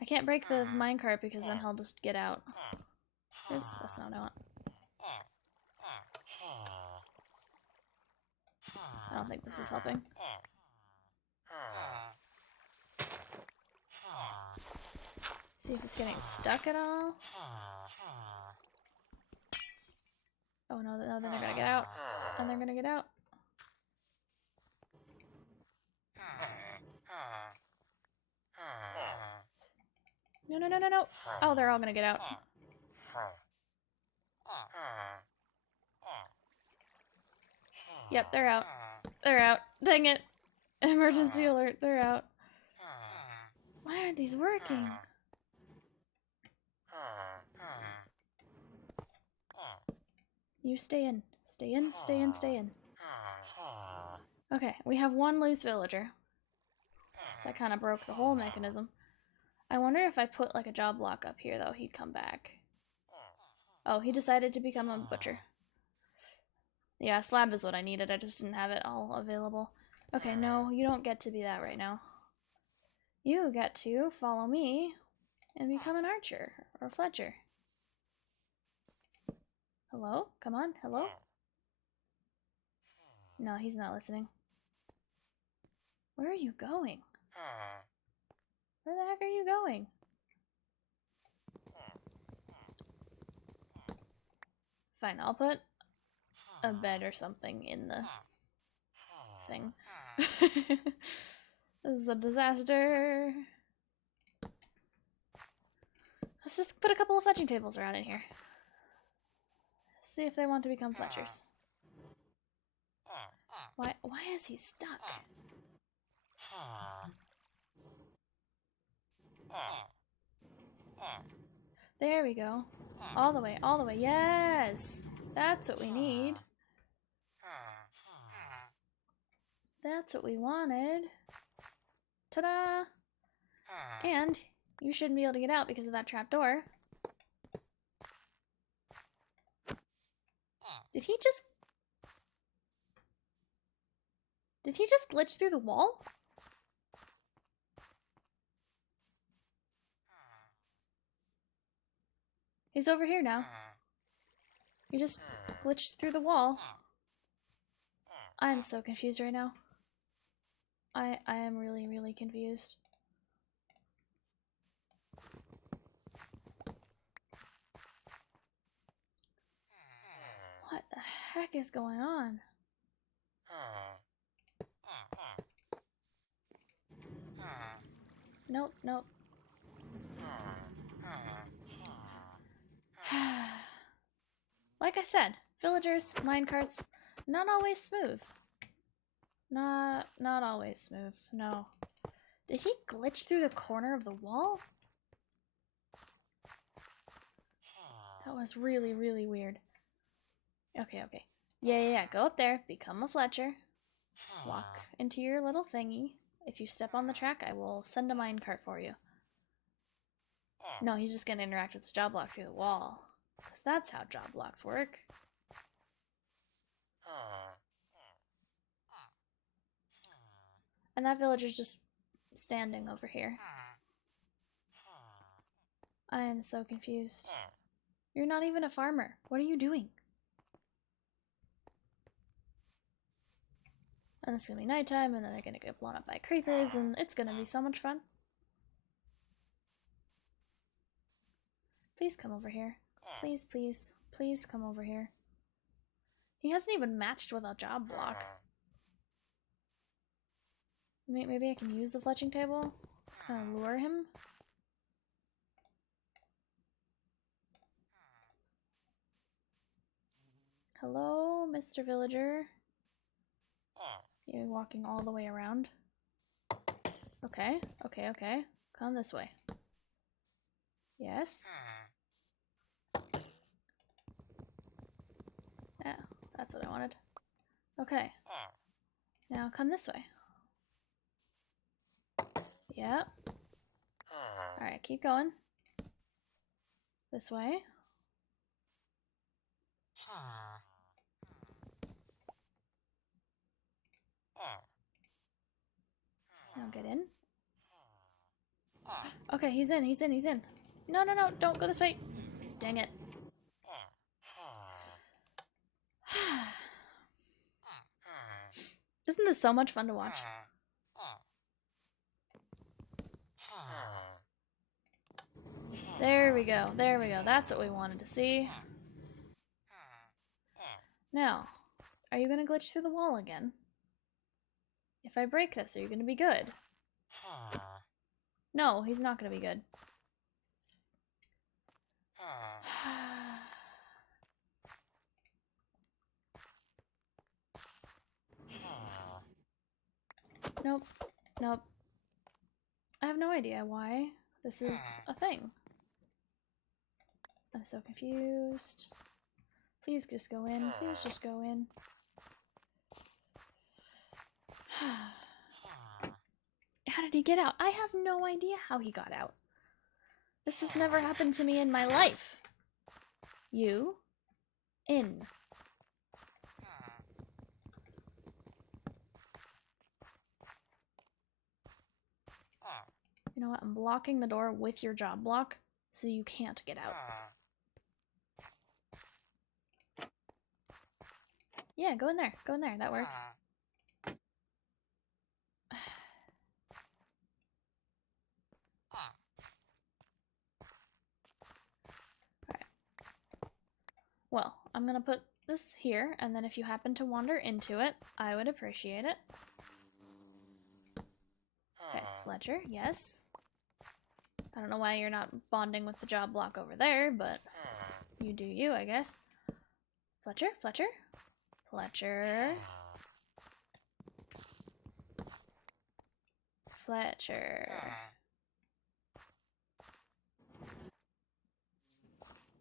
I can't break the minecart because then he'll just get out. Oops, that's not what I want. I don't think this is helping. See if it's getting stuck at all. Oh no, no, then they're gonna get out. And they're gonna get out. No, no, no, no, no. Oh, they're all gonna get out. Yep, they're out. They're out. Dang it. Emergency alert, they're out. Why aren't these working? You stay in. Stay in, stay in, stay in. Okay, we have one loose villager. So I kind of broke the whole mechanism. I wonder if I put like a job block up here though, he'd come back. Oh, he decided to become a butcher. Yeah, slab is what I needed. I just didn't have it all available. Okay, no, you don't get to be that right now. You get to follow me and become an archer or a fletcher. Hello? Come on, hello? No, he's not listening. Where are you going? Where the heck are you going? Fine, I'll put a bed or something in the thing. This is a disaster. Let's just put a couple of fletching tables around in here. See if they want to become fletchers. Why is he stuck? There we go. All the way, all the way. Yes! That's what we need. That's what we wanted. Ta-da! And you shouldn't be able to get out because of that trapdoor. Did he just glitch through the wall? He's over here now. He just glitched through the wall. I'm so confused right now. I am really, really confused. What the heck is going on? Nope, nope. Like I said, villagers, minecarts, not always smooth. Not always smooth, no. Did he glitch through the corner of the wall? That was really, really weird. Okay, okay. Yeah, go up there, become a fletcher. Walk into your little thingy. If you step on the track, I will send a minecart for you. No, he's just gonna interact with his job block through the wall. Because that's how job blocks work. And that villager's just standing over here. I am so confused. You're not even a farmer. What are you doing? And it's gonna be nighttime, and then they're gonna get blown up by creepers, and it's gonna be so much fun. Please come over here. Please, please, please come over here. He hasn't even matched with a job block. Maybe I can use the fletching table? It's gonna lure him. Hello, Mr. Villager. You're walking all the way around. Okay, okay, okay. Come this way. Yes. Yeah, that's what I wanted. Okay. Now come this way. Yep. Alright, keep going. This way. Now get in. Okay, he's in, he's in, he's in. No, no, no, don't go this way. Dang it. Isn't this so much fun to watch? There we go, there we go. That's what we wanted to see. Now, are you gonna glitch through the wall again? If I break this, are you gonna be good? No, he's not gonna be good. Nope. Nope. I have no idea why this is a thing. I'm so confused. Please just go in. Please just go in. How did he get out? I have no idea how he got out. This has never happened to me in my life. You. In. You know what? I'm blocking the door with your job block so you can't get out. Yeah, go in there. Go in there. That works. Alright. Well, I'm gonna put this here, and then if you happen to wander into it, I would appreciate it. Okay, Fletcher, yes. I don't know why you're not bonding with the job block over there, but you do you, I guess. Fletcher, Fletcher, Fletcher. Fletcher.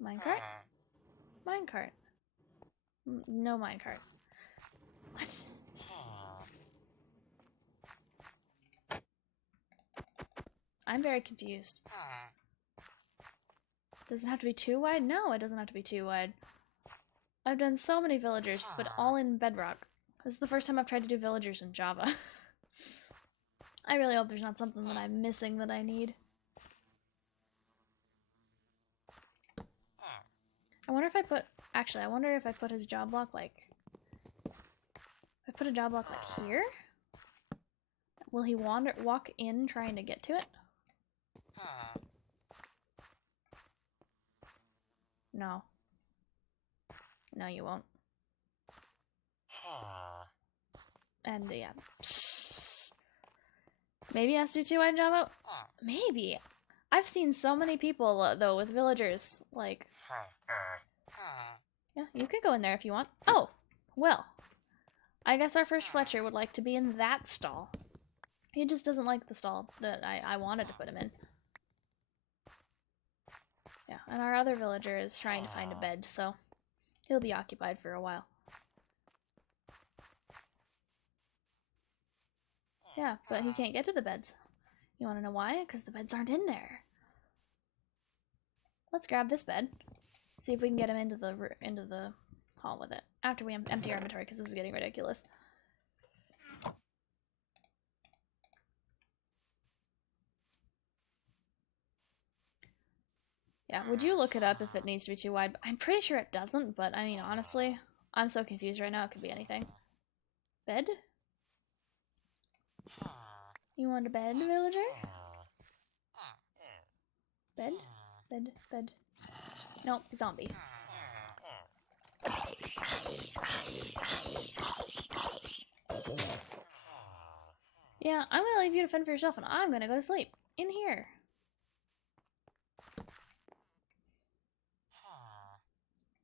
Minecart? Minecart. No minecart. What? I'm very confused. Does it have to be too wide? No, it doesn't have to be too wide. I've done so many villagers, but all in Bedrock. This is the first time I've tried to do villagers in Java. I really hope there's not something that I'm missing that I need. I wonder if I put... Actually, I wonder if I put his job block, like... If I put a job block, like, here? Will he walk in trying to get to it? No. No, you won't. And, yeah. Maybe it has to be 2 wide Java? Maybe. I've seen so many people, though, with villagers, like... Yeah, you could go in there if you want. Oh! Well. I guess our first Fletcher would like to be in that stall. He just doesn't like the stall that I wanted to put him in. Yeah, and our other villager is trying to find a bed, so he'll be occupied for a while. Yeah, but he can't get to the beds. You want to know why? Because the beds aren't in there. Let's grab this bed. See if we can get him into the hall with it. After we empty our inventory, because this is getting ridiculous. Yeah, would you look it up if it needs to be too wide? I'm pretty sure it doesn't, but I mean, honestly, I'm so confused right now, it could be anything. Bed? You want a bed, villager? Bed? Bed, bed. Nope, zombie. Yeah, I'm gonna leave you to fend for yourself, and I'm gonna go to sleep. In here.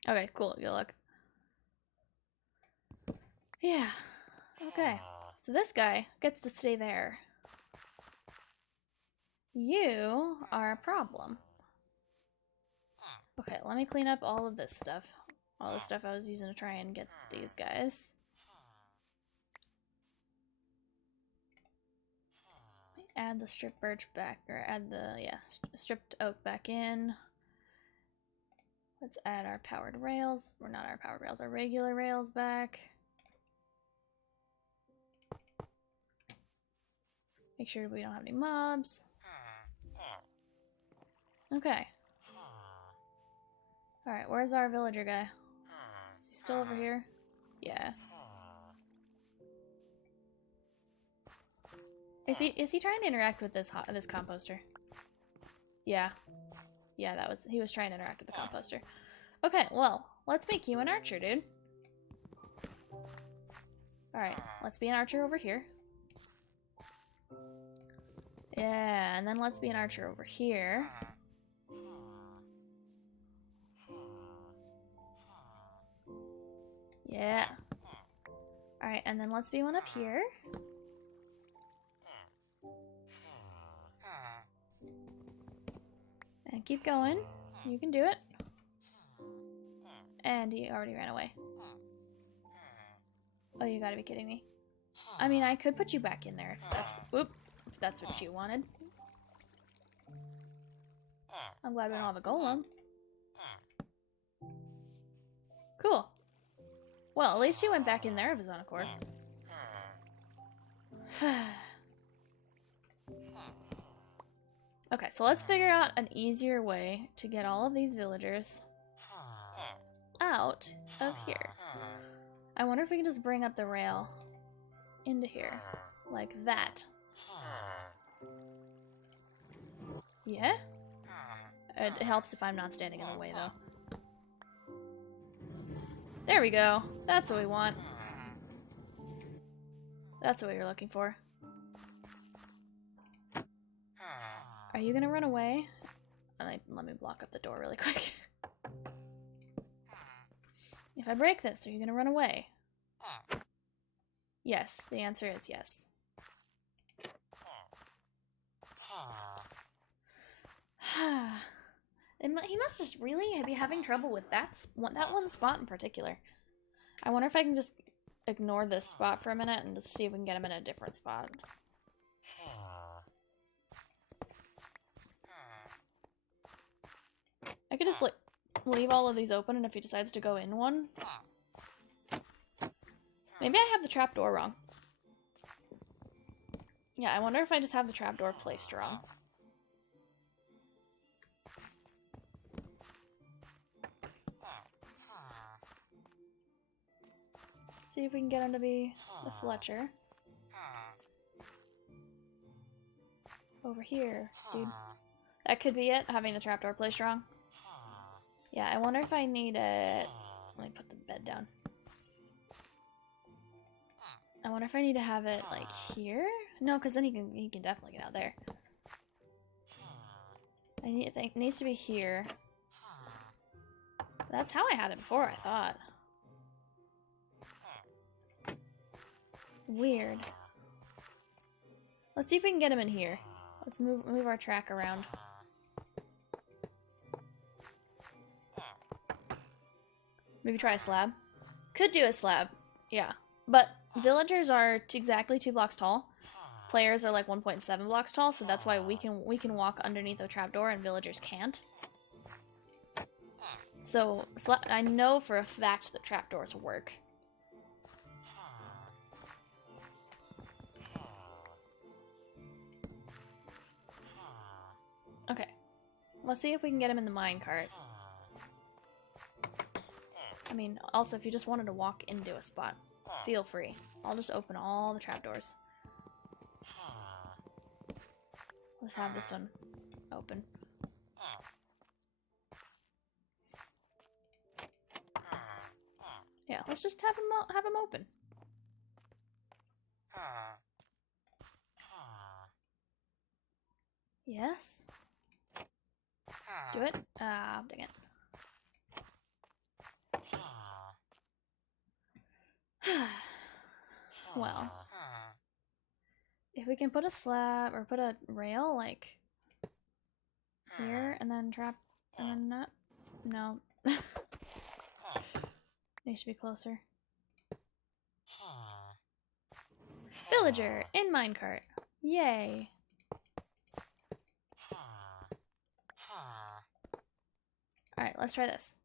Okay, cool, good luck. Yeah. Okay. So this guy gets to stay there. You are a problem. Okay, let me clean up all of this stuff. All the stuff I was using to try and get these guys. Add the stripped birch back, or add the, yeah, stripped oak back in. Let's add our powered rails, or not our powered rails, our regular rails back. Make sure we don't have any mobs. Okay. Alright, where's our villager guy? Is he still over here? Yeah. Is he trying to interact with this composter? Yeah. Yeah, he was trying to interact with the composter. Okay, well, let's make you an archer, dude. Alright, let's be an archer over here. Yeah, and then let's be an archer over here. Yeah. Alright, and then let's be one up here. keep going. You can do it. And he already ran away. Oh, you gotta be kidding me. I mean, I could put you back in there if that's what you wanted. I'm glad we don't have a golem. Cool. Well, at least he went back in there of his own accord. Okay, so let's figure out an easier way to get all of these villagers out of here. I wonder if we can just bring up the rail into here. Like that. Yeah? It helps if I'm not standing in the way, though. There we go. That's what we want. That's what you're looking for. Are you gonna run away? Let me block up the door really quick. If I break this, are you gonna run away? Yes, the answer is yes. He must just really be having trouble with that one spot in particular. I wonder if I can just ignore this spot for a minute and just see if we can get him in a different spot. I could just, like, leave all of these open, and if he decides to go in one... Maybe I have the trapdoor wrong. Yeah, I wonder if I just have the trapdoor placed wrong. See if we can get him to be the Fletcher. Over here, dude. That could be it, having the trapdoor placed wrong. Yeah, I wonder if I need it... Let me put the bed down. I wonder if I need to have it, like, here? No, because then he can definitely get out there. It needs to be here. That's how I had it before, I thought. Weird. Let's see if we can get him in here. Let's move our track around. Maybe try a slab. Could do a slab, yeah. But villagers are exactly 2 blocks tall. Players are like 1.7 blocks tall, so that's why we can walk underneath a trapdoor and villagers can't. So I know for a fact that trapdoors work. Okay, let's see if we can get him in the minecart. I mean, also, if you just wanted to walk into a spot, feel free. I'll just open all the trapdoors. Let's have this one open. Yeah, let's just have him open. Yes. Do it. Ah, dang it. Well, if we can put a slab or put a rail like here and then trap and then not. No. Needs to be closer. Villager in minecart. Yay. Alright, let's try this.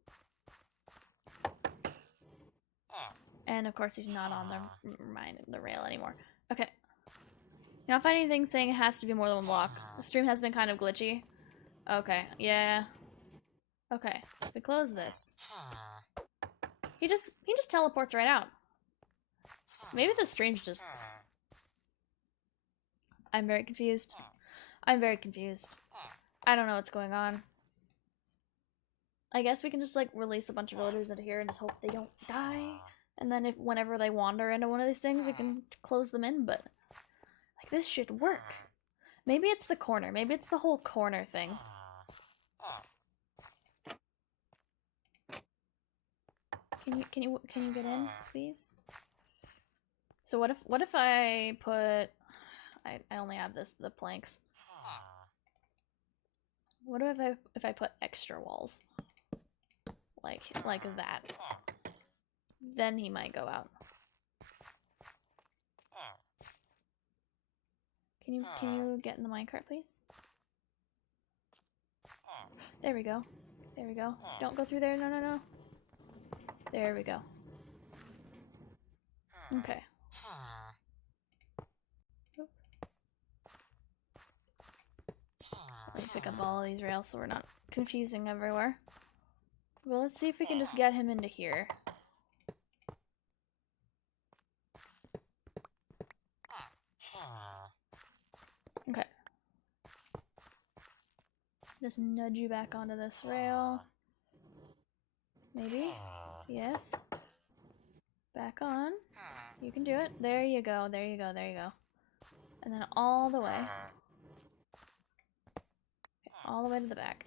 And of course he's not on the rail anymore. Okay. You're not finding anything saying it has to be more than 1 block. The stream has been kind of glitchy. Okay, yeah. Okay, if we close this. He just teleports right out. Maybe the stream's just... I'm very confused. I'm very confused. I don't know what's going on. I guess we can just, like, release a bunch of villagers into here and just hope they don't die. And then whenever they wander into one of these things, we can close them in, but... Like, this should work. Maybe it's the corner. Maybe it's the whole corner thing. Can you get in, please? So what if I put... I only have the planks. What if I put extra walls? Like that. Then he might go out. Can you get in the minecart, please? There we go. There we go. Don't go through there. No, no, no. There we go. Okay. Oop. Let me pick up all of these rails so we're not confusing everywhere. Well, let's see if we can just get him into here. Okay. Just nudge you back onto this rail. Maybe? Yes. Back on. You can do it. There you go, there you go, there you go. And then all the way. Okay, all the way to the back.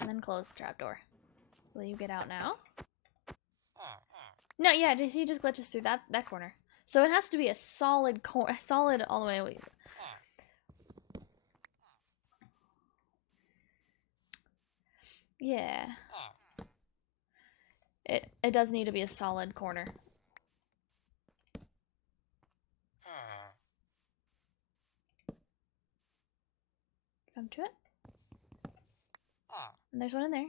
And then close the trapdoor. Will you get out now? No, yeah, he just glitches through that corner. So it has to be a solid solid all the way. Yeah. It does need to be a solid corner. Come to it. And there's one in there.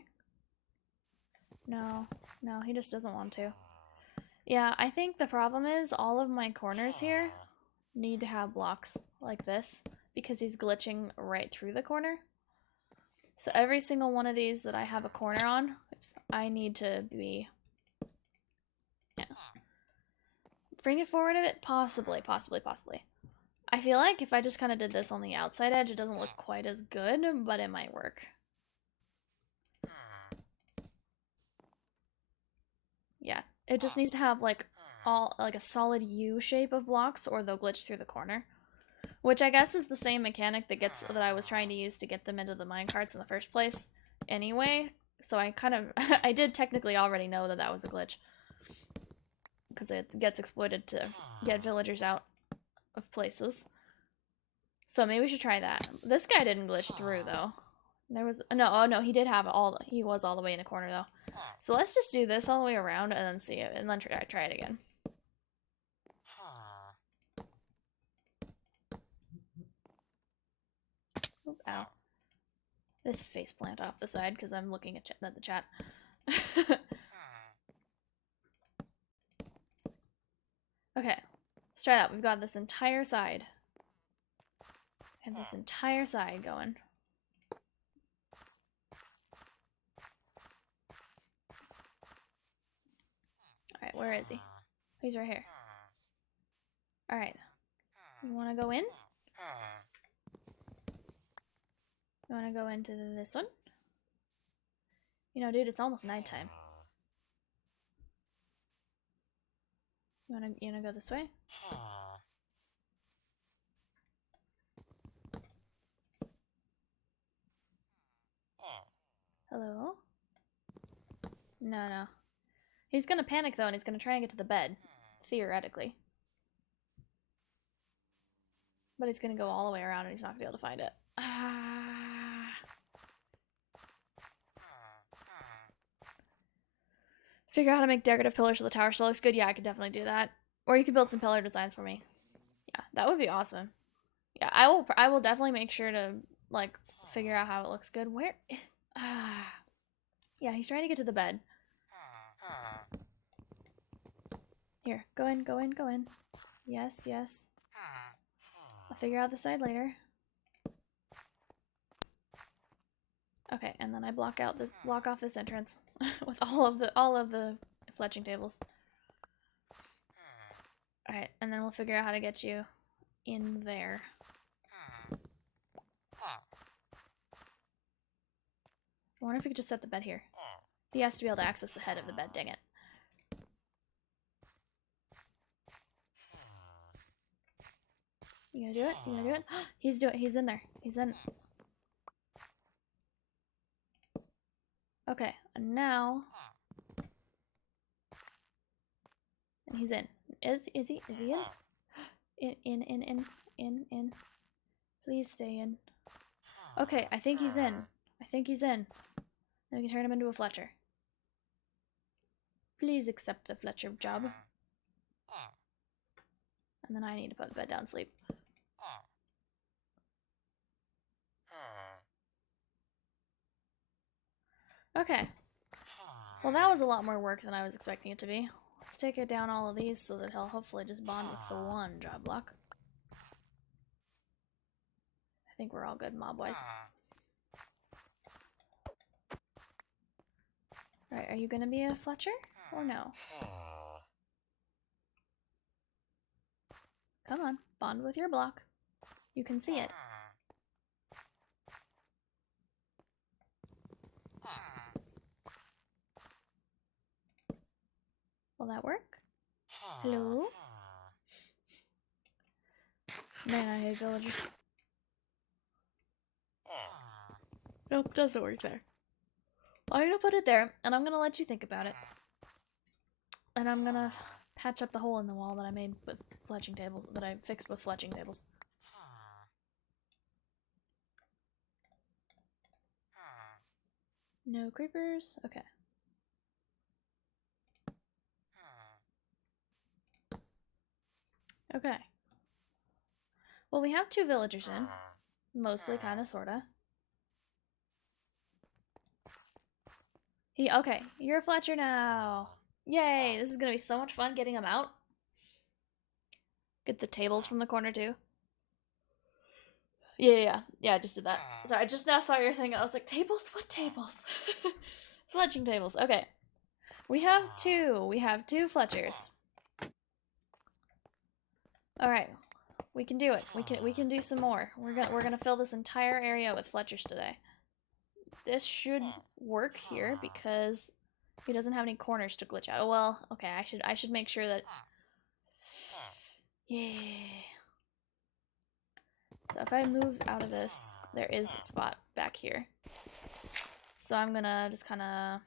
No, no, he just doesn't want to. Yeah, I think the problem is all of my corners here need to have blocks like this because he's glitching right through the corner. So every single one of these that I have a corner on, I need to be... Yeah. Bring it forward a bit? Possibly, possibly, possibly. I feel like if I just kind of did this on the outside edge, it doesn't look quite as good, but it might work. Yeah, it just needs to have like a solid U shape of blocks or they'll glitch through the corner. Which I guess is the same mechanic that I was trying to use to get them into the minecarts in the first place anyway. So I kind of, I did technically already know that that was a glitch. Because it gets exploited to get villagers out of places. So maybe we should try that. This guy didn't glitch through though. There was, no, oh no, he did have he was all the way in a corner though. So let's just do this all the way around and then see it, and then try it again. Oop, ow. This faceplant off the side because I'm looking at the chat. Okay, let's try that. We've got this entire side. And this entire side going. Alright, where is he? He's right here. Alright. You want to go in? You want to go into this one? You know, dude, it's almost nighttime. You wanna go this way? Hello? No, no. He's gonna panic though, and he's gonna try and get to the bed. Theoretically. But he's gonna go all the way around and he's not gonna be able to find it. Figure out how to make decorative pillars so the tower still looks good. Yeah, I could definitely do that. Or you could build some pillar designs for me. Yeah, that would be awesome. Yeah, I will definitely make sure to like figure out how it looks good. Where is yeah, he's trying to get to the bed. Here, go in, go in, go in. Yes, yes. I'll figure out the side later. Okay, and then I block off this entrance with all of the fletching tables. Alright, and then we'll figure out how to get you in there. I wonder if we could just set the bed here. He has to be able to access the head of the bed, dang it. You gonna do it? You gonna do it? He's in there. He's in. Okay, and now... And he's in. Is he in? In. Please stay in. Okay, I think he's in. I think he's in. Then we can turn him into a Fletcher. Please accept the Fletcher job. And then I need to put the bed down to sleep. Okay. Well, that was a lot more work than I was expecting it to be. Let's take it down all of these so that he'll hopefully just bond with the one job block. I think we're all good mob-wise. Alright, are you gonna be a Fletcher? Or no? Come on, bond with your block. You can see it. Will that work? Hello? Man, I hate villagers. Nope, doesn't work there. I'm gonna put it there, and I'm gonna let you think about it. And I'm gonna patch up the hole in the wall that I made with fletching tables, that I fixed with fletching tables. No creepers? Okay. Okay. Well, we have 2 villagers in. Mostly, kinda, sorta. Okay, you're a Fletcher now. Yay, this is gonna be so much fun getting him out. Get the tables from the corner, too. Yeah, I just did that. Sorry, I just now saw your thing and I was like, tables? What tables? Fletching tables, okay. We have 2. We have 2 Fletchers. Alright. We can do it. We can do some more. We're gonna fill this entire area with Fletchers today. This should work here because he doesn't have any corners to glitch out. Oh well, okay, I should make sure that. Yeah. So if I move out of this, there is a spot back here. So I'm gonna just kinda.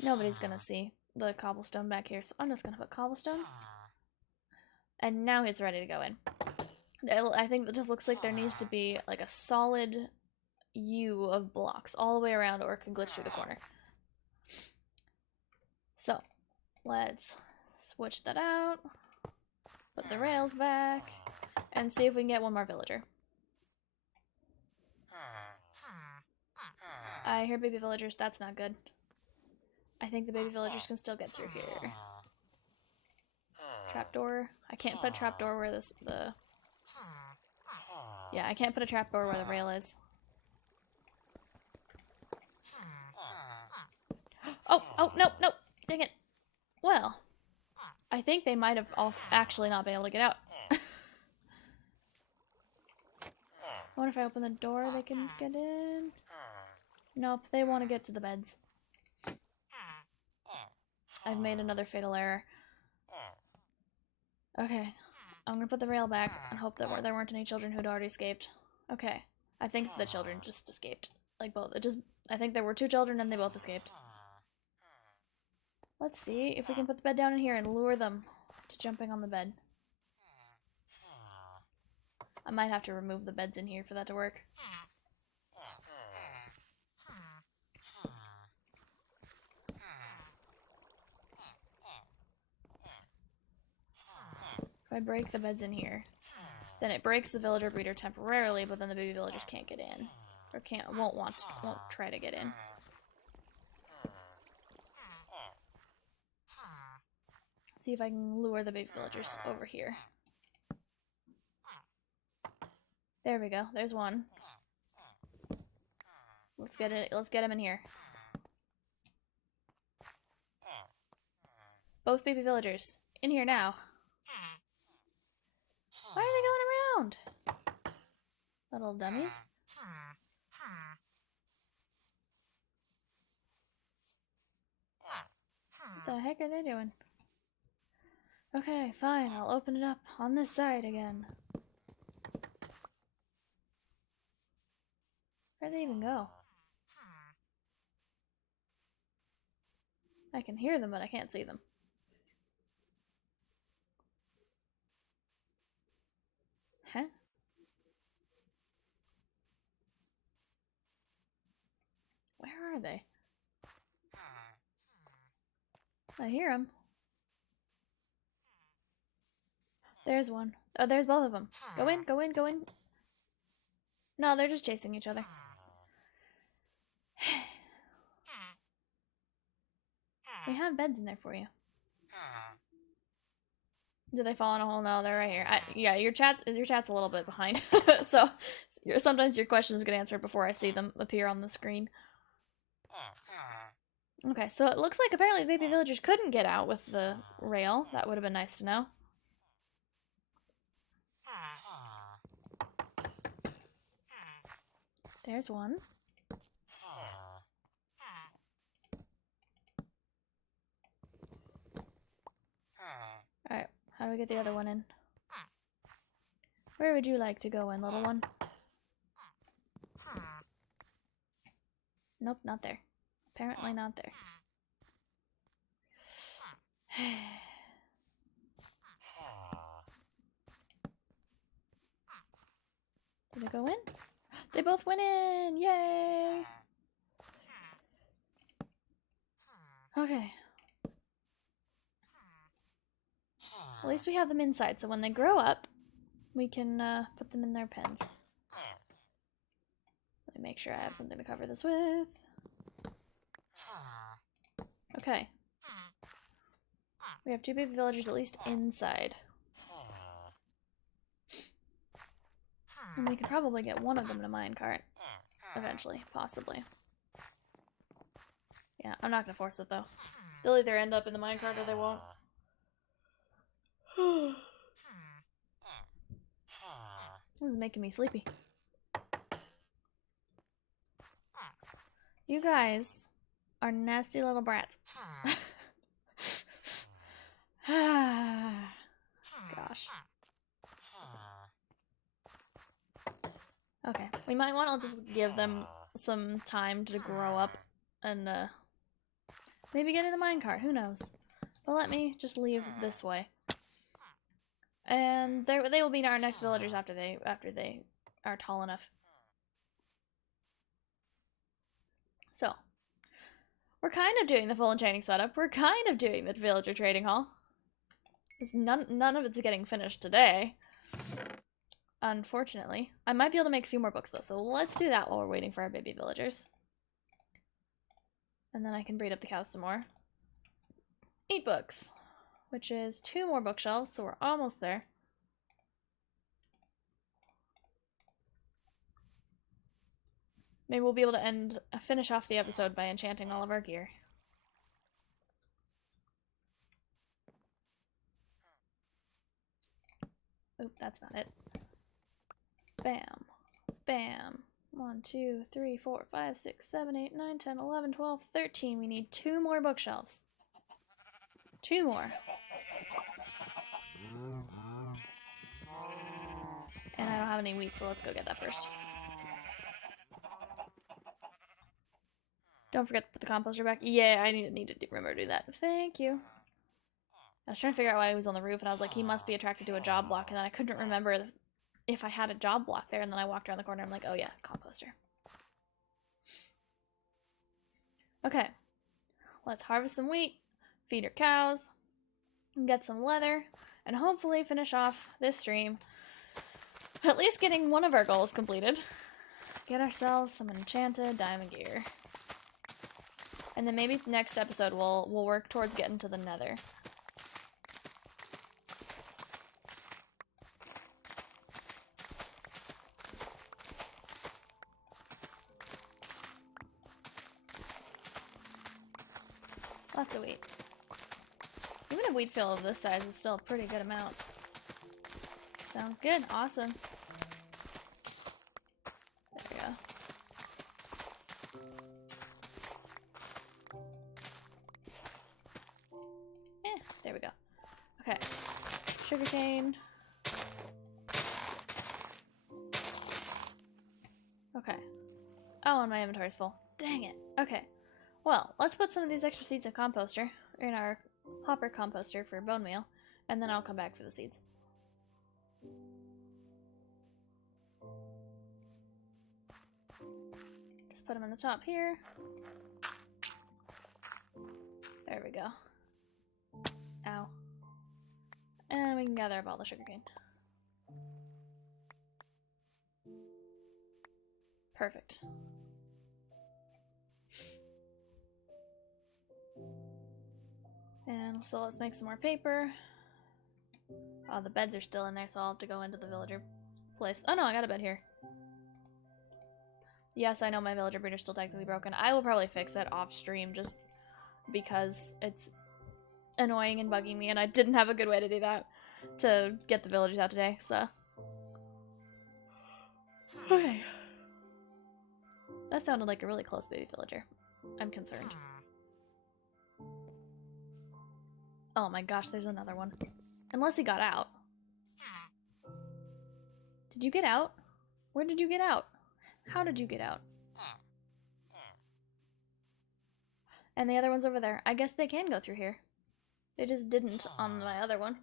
Nobody's gonna see the cobblestone back here, so I'm just gonna put cobblestone. And now it's ready to go in. I think it just looks like there needs to be like a solid U of blocks all the way around or it can glitch through the corner. So, let's switch that out, put the rails back, and see if we can get one more villager. I hear baby villagers, that's not good. I think the baby villagers can still get through here. Trapdoor. I can't put a trapdoor where Yeah, I can't put a trapdoor where the rail is. Oh, no, dang it. Well, I think they might have also actually not been able to get out. I wonder if I open the door they can get in. Nope, they want to get to the beds. I've made another fatal error. Okay, I'm gonna put the rail back and hope that there weren't any children who'd already escaped. Okay, I think the children just escaped. Like both. I think there were 2 children and they both escaped. Let's see if we can put the bed down in here and lure them to jumping on the bed. I might have to remove the beds in here for that to work. If I break the beds in here, then it breaks the villager breeder temporarily, but then the baby villagers can't get in. Or won't try to get in. See if I can lure the baby villagers over here. There we go. There's one. Let's get him in here. Both baby villagers. In here now. Why are they going around? Little dummies. What the heck are they doing? Okay, fine. I'll open it up on this side again. Where'd they even go? I can hear them, but I can't see them. Huh? Where are they? I hear them. There's one. Oh, there's both of them. Go in, go in, go in. No, they're just chasing each other. We have beds in there for you. Did they fall in a hole? No, they're right here. Yeah, your chat's a little bit behind. So sometimes your questions get answered before I see them appear on the screen. Okay, so it looks like apparently the baby villagers couldn't get out with the rail. That would have been nice to know. There's one. Alright, how do we get the other one in? Where would you like to go in, little one? Nope, not there. Apparently not there. Did they go in? They both went in! Yay! Okay. At least we have them inside, so when they grow up, we can put them in their pens. Let me make sure I have something to cover this with. Okay. We have 2 baby villagers at least inside. And we could probably get one of them in a minecart. Eventually, possibly. Yeah, I'm not gonna force it though. They'll either end up in the minecart or they won't. This is making me sleepy. You guys are nasty little brats. Gosh. Okay, we might want to just give them some time to grow up and maybe get in the minecart, who knows. But let me just leave this way. And they will be our next villagers after they are tall enough. So, we're kind of doing the full enchanting setup. We're kind of doing the villager trading hall. None of it's getting finished today. Unfortunately. I might be able to make a few more books though, so let's do that while we're waiting for our baby villagers. And then I can breed up the cows some more. 8 books, which is 2 more bookshelves, so we're almost there. Maybe we'll be able to finish off the episode by enchanting all of our gear. Oop, that's not it. Bam. Bam. 1, 2, 3, 4, 5, 6, 7, 8, 9, 10, 11, 12, 13. We need 2 more bookshelves. 2 more. And I don't have any wheat, so let's go get that first. Don't forget to put the composter back. Yeah, I need to remember to do that. Thank you. I was trying to figure out why he was on the roof, and I was like, he must be attracted to a job block, and then I couldn't remember if I had a job block there, and then I walked around the corner, and I'm like, oh yeah, composter. Okay. Let's harvest some wheat, feed our cows, get some leather, and hopefully finish off this stream. At least getting one of our goals completed. Get ourselves some enchanted diamond gear. And then maybe next episode we'll work towards getting to the nether. Lots of wheat. Even a wheat field of this size is still a pretty good amount. Sounds good. Awesome. There we go. There we go. Okay. Sugarcane. Okay. Oh, and my inventory's full. Dang it. Okay. Well, let's put some of these extra seeds in composter, in our hopper composter for bone meal, and then I'll come back for the seeds. put them in the top here. There we go. Ow. And we can gather up all the sugarcane. Perfect. And so let's make some more paper. Oh, the beds are still in there, so I'll have to go into the villager place. Oh no, I got a bed here. Yes, I know my villager breeder's still technically broken. I will probably fix it off stream just because it's annoying and bugging me, and I didn't have a good way to do that to get the villagers out today, so. Okay. That sounded like a really close baby villager. I'm concerned. Oh my gosh, there's another one. Unless he got out. Did you get out? Where did you get out? How did you get out? And the other one's over there. I guess they can go through here. They just didn't on my other one.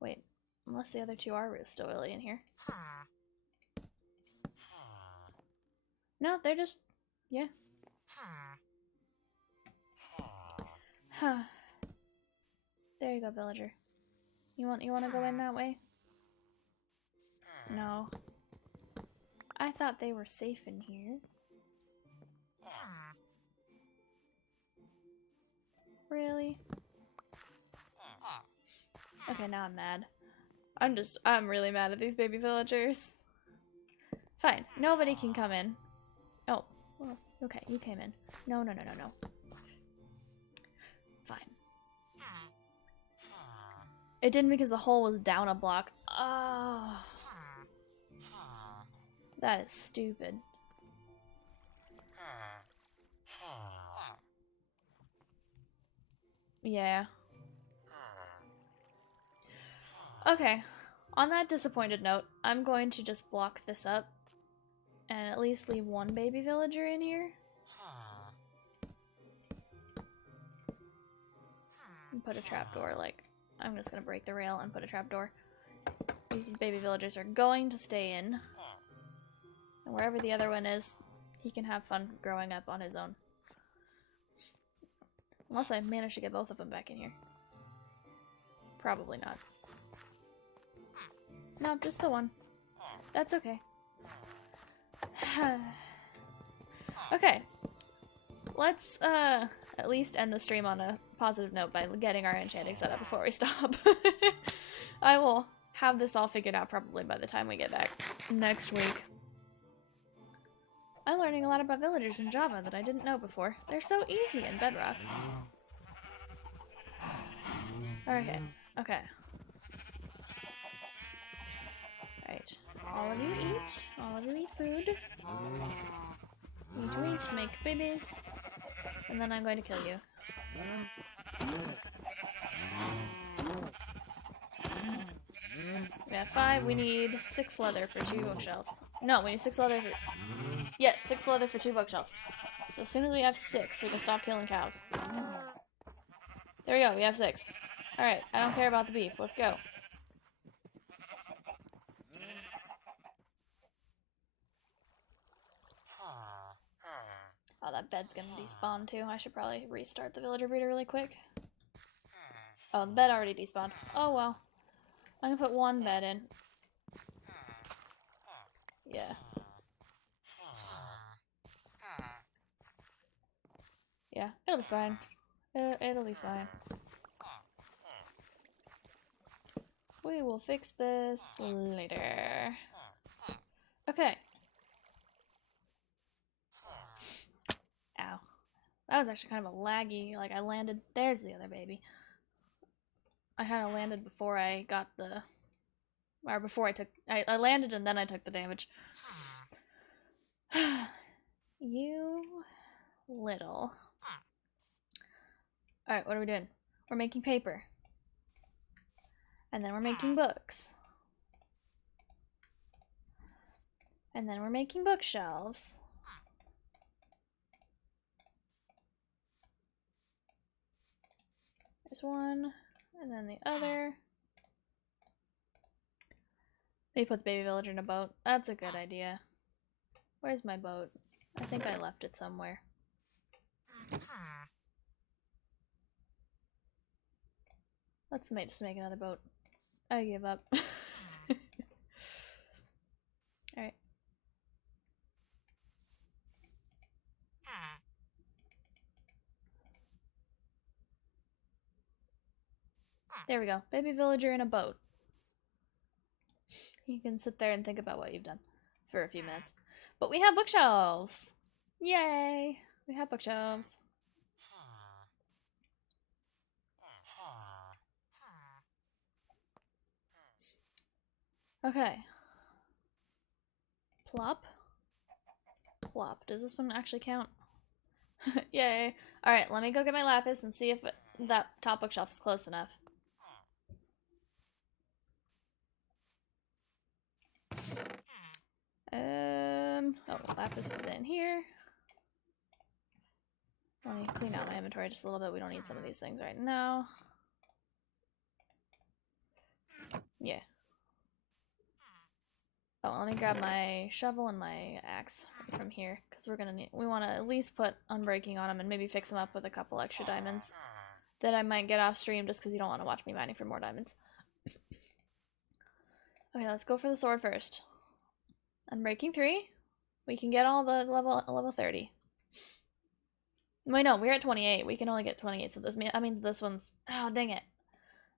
Wait, unless the other two are still really in here. No, they're just... yeah. Huh. There you go, villager. You want to go in that way? No. I thought they were safe in here. Really? Okay, now I'm mad. I'm really mad at these baby villagers. Fine, nobody can come in. Oh, well, okay, you came in. No. Fine. It didn't because the hole was down a block. Oh. That is stupid. Yeah. Okay. On that disappointed note, I'm going to just block this up and at least leave one baby villager in here. And put a trapdoor, like, I'm just gonna break the rail and put a trapdoor. These baby villagers are going to stay in. And wherever the other one is, he can have fun growing up on his own. Unless I manage to get both of them back in here. Probably not. No, just the one. That's okay. Okay. Let's at least end the stream on a positive note by getting our enchanting set up before we stop. I will have this all figured out probably by the time we get back next week. I'm learning a lot about villagers in Java that I didn't know before. They're so easy in Bedrock. Okay. Okay. Alright. All of you eat. All of you eat food. Eat, make babies. And then I'm going to kill you. We have 5. We need 6 leather for 2 bookshelves. No, we need 6 leather for... Yes, 6 leather for 2 bookshelves. So as soon as we have 6, we can stop killing cows. There we go, we have 6. Alright, I don't care about the beef. Let's go. Oh, that bed's gonna despawn too. I should probably restart the villager breeder really quick. Oh, the bed already despawned. Oh well. I'm gonna put 1 bed in. Yeah. Yeah, it'll be fine. It'll be fine. We will fix this later. Okay. Ow. That was actually kind of a laggy, like I landed, there's the other baby. I kind of landed before I got the, or before I landed and then I took the damage. You little. Alright, what are we doing? We're making paper. And then we're making books. And then we're making bookshelves. There's one, and then the other. Maybe put the baby villager in a boat. That's a good idea. Where's my boat? I think I left it somewhere. Let's just make another boat. I give up. Alright. There we go. Baby villager in a boat. You can sit there and think about what you've done for a few minutes. But we have bookshelves! Yay! We have bookshelves. Okay. Plop. Plop. Does this one actually count? Yay! Alright, let me go get my lapis and see if that top bookshelf is close enough. Oh, lapis is in here. Let me clean out my inventory just a little bit. We don't need some of these things right now. Yeah. Oh, let me grab my shovel and my axe from here, because we want to at least put unbreaking on them and maybe fix them up with a couple extra diamonds that I might get off stream just because you don't want to watch me mining for more diamonds. Okay, let's go for the sword first. Unbreaking 3. We can get all the level 30. Wait, no, we're at 28. We can only get 28, so that means this one's... Oh, dang it.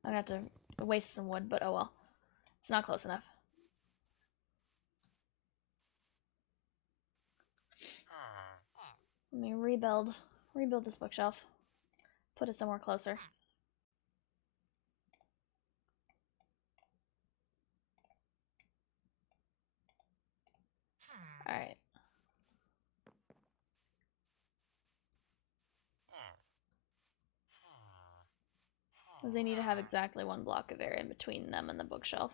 I'm gonna have to waste some wood, but oh well. It's not close enough. Let me rebuild this bookshelf. Put it somewhere closer. Alright. Because they need to have exactly one block of area in between them and the bookshelf.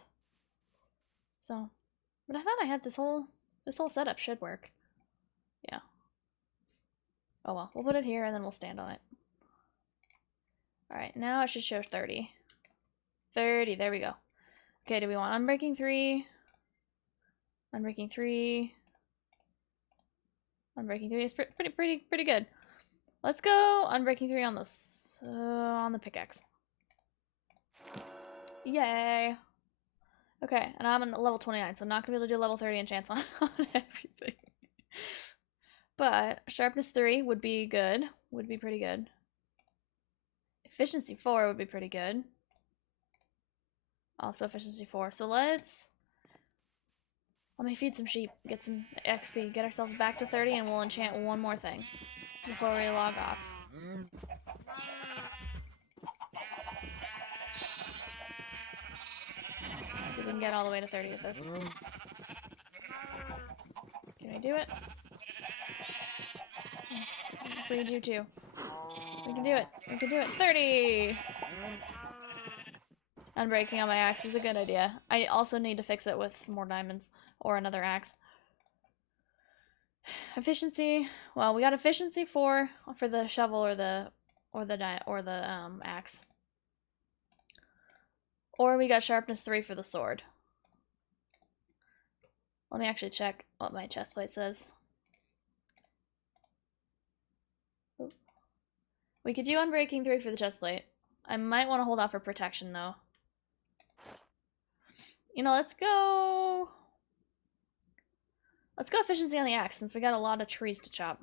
So, but I thought I had this whole setup should work. Yeah. Oh well, we'll put it here and then we'll stand on it. Alright, now it should show 30. 30, there we go. Okay, do we want Unbreaking 3? Unbreaking 3. Unbreaking 3 is pretty good. Let's go Unbreaking 3 on the pickaxe. Yay! Okay, and I'm on level 29, so I'm not gonna be able to do level 30 enchants on everything. But sharpness 3 would be good. Would be pretty good. Efficiency 4 would be pretty good. Also efficiency 4. So let me feed some sheep, get some XP, get ourselves back to 30, and we'll enchant one more thing before we log off. So we can get all the way to 30 with this. Can we do it? Let's breed you too. We can do it. We can do it. 30! Unbreaking on my axe is a good idea. I also need to fix it with more diamonds or another axe. Efficiency. Well, we got efficiency 4 for the shovel or the axe. Or we got sharpness 3 for the sword. Let me actually check what my chestplate says. We could do Unbreaking 3 for the chestplate. I might want to hold out for protection though. You know, let's go efficiency on the axe since we got a lot of trees to chop.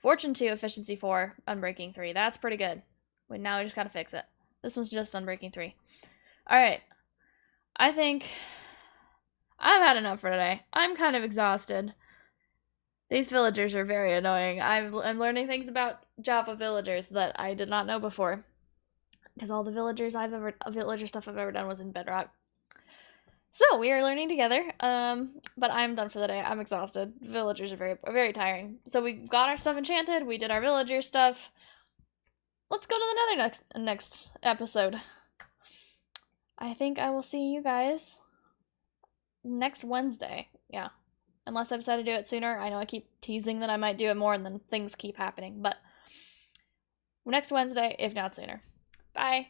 Fortune 2, efficiency 4, Unbreaking 3. That's pretty good. Now we just gotta fix it. This one's just Unbreaking 3. Alright. I think I've had enough for today. I'm kind of exhausted. These villagers are very annoying. I'm learning things about Java villagers that I did not know before. Because all the villager stuff I've ever done was in Bedrock. So we are learning together. But I'm done for the day. I'm exhausted. Villagers are very tiring. So we got our stuff enchanted. We did our villager stuff. Let's go to the nether next episode. I think I will see you guys next Wednesday. Yeah. Unless I decide to do it sooner. I know I keep teasing that I might do it more and then things keep happening. But next Wednesday, if not sooner. Bye.